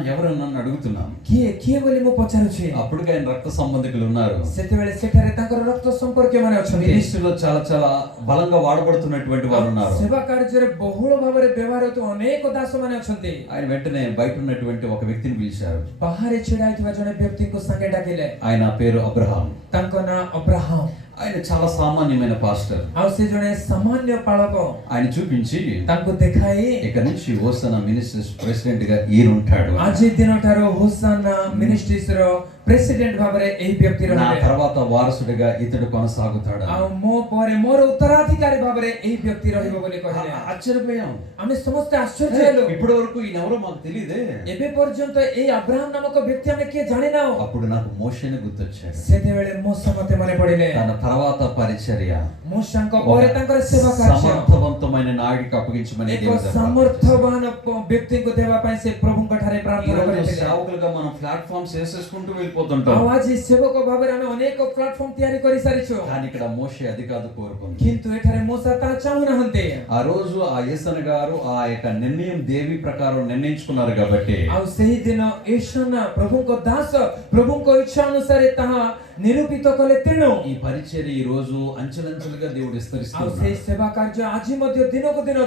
అని అడుగుతున్నాను. କିଏ ବୋଲି ମୁଁ ପଚାରୁଛି। అప్పటికి ఆయన రక్త సంబంధికులు ఉన్నారు. ସେତେବେଳେ ସେଠାରେ ତାଙ୍କର ରକ୍ତ ସମ୍ପର୍କୀୟ ମାନେ ଅଛନ୍ତି। మినిస్ట్రీలో చాలా చాలా బలంగా వాడబడుతున్నటువంటి వారు ఉన్నారు. ସେବା କାର୍ଯ୍ୟରେ ବହୁଳ ଭାବରେ ବ୍ୟବହାର ହେଉଥିବା ଅନେକ ଦାସ ମାନେ ଅଛନ୍ତି। ఆయన వెంటనే బయట ఉన్నటువంటి ఒక వ్యక్తిని పిలిచారు. ବାହାରେ ଛିଡ଼ା ହେଇଥିବା ଜଣେ ବ୍ୟକ୍ତିଙ୍କୁ ସାଙ୍ଗେ ଡାକିଲେ। ఆయన పేరు అబ్రహాం. ତାଙ୍କ ନାଁ ଅବ୍ରାହମ। ఆయన చాలా సామాన్యమైన పాస్టర్. ଆଉ ସେ ଜଣେ ସାମାନ୍ୟ ପାଳକ। ఆయన చూపించి ତାଙ୍କୁ ଦେଖାଇ ఇక నుంచి హోసనా మినిస్ట్రీస్ ప్రెసిడెంట్ గా ఈయన ఉంటాడు. ଆଜି ଦିନଠାରୁ ହୋସାନା ମିନିଷ୍ଟ୍ରିଜ ର ପ୍ରେସିଡେଣ୍ଟ ଭାବରେ ଏହି ବ୍ୟକ୍ତି నా ରହିବେ। తర్వాత వారసుడిగా ఇతడు కొనసాగుతాడు. ଆଉ ମୋ ପରେ ମୋର ଉତ୍ତରାଧିକାରୀ ଭାବରେ ଏହି ବ୍ୟକ୍ତି ରହିବ ବୋଲି କହିଲେ। ఆశ్చర్యపోయాం. ଆମେ ସମସ୍ତେ ଆଶ୍ଚର୍ଯ୍ୟ ହେଲୁ। ఇప్పటి వరకు ఈయన ఎవరో మాకు తెలియదే. ଏବେ ପର୍ଯ୍ୟନ୍ତ ଏଇ ଅବ୍ରାହମ ନାମକ ବ୍ୟକ୍ତି ଆମେ କିଏ ଜାଣିନାହୁଁ। అప్పుడు నాకు మోషేని గుర్తొచ్చాడు. ସେତେବେଳେ ମୋଶା ମତେ ମନେ ପଡ଼ିଲେ। తన తర్వాత పరిచర్య ମୋଶାଙ୍କ ପରେ ତାଙ୍କର ସେବା କାର୍ଯ୍ୟ సమర్థవంతమైన నాయుడికి అప్పగించమని ଏକ దేవుడు చెప్పాడు. ସମର୍ଥବାନ ବ୍ୟକ୍ତିଙ୍କୁ ଦେବା ପାଇଁ ସେ ପ୍ରଭୁଙ୍କ ଠାରେ ପ୍ରାର୍ଥନା ఈరోజు କରିଥିଲେ। సేవకులుగా మనం ప్లాట్‌ఫామ్స్ వేసేసుకుంటూ వెళ్ళిపోతుంటాం. ଆଉ ଆଜି ସେବକ ଭାବରେ ଆମେ ଅନେକ ପ୍ଲାଟଫର୍ମ ତିଆରି କରି ସାରିଛୁ। కానీ ఇక్కడ మోషే అది కాదు కోరుకుంది. କିନ୍ତୁ ଏଠାରେ ମୋଶା ତାହା ଚାହୁଁନାହାନ୍ତି। ఆ రోజు ఆ యేసన్న గారు ఆ యొక్క నిర్ణయం దేవి ప్రకారం నిర్ణయించుకున్నారు కాబట్టి ଆଉ ସେହି ଦିନ ଈଶାନ ପ୍ରଭୁଙ୍କ ଦାସ ପ୍ରଭୁଙ୍କ ଇଚ୍ଛା ଅନୁସାରେ ତାହା ନିରୂପିତ କଲେ। ତେଣୁ ఈ పరిచర్య ఈ రోజు అంచెలంచెలుగా దేవుడు ଆଉ విస్తరిస్తున్నాడు. ସେହି ସେବା କାର୍ଯ୍ୟ ଆଜି ମଧ୍ୟ ଦିନକୁ ଦିନ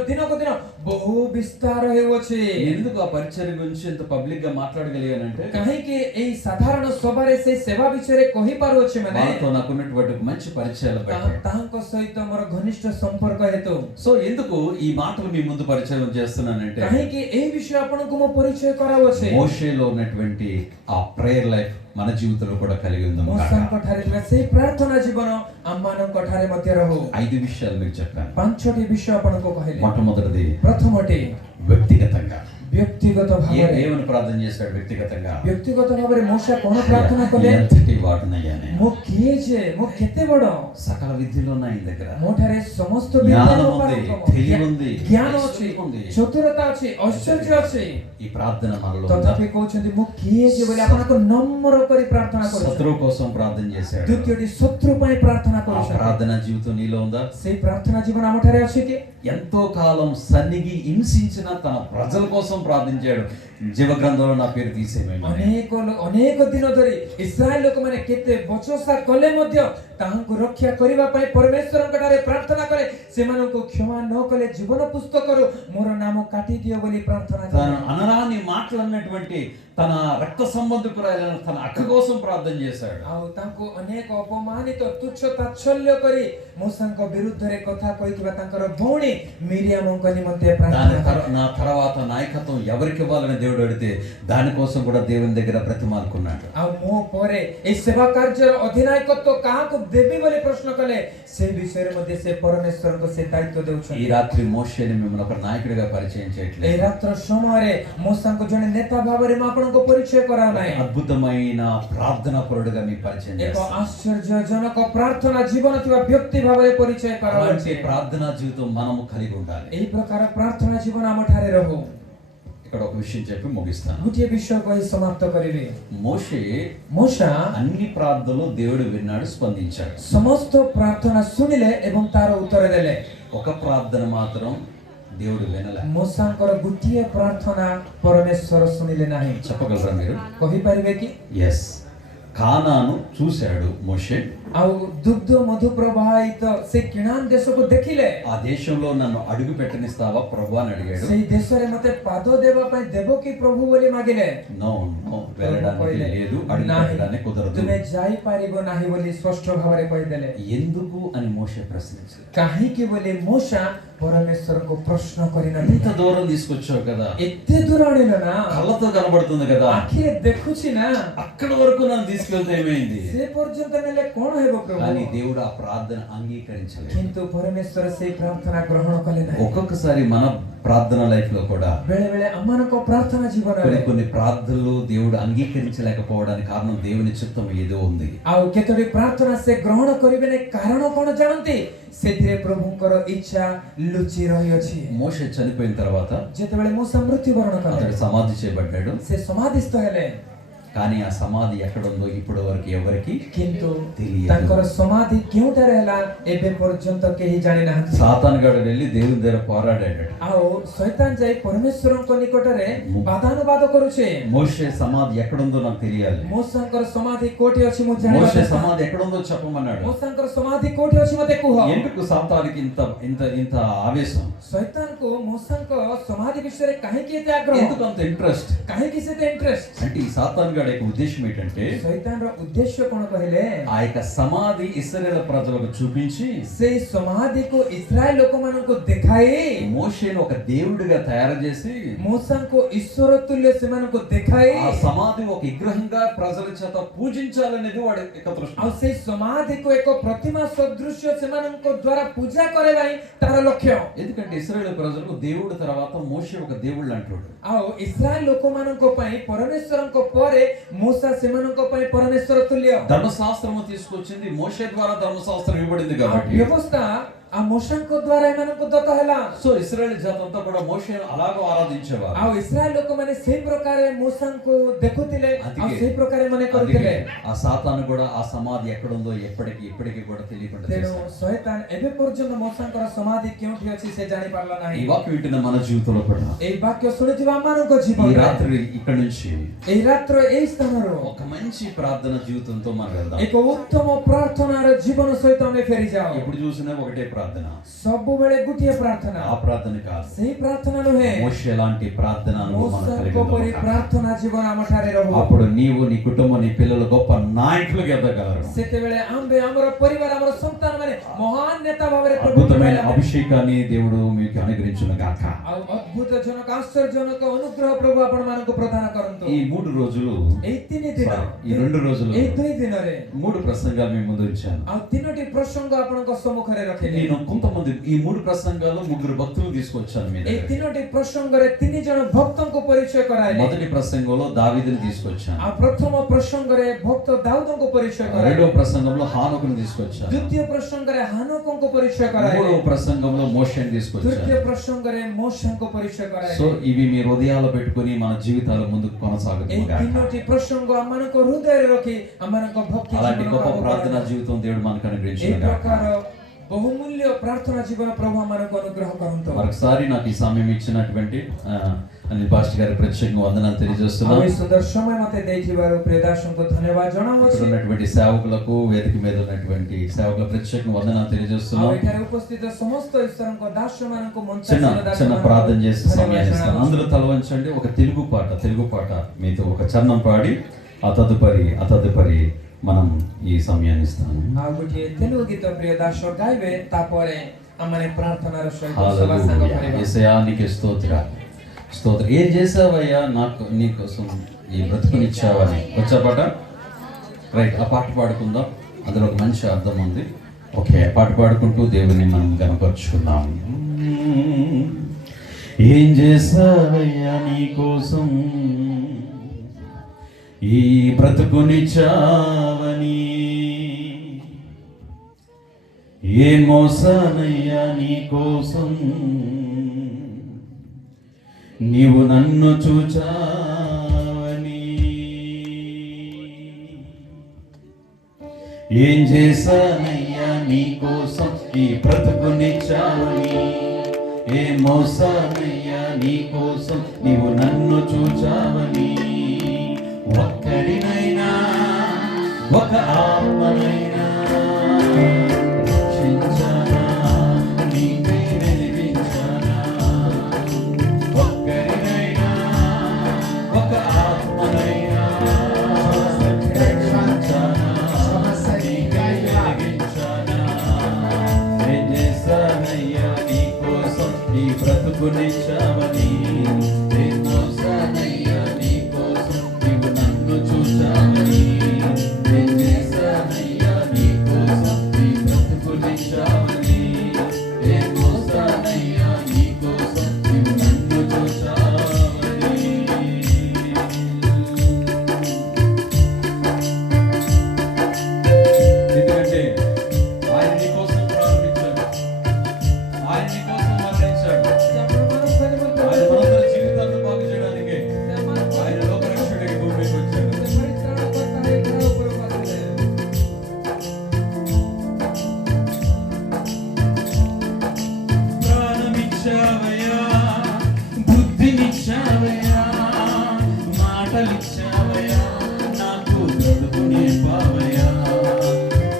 ବହୁ ବିସ୍ତାର ହେଉଅଛି। ఎందుకు ఆ పరిచర్య గురించి ఇంత పబ్లిక్ గా మాట్లాడగలిగానంటే କାହିଁକି ଏହି ସାଧାରଣ ସଭାରେ ସେହି ସେବା ବିଷୟରେ କହିପାରୁଅଛି ମାନେ వాళ్ళతో నాకున్నటువంటి మంచి పరిచయాలు బట్టి. ତାହାଙ୍କ ସହିତ ମୋର ଘନିଷ୍ଠ ସମ୍ପର୍କ ହେତୁ। సో ఎందుకు ఈ మాటలు మీ ముందు పరిచయం చేస్తున్నానంటే କାହିଁକି ଏହି ବିଷୟ ଆପଣଙ୍କୁ ମୁଁ ପରିଚୟ କରାଉଅଛି। మోషేలో ఉన్నటువంటి ఆ ప్రేయర్ లైఫ్ మన జీవితంలో కూడా కలిగి ఉందాం. ମୋଶାଙ୍କ ଠାରେ ଥିବା ସେହି ପ୍ରାର୍ଥନା ଜୀବନ ଆମମାନଙ୍କ ଠାରେ ମଧ୍ୟ ରହୁ। 5 విషయాలు మీకు చెప్పాను. 5ଟି ବିଷୟ ଆପଣଙ୍କୁ କହିଲେ। మొట్టమొదటిది ପ୍ରଥମଟି వ్యక్తిగతంగా ବ୍ୟକ୍ତିଗତ ଭାବରେ। ఏమని ప్రార్థన చేశాడు వ్యక్తిగతంగా? ବ୍ୟକ୍ତିଗତ ଭାବରେ ମୋଶା କ'ଣ ପ୍ରାର୍ଥନା କଲେ? ఎంతటి వాడునయ్యానే, ମୁଁ କିଏ ଯେ, ମୁଁ କେତେ ବଡ଼, సకల విద్యలు ఉన్నాయి ఆయన దగ్గర. ମୋ ଠାରେ ସମସ୍ତ జ్ఞానం ବିଦ୍ୟାର ఉంది, ପାରଙ୍ଗମ, తెలివి ఉంది, ଜ୍ଞାନ ଅଛି, ఐశ్వర్యం ఉంది. ଚତୁରତା ଅଛି, ଐଶ୍ୱର୍ଯ୍ୟ ଅଛି। ఈ ప్రార్థన మనలో ఉందా? ତଥାପି କହୁଛନ୍ତି ମୁଁ କିଏ ଯେ ବୋଲି ଆପଣଙ୍କୁ ନମ୍ର କରି ପ୍ରାର୍ଥନା କରୁଛନ୍ତି। శత్రువు కోసం ప్రార్థన చేశాడు. ଦ୍ୱିତୀୟଟି ଶତ୍ରୁ ପାଇଁ ପ୍ରାର୍ଥନା ఆ କରୁଛନ୍ତି। ప్రార్థన జీవితం నీలో ఉందా? ସେଇ ପ୍ରାର୍ଥନା ଜୀବନ ଆମ ଠାରେ ଅଛି କି? ఎంతో కాలం సన్నిగి హింసించిన తన ప్రజల కోసం ప్రార్థించాడు. జీవ గ్రంథంలో నా పేరు తీసేయమని. ଅନେକ ଦିନ ଧରି ଇସ୍ରାଏଲ ଲୋକମାନେ କେତେ ବଚସା କଲେ ମଧ୍ୟ ତାହାଙ୍କୁ ରକ୍ଷା କରିବା ପାଇଁ ପରମେଶ୍ୱରଙ୍କ ଠାରେ ପ୍ରାର୍ଥନା କଲେ। ସେମାନଙ୍କୁ କ୍ଷମା ନ କଲେ ଜୀବନ ପୁସ୍ତକରୁ ମୋର ନାମ କାଟିଦିଅ ବୋଲି ପ୍ରାର୍ଥନା తన କଲେ। అనరాని మాటలు అన్నటువంటి తన రక్త సంబంధికురాలైన తన అక్క కోసం ప్రార్థన చేశాడు. ଆଉ ତାଙ୍କୁ ଅନେକ ଅପମାନିତ ତୁଚ୍ଛ ତାଚ୍ଛଲ୍ୟ କରି ମୋଶାଙ୍କ ବିରୁଦ୍ଧରେ କଥା କହିଥିବା ତାଙ୍କର ଭଉଣୀ ମିରିୟାମଙ୍କ ନିମନ୍ତେ ପ୍ରାର୍ଥନା କଲେ। నా తర్వాత నాయకత్వం ఎవరికి ఇవ్వాలని దేవుడు అడిగితే దానికోసం కూడా దేవుని దగ్గర బ్రతిమాలుకున్నాడు. ଆଉ ମୋ ପରେ ଏହି ସେବା କାର୍ଯ୍ୟର ଅଧିନାୟକତ୍ୱ କାହାକୁ ଦେବି ବୋଲି ପ୍ରଶ୍ନ କଲେ। ସେ ବିଷୟରେ ମଧ୍ୟ ସେ ପରମେଶ୍ୱରଙ୍କୁ ସେ ଦାୟିତ୍ୱ ఈ ଦେଉଛନ୍ତି। రాత్రి మోషేని మిమ్మల్ని ఒక నాయకుడిగా పరిచయం ଏହି చేయట్లేదు. ରାତ୍ର ସମୟରେ ମୋଶାଙ୍କୁ ଜଣେ ନେତା ଭାବରେ ମୁଁ ଆପଣଙ୍କୁ ପରିଚୟ କରାଉନାହିଁ। అద్భుతమైన ప్రార్థనా పరుడుగా మీకు పరిచయం ଏକ చేస్తాను. ఆశ్చర్యଜନକ ପ୍ରାର୍ଥନା ଜୀବନ ଥିବା ବ୍ୟକ୍ତି ଭାବରେ ପରିଚୟ అలాంటి କରାଉଛି। ప్రార్థనా జీవితం మనము కలిగి ఉండాలి. ଏହି ପ୍ରକାର ପ୍ରାର୍ଥନା ଜୀବନ ଆମ ଠାରେ ରହୁ। ఇక్కడ ఒక విషయం చెప్పి ముగిస్తాను. ଗୋଟିଏ ବିଷୟ କହି ସମାପ୍ତ କରିବି। మోషే ମୋଶା అన్ని ప్రార్థనలు దేవుడు విన్నాడు, స్పందించాడు. ସମସ୍ତ ପ୍ରାର୍ଥନା ଶୁଣିଲେ ଏବଂ ତାର ଉତ୍ତର ଦେଲେ। ఒక ప్రార్థన మాత్రం దేవుడు వినలే. ମୋଶାଙ୍କର ଗୋଟିଏ ପ୍ରାର୍ଥନା ପରମେଶ୍ୱର ଶୁଣିଲେ ନାହିଁ। చెప్పగలరా మీరు? କହିପାରିବେ କି? ఎస్. కానాను చూశాడు మోషే. ଆଉ ଦୁଗ୍ଧ ମଧୁ ପ୍ରବାହିତ ସେ କିଣାନ ଦେଶକୁ ଦେଖିଲେ। ఆ దేశంలో నన్ను అడుగు పెట్టనిస్తావా ప్రభు అని అడిగాడు. ସେଇ ଦେଶରେ ମତେ ପାଦ ଦେବା ପାଇଁ ଦେବ କି ପ୍ରଭୁ ବୋଲି ମାଗିଲେ। నో నో, వెళ్ళడానికి లేదు, అడుగు పెట్టడానికి కుదరదు. ତୁମେ ଯାଇପାରିବ ନାହିଁ ବୋଲି ସ୍ପଷ୍ଟ ଭାବରେ କହିଦେଲେ। ఎందుకు అని మోషే ప్రశ్నించాడు. କାହିଁକି ବୋଲି ମୂଷା ପରମେଶ୍ୱରଙ୍କୁ ପ୍ରଶ୍ନ ఇంత କରିନଥିଲା। దూరం తీసుకొచ్చావు కదా, ଏତେ ଦୂର ଆଣିଲ ନା, కళ్ళతో కనబడుతుంది కదా, ଆଖିରେ ଦେଖୁଛି ନା, అక్కడ వరకు నన్ను తీసుకెళ్తే ఏమైంది? ସେ ପର୍ଯ୍ୟନ୍ତ ନେଲେ କଣ ହେବ ପ୍ରଭୁ? కానీ దేవుడు ఆ ప్రార్థన అంగీకరించలేదు. କିନ୍ତୁ ପରମେଶ୍ୱର ସେଇ ପ୍ରାର୍ଥନା ଗ୍ରହଣ କଲେ ନାହିଁ। ఒక్కొక్కసారి మన ప్రార్థన లైఫ్ లో కూడా ବେଳେ ବେଳେ ଆମମାନଙ୍କ ପ୍ରାର୍ଥନା ଜୀବନରେ కొన్ని ప్రార్థనలు దేవుడు అంగీకరించలేకపోవడానికి కారణం దేవుని చిత్తం ఏదో ఉంది. ଆଉ କେତୋଟି ପ୍ରାର୍ଥନା ସେ ଗ୍ରହଣ କରିବେ ନାହିଁ, କାରଣ କଣ ଜାଣନ୍ତି? ସେଥିରେ ପ୍ରଭୁଙ୍କର ଇଚ୍ଛା ଲୁଚି ରହିଅଛି। మోషే చనిపోయిన తర్వాత ଯେତେବେଳେ ମୂଷା ମୃତ୍ୟୁବରଣ କଲେ, అతడు సమాధి చేయబడ్డాడు. ସେ ସମାଧିସ୍ଥ ହେଲେ, కానీ ఆ సమాధి ఎక్కడుందో ఇప్పటి వరకు ఎవరికి କିନ୍ତୁ తెలియదు. ତାଙ୍କର ସମାଧି କେଉଁଠାରେ ହେଲା ଏବେ ପର୍ଯ୍ୟନ୍ତ କେହି ଜାଣିନାହାନ୍ତି। సాతాను గాడు వెళ్ళి దేవుని దగ్గర పోరాడాడు. ଆଉ ଶୈତାନ ଯାଇ ପରମେଶ୍ୱରଙ୍କ ନିକଟରେ ବାଦାନୁବାଦ କରୁଛେ। మోషే సమాధి ఎక్కడుందో నాకు తెలియాలి, ମୂଷାଙ୍କର ସମାଧି କୋଉଠି ଅଛି ମୁଁ మోషే ଜାଣିବାକୁ సమాధి ఎక్కడుందో చెప్పమన్నాడు. ମୂଷାଙ୍କର ସମାଧି କୋଉଠି ଅଛି ମତେ କୁହ। ఎందుకు సాతానికి ఇంత ఇంత ఇంత ఆవేశం? ଶୈତାନକୁ ମୂଷାଙ୍କ ସମାଧి ବିଷୟରେ କାହିଁକି ଏତେ ଆଗ୍ରହ, ఎందుకు అంత ఇంట్రెస్ట్ କାହିଁକି ସେତେ ଇଣ୍ଟରେଷ୍ଟ? అంటే ఈ సాతాను గాడి యొక్క ఉద్దేశం ఏంటంటే ଶୈତାନର ଉଦ୍ଦେଶ୍ୟ କଣ କହିଲେ? ఆ యొక్క సమాధి ఇశ్రాయేలు ప్రజలకు చూపించి ସେଇ ସମାଧିକୁ ଇସ୍ରାଏଲ ଲୋକମାନଙ୍କୁ ଦେଖାଇ మోషేను ఒక దేవుడిగా తయారు చేసి ମୂଷାଙ୍କୁ ଈଶ୍ୱର ତୁଲ୍ୟ ସେମାନଙ୍କୁ ଦେଖାଇ ఆ సమాధి ఒక విగ్రహంగా ప్రజల చేత పూజించాలనేది వాడి యొక్క దృష్టి. ଆଉ ସେଇ ସମାଧିକୁ ଏକ ପ୍ରତିମା ସଦୃଶ୍ୟ ସେମାନଙ୍କ ଦ୍ୱାରା ପୂଜା କରିବା ହିଁ ତାର ଲକ୍ଷ୍ୟ। ఎందుకంటే ఇశ్రాయేలు ప్రజలకు దేవుడి తర్వాత మోషే ఒక దేవుళ్ళు అంటాడు. ଆଉ ଇସ୍ରାଏଲ ଲୋକମାନଙ୍କ ପାଇଁ ପରମେଶ୍ୱରଙ୍କ ପରେ ମୂଷା ସେମାନଙ୍କ ପାଇଁ ପରମେଶ୍ୱର ତୁଲ୍ୟ। ధర్మశాస్త్రము తీసుకొచ్చింది మోషే ద్వారా, ధర్మశాస్త్రం ఇవ్వబడింది ଆଉ కాబట్టి ବ୍ୟବସ୍ଥା ଆଉ ମୂଷାଙ୍କ ଦ୍ୱାରା ଏମାନଙ୍କୁ ଦତ୍ତ ହେଲା। సో ఇశ్రాయేలు జాతి అంతా కూడా మోషేను అలాగో ఆరాధించేవారు. ଆଉ ଇସ୍ରାଏଲ ଲୋକମାନେ ସେଇ ପ୍ରକାରେ ମୂଷାଙ୍କୁ ଦେଖୁଥିଲେ, ଆଉ అందుకే- ସେଇ ପ୍ରକାରେ ମନେ అందుకే କରୁଥିଲେ। ఆ సాతాను కూడా ఆ సమాధి ఎక్కడుందో ఇప్పటికీ కూడా తెలియకుండా ତେଣୁ చేశాడు. ଶୈତାନ ଏବେ ପର୍ଯ୍ୟନ୍ତ ମୂଷାଙ୍କର ସମାଧି କେଉଁଠି ଅଛି ସେ ଜାଣି ପାରିଲା ఈ ନାହିଁ। వాక్యం వింటున్న మన జీవితంలో కూడా ଏଇ ବାକ୍ୟ ଶୁଣିଥିବା ଆମମାନଙ୍କ ఈ ଜୀବନରେ రాత్రి ఇక్కడ నుంచి ଏଇ ରାତ୍ର ଏଇ ସ୍ଥାନରୁ ఒక మంచి ప్రార్థన జీవితంతో మనం వెళ్దాం. ଏକ ଉତ୍ତମ ପ୍ରାର୍ଥନାର ଜୀବନ ସହିତ ଆମେ ଫେରିଯାଉ। ఎప్పుడు చూసినా ఒకటే ప్రార్థన, ସବୁବେଳେ ଗୋଟିଏ ପ୍ରାର୍ଥନା, ఆ ప్రార్థన కాదు. ସେଇ ପ୍ରାର୍ଥନା ନୁହେଁ। మోషే లాంటి ప్రార్థన అనుభవం మనం కలిగి ମୂଷାଙ୍କ ପରି ఉందాం. ପ୍ରାର୍ଥନା ଜୀବନ ଆମ ଠାରେ ରହୁ। అప్పుడు నీవు, నీ కుటుంబం, నీ పిల్లలు గొప్ప నాయకులుగా ఎదగలరు. ସେତେବେଳେ ଆମ୍ଭେ ଆମର ପରିବାର, ଆମର ସନ୍ତାନ ମାନେ ମହାନ ନେତା ଭାବରେ అద్భుతమైన అభిషేకాన్ని దేవుడు మీకు అనుగ్రహించును గాక. ଆଉ ଅଦ୍ଭୁତ ଜନକ ଆଶ୍ଚର୍ଯ୍ୟଜନକ ଅନୁଗ୍ରହ ପ୍ରଭୁ ଆପଣ ମାନଙ୍କୁ ପ୍ରଦାନ କରନ୍ତୁ। ఈ 3 రోజులు, ଏଇ 3 ଦିନ, ఈ 2 రోజులు ଏଇ 2 ଦିନରେ 3 ప్రసంగాలు మీ ముందు ఉంచాను. ଆଉ 3ଟି ପ୍ରସଙ୍ଗ ଆପଣଙ୍କ ସମ୍ମୁଖରେ ରଖିଲି। నేను కొంతమంది ఈ 3 ప్రసంగాలు 3 భక్తులు తీసుకొచ్చాను మీ ଏଇ దగ్గర. 3ଟି ପ୍ରସଙ୍ଗରେ 3 ଜଣ ଭକ୍ତଙ୍କୁ ପରିଚୟ କରାଇଲେ। మొదటి ప్రసంగంలో దావీదుని తీసుకొచ్చాను. ଆଉ ପ୍ରଥମ ପ୍ରସଙ୍ଗରେ ଭକ୍ତ ଦାଉଦଙ୍କୁ ପରିଚୟ କରାଇଲେ। రెండవ ప్రసంగంలో హానోకుని తీసుకొచ్చాను. ଦ୍ୱିତୀୟ ପ୍ରସଙ୍ଗରେ ହାନୋକଙ୍କୁ ପରିଚୟ କରାଇଲେ। మూడవ ప్రసంగంలో మోషేని తీసుకొచ్చాను. ତୃତୀୟ ପ୍ରସଙ୍ଗରେ ମୋଶଙ୍କୁ ପରିଚୟ କରାଇଲେ। సో ఇవి మీ హృదయాల్లో పెట్టుకొని మన జీవితాల ముందుకు ଏଇ కొనసాగుతుంది. 3ଟି ପ୍ରସଙ୍ଗ ଆମମାନଙ୍କ ହୃଦୟରେ ରଖି ଆମମାନଙ୍କ ଭକ୍ତି అలాంటి ଜୀବନ గొప్ప ଆଗକୁ ప్రార్థనా ବଢାଉ। జీవితం దేవుడు మనకు ଏଇ అనుగ్రహించును గాక. ପ୍ରକାର ବହୁମୂଲ୍ୟ ପ୍ରାର୍ଥନା ଜୀବନ ପ୍ରଭୁ ଆମମାନଙ୍କୁ ଅନୁଗ୍ରହ କରନ୍ତୁ। మరొకసారి నాకు ఈ సమయం ఇచ్చినటువంటి అనిల్ పాస్టర్ గారి ప్రత్యేకంగా వందనాలు ଆଉ తెలియజేస్తున్నాను. ଏଇ ସୁନ୍ଦର ସମୟ ମତେ ଦେଇଥିବାରୁ ପ୍ରିୟ ଦାସଙ୍କୁ ଧନ୍ୟବାଦ ఇక్కడ ଜଣାଉଛି। ఉన్నటువంటి సేవకులకు, వేదిక మీద ఉన్నటువంటి సేవకుల ప్రత్యేకంగా వందనాలు ଆଉ తెలియజేస్తున్నాను. ଏଠାରେ ଉପସ୍ଥିତ ସମସ୍ତ ଈଶ୍ୱରଙ୍କ ଦାସମାନଙ୍କୁ చిన్న ప్రార్థన చేసి సమయాన్ని ఇస్తాను. అందరూ తల వంచండి. ఒక తెలుగు పాట మీతో ఒక చరణం పాడి ఆ తదుపరి మనం ఈ సమయాన్ని ఇస్తాను. ଆଉ ଗୋଟିଏ ତେଲୁଗୁ ଗୀତ ପ୍ରିୟ ଦାସ ଗାଇବେ, ତାପରେ ଆମମାନେ ପ୍ରାର୍ଥନାର ସହିତ ସଭା ସାଙ୍ଗ హల్లెలూయా. କରିବା। యేసయ్యా నీకే స్తోత్రం. ఏం చేసావయ్యా నీకోసం ఈ బ్రతుకునిచ్చావని. వచ్చా పాట? రైట్, ఆ పాట పాడుకుందాం. అందులో ఒక మంచి అర్థం ఉంది. ఓకే, పాట పాడుకుంటూ దేవుని మనం కనపరుచుకుందాం. ఏం చేసావయ్యా నీకోసం ఈ బ్రతుకునిచ్చావని, ఏ మోసానయ్యా నీకోసం నీవు నన్ను చూచావని, ఏం చేశానయ్యా నీకోసం ఈ బ్రతుకునిచ్చావని, ఏ మోసానయ్యా నీకోసం నీవు నన్ను చూచావని, ఒక్కడినైనా ఒక ఆత్మనైనా రక్షించనా, నీకై వెలిగించనా. ఒక్కరినైనా, ఒక ఆత్మనైనా రక్షించనా, నీకై వెలిగించనా. ఏం చేశానయ్యా నీ కోసం ఈ బ్రతుకునిచ్చావని, ఏం మోసానయ్యా నీ కోసం నీవు నన్ను చూచావని. ఏం చేశానయ్యా నీ కోసం ఈ బ్రతుకునిచ్చావని, ఏం మోసానయ్యా నీ కోసం నీవు నన్ను చూచావని. ఎందుకంటే ఆయన నీ కోసం ప్రారంభించాడు, ఆయన నీ కోసం మరణించాడు. ఆయన మనందరి జీవితాలను బాగు చేయడానికి ఆయన లోకరక్షకుడికి భూమికి వచ్చాడు. ప్రాణమిచ్చావయ్యా, బుద్ధినిచ్చావయ్యా, మాటలిచ్చావయ్యా, నాకు బ్రతుకు నేర్పావయ్యా.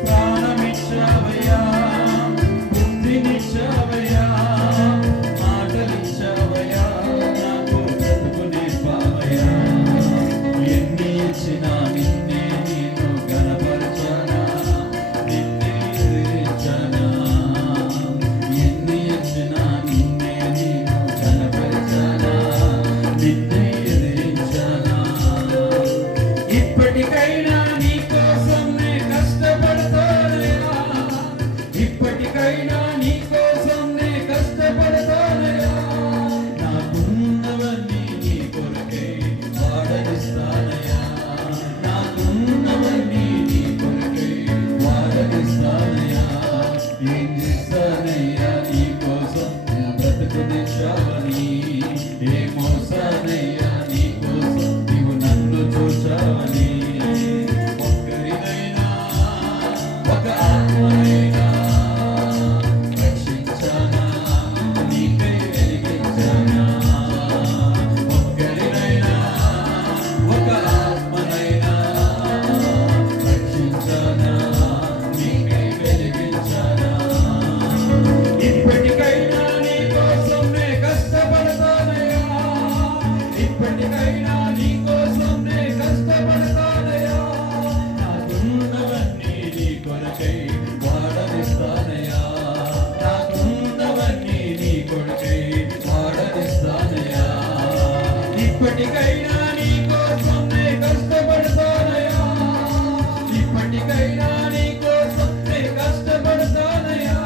ప్రాణమిచ్చావయ్యా, బుద్ధినిచ్చావయ్యా, మాటలిచ్చావయ్యా, నాకు బ్రతుకు నేర్పావయ్యా. ఎన్ని ఇచ్చినా నిన్నే నేను గణపరచానా, నిన్నే ఎదిరించానా. ఎన్ని ఇచ్చినా నిన్నే నేను గణపరచానా, నిన్నే ఎదిరించానా. ఇప్పటికైనా నీ కోసం నే కష్టపడతానయ్యా, ఇప్పటికైనా నీ కోసం నే కష్టపడతానయ్యా. నాకున్నవన్నీ నీ కొరకే వాడనిస్తానయ్యా, నాకున్నవన్నీ నీ కొరకే వాడనిస్తానయ్యా. ఏం చేస్తానయ్యా నీ కోసం నా బ్రతుకునిచ్చావని, ఏ మోసానయ్యా నీ కోసం నీవు నన్ను చూచావని. ఒక్కరినైనా, ఒక ఆత్మనైనా రక్షించానా, నీకై వెలిగించానా. ఒక్కరినైనా, ఒక ఆత్మనైనా రక్షించానా, నీకై వెలిగించానా. ఇప్పటికైనా నీ కోసం నే కష్టపడతానయ్యా, ఇప్పటికైనా నీ కోసం నే కష్టపడతానయ్యా. నాకున్నవన్నీ నీ కొరకై వాడనిస్తానయ్యా, నాకున్నవన్నీ నీ కొరకై వాడనిస్తానయ్యా. ఇప్పటికైనా నీ కోసం నే కష్టపడతానయ్యా, ఇప్పటికైనా నీ కోసం నే కష్టపడతానయ్యా.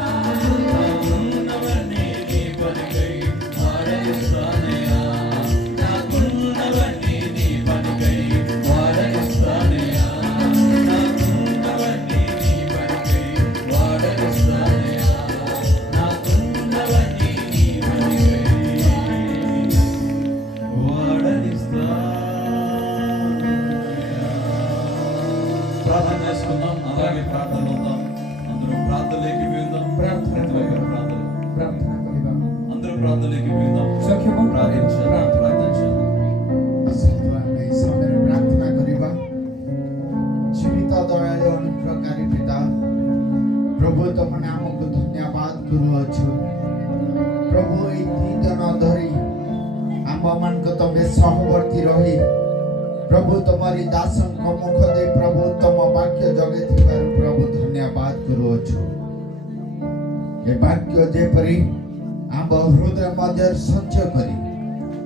నాకున్నవన్నీ నీ పనికై వాడనిస్తానయ్యా, నాకున్నవన్నీ నీ పనికై వాడనిస్తానయ్యా, నాకున్నవన్నీ నీ పనికై వాడనిస్తానయ్యా, నాకున్నవన్నీ నీ పనికై వాడనిస్తానయ్యా. ప్రార్థన చేసుకుందాం, అలాగే ప్రార్థన అవుతాం. అందరూ ప్రార్థనలోకి వెళ్దాం. ప్రార్థన అందరూ ప్రార్థనలోకి వెళ్దాం. ସକ୍ଷମ ప్రార్థించాలి, ప్రార్థించాలి. ଆସନ୍ତୁ ଆମେ ଏହି ସମୟରେ ପ୍ରାର୍ଥନା କରିବା। ଜୀବିତ ଦୟାଳୁ ଅନୁଗ୍ରହକାରୀ ପିତା, ପ୍ରଭୁ ତମ ନାମକୁ ଧନ୍ୟବାଦ କରୁଅଛୁ। ପ୍ରଭୁ ଏହି 3 ଦିନ ଧରି ଆମ୍ଭମାନଙ୍କୁ ତମେ ସହବର୍ତ୍ତୀ ରହି ପ୍ରଭୁ ତମରି ଦାସଙ୍କ ମୁଖ ଦେଇ ପ୍ରଭୁ ତମ ବାକ୍ୟ ଜଗେଇଥିବାରୁ ପ୍ରଭୁ ଧନ୍ୟବାଦ କରୁଅଛୁ। ଏ ବାକ୍ୟ ଯେପରି ଆମ୍ଭ ହୃଦୟ ମଧ୍ୟରେ ସଞ୍ଚୟ କରି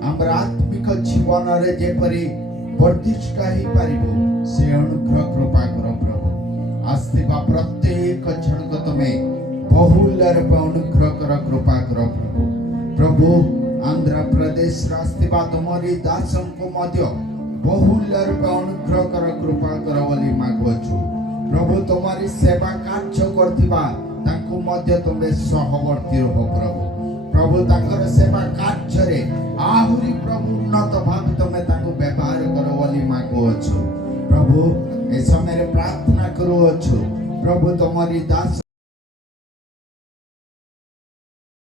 ଆମର ଆତ୍ମିକ ଜୀବନରେ ଯେପରି ବର୍ଦ୍ଧିଷ୍ଠ ହେଇପାରିବ ସେ ଅନୁଗ୍ରହ କୃପା କର ପ୍ରଭୁ। ଆସିଥିବା ପ୍ରତ୍ୟେକ ଜଣକୁ ତମେ ବହୁଳ ରୂପେ ଅନୁଗ୍ରହ କର, କୃପା କର ପ୍ରଭୁ। ପ୍ରଭୁ ଆନ୍ଧ୍ରପ୍ରଦେଶରେ ଆସିଥିବା ତମରି ଦାସଙ୍କୁ ମଧ୍ୟ ବହୁଳ ରୂପେ ଅନୁଗ୍ରହ କର, କୃପା କର ବୋଲି ମାଗୁଅଛୁ। ପ୍ରଭୁ ତମରି ସେବା କାର୍ଯ୍ୟ କରୁଥିବା ତାଙ୍କୁ ମଧ୍ୟ ତମେ ସହବର୍ତ୍ତୀ ରହ ପ୍ରଭୁ। ପ୍ରଭୁ ତାଙ୍କର ସେବା କାର୍ଯ୍ୟରେ ଆହୁରି ପ୍ରଭୁ ଉନ୍ନତ ଭାବେ ତମେ ତାଙ୍କୁ ବ୍ୟବହାର କର ବୋଲି ମାଗୁଅଛୁ। ପ୍ରଭୁ ଏ ସମୟରେ ପ୍ରାର୍ଥନା କରୁଅଛୁ। ପ୍ରଭୁ ତମରି ଦାସ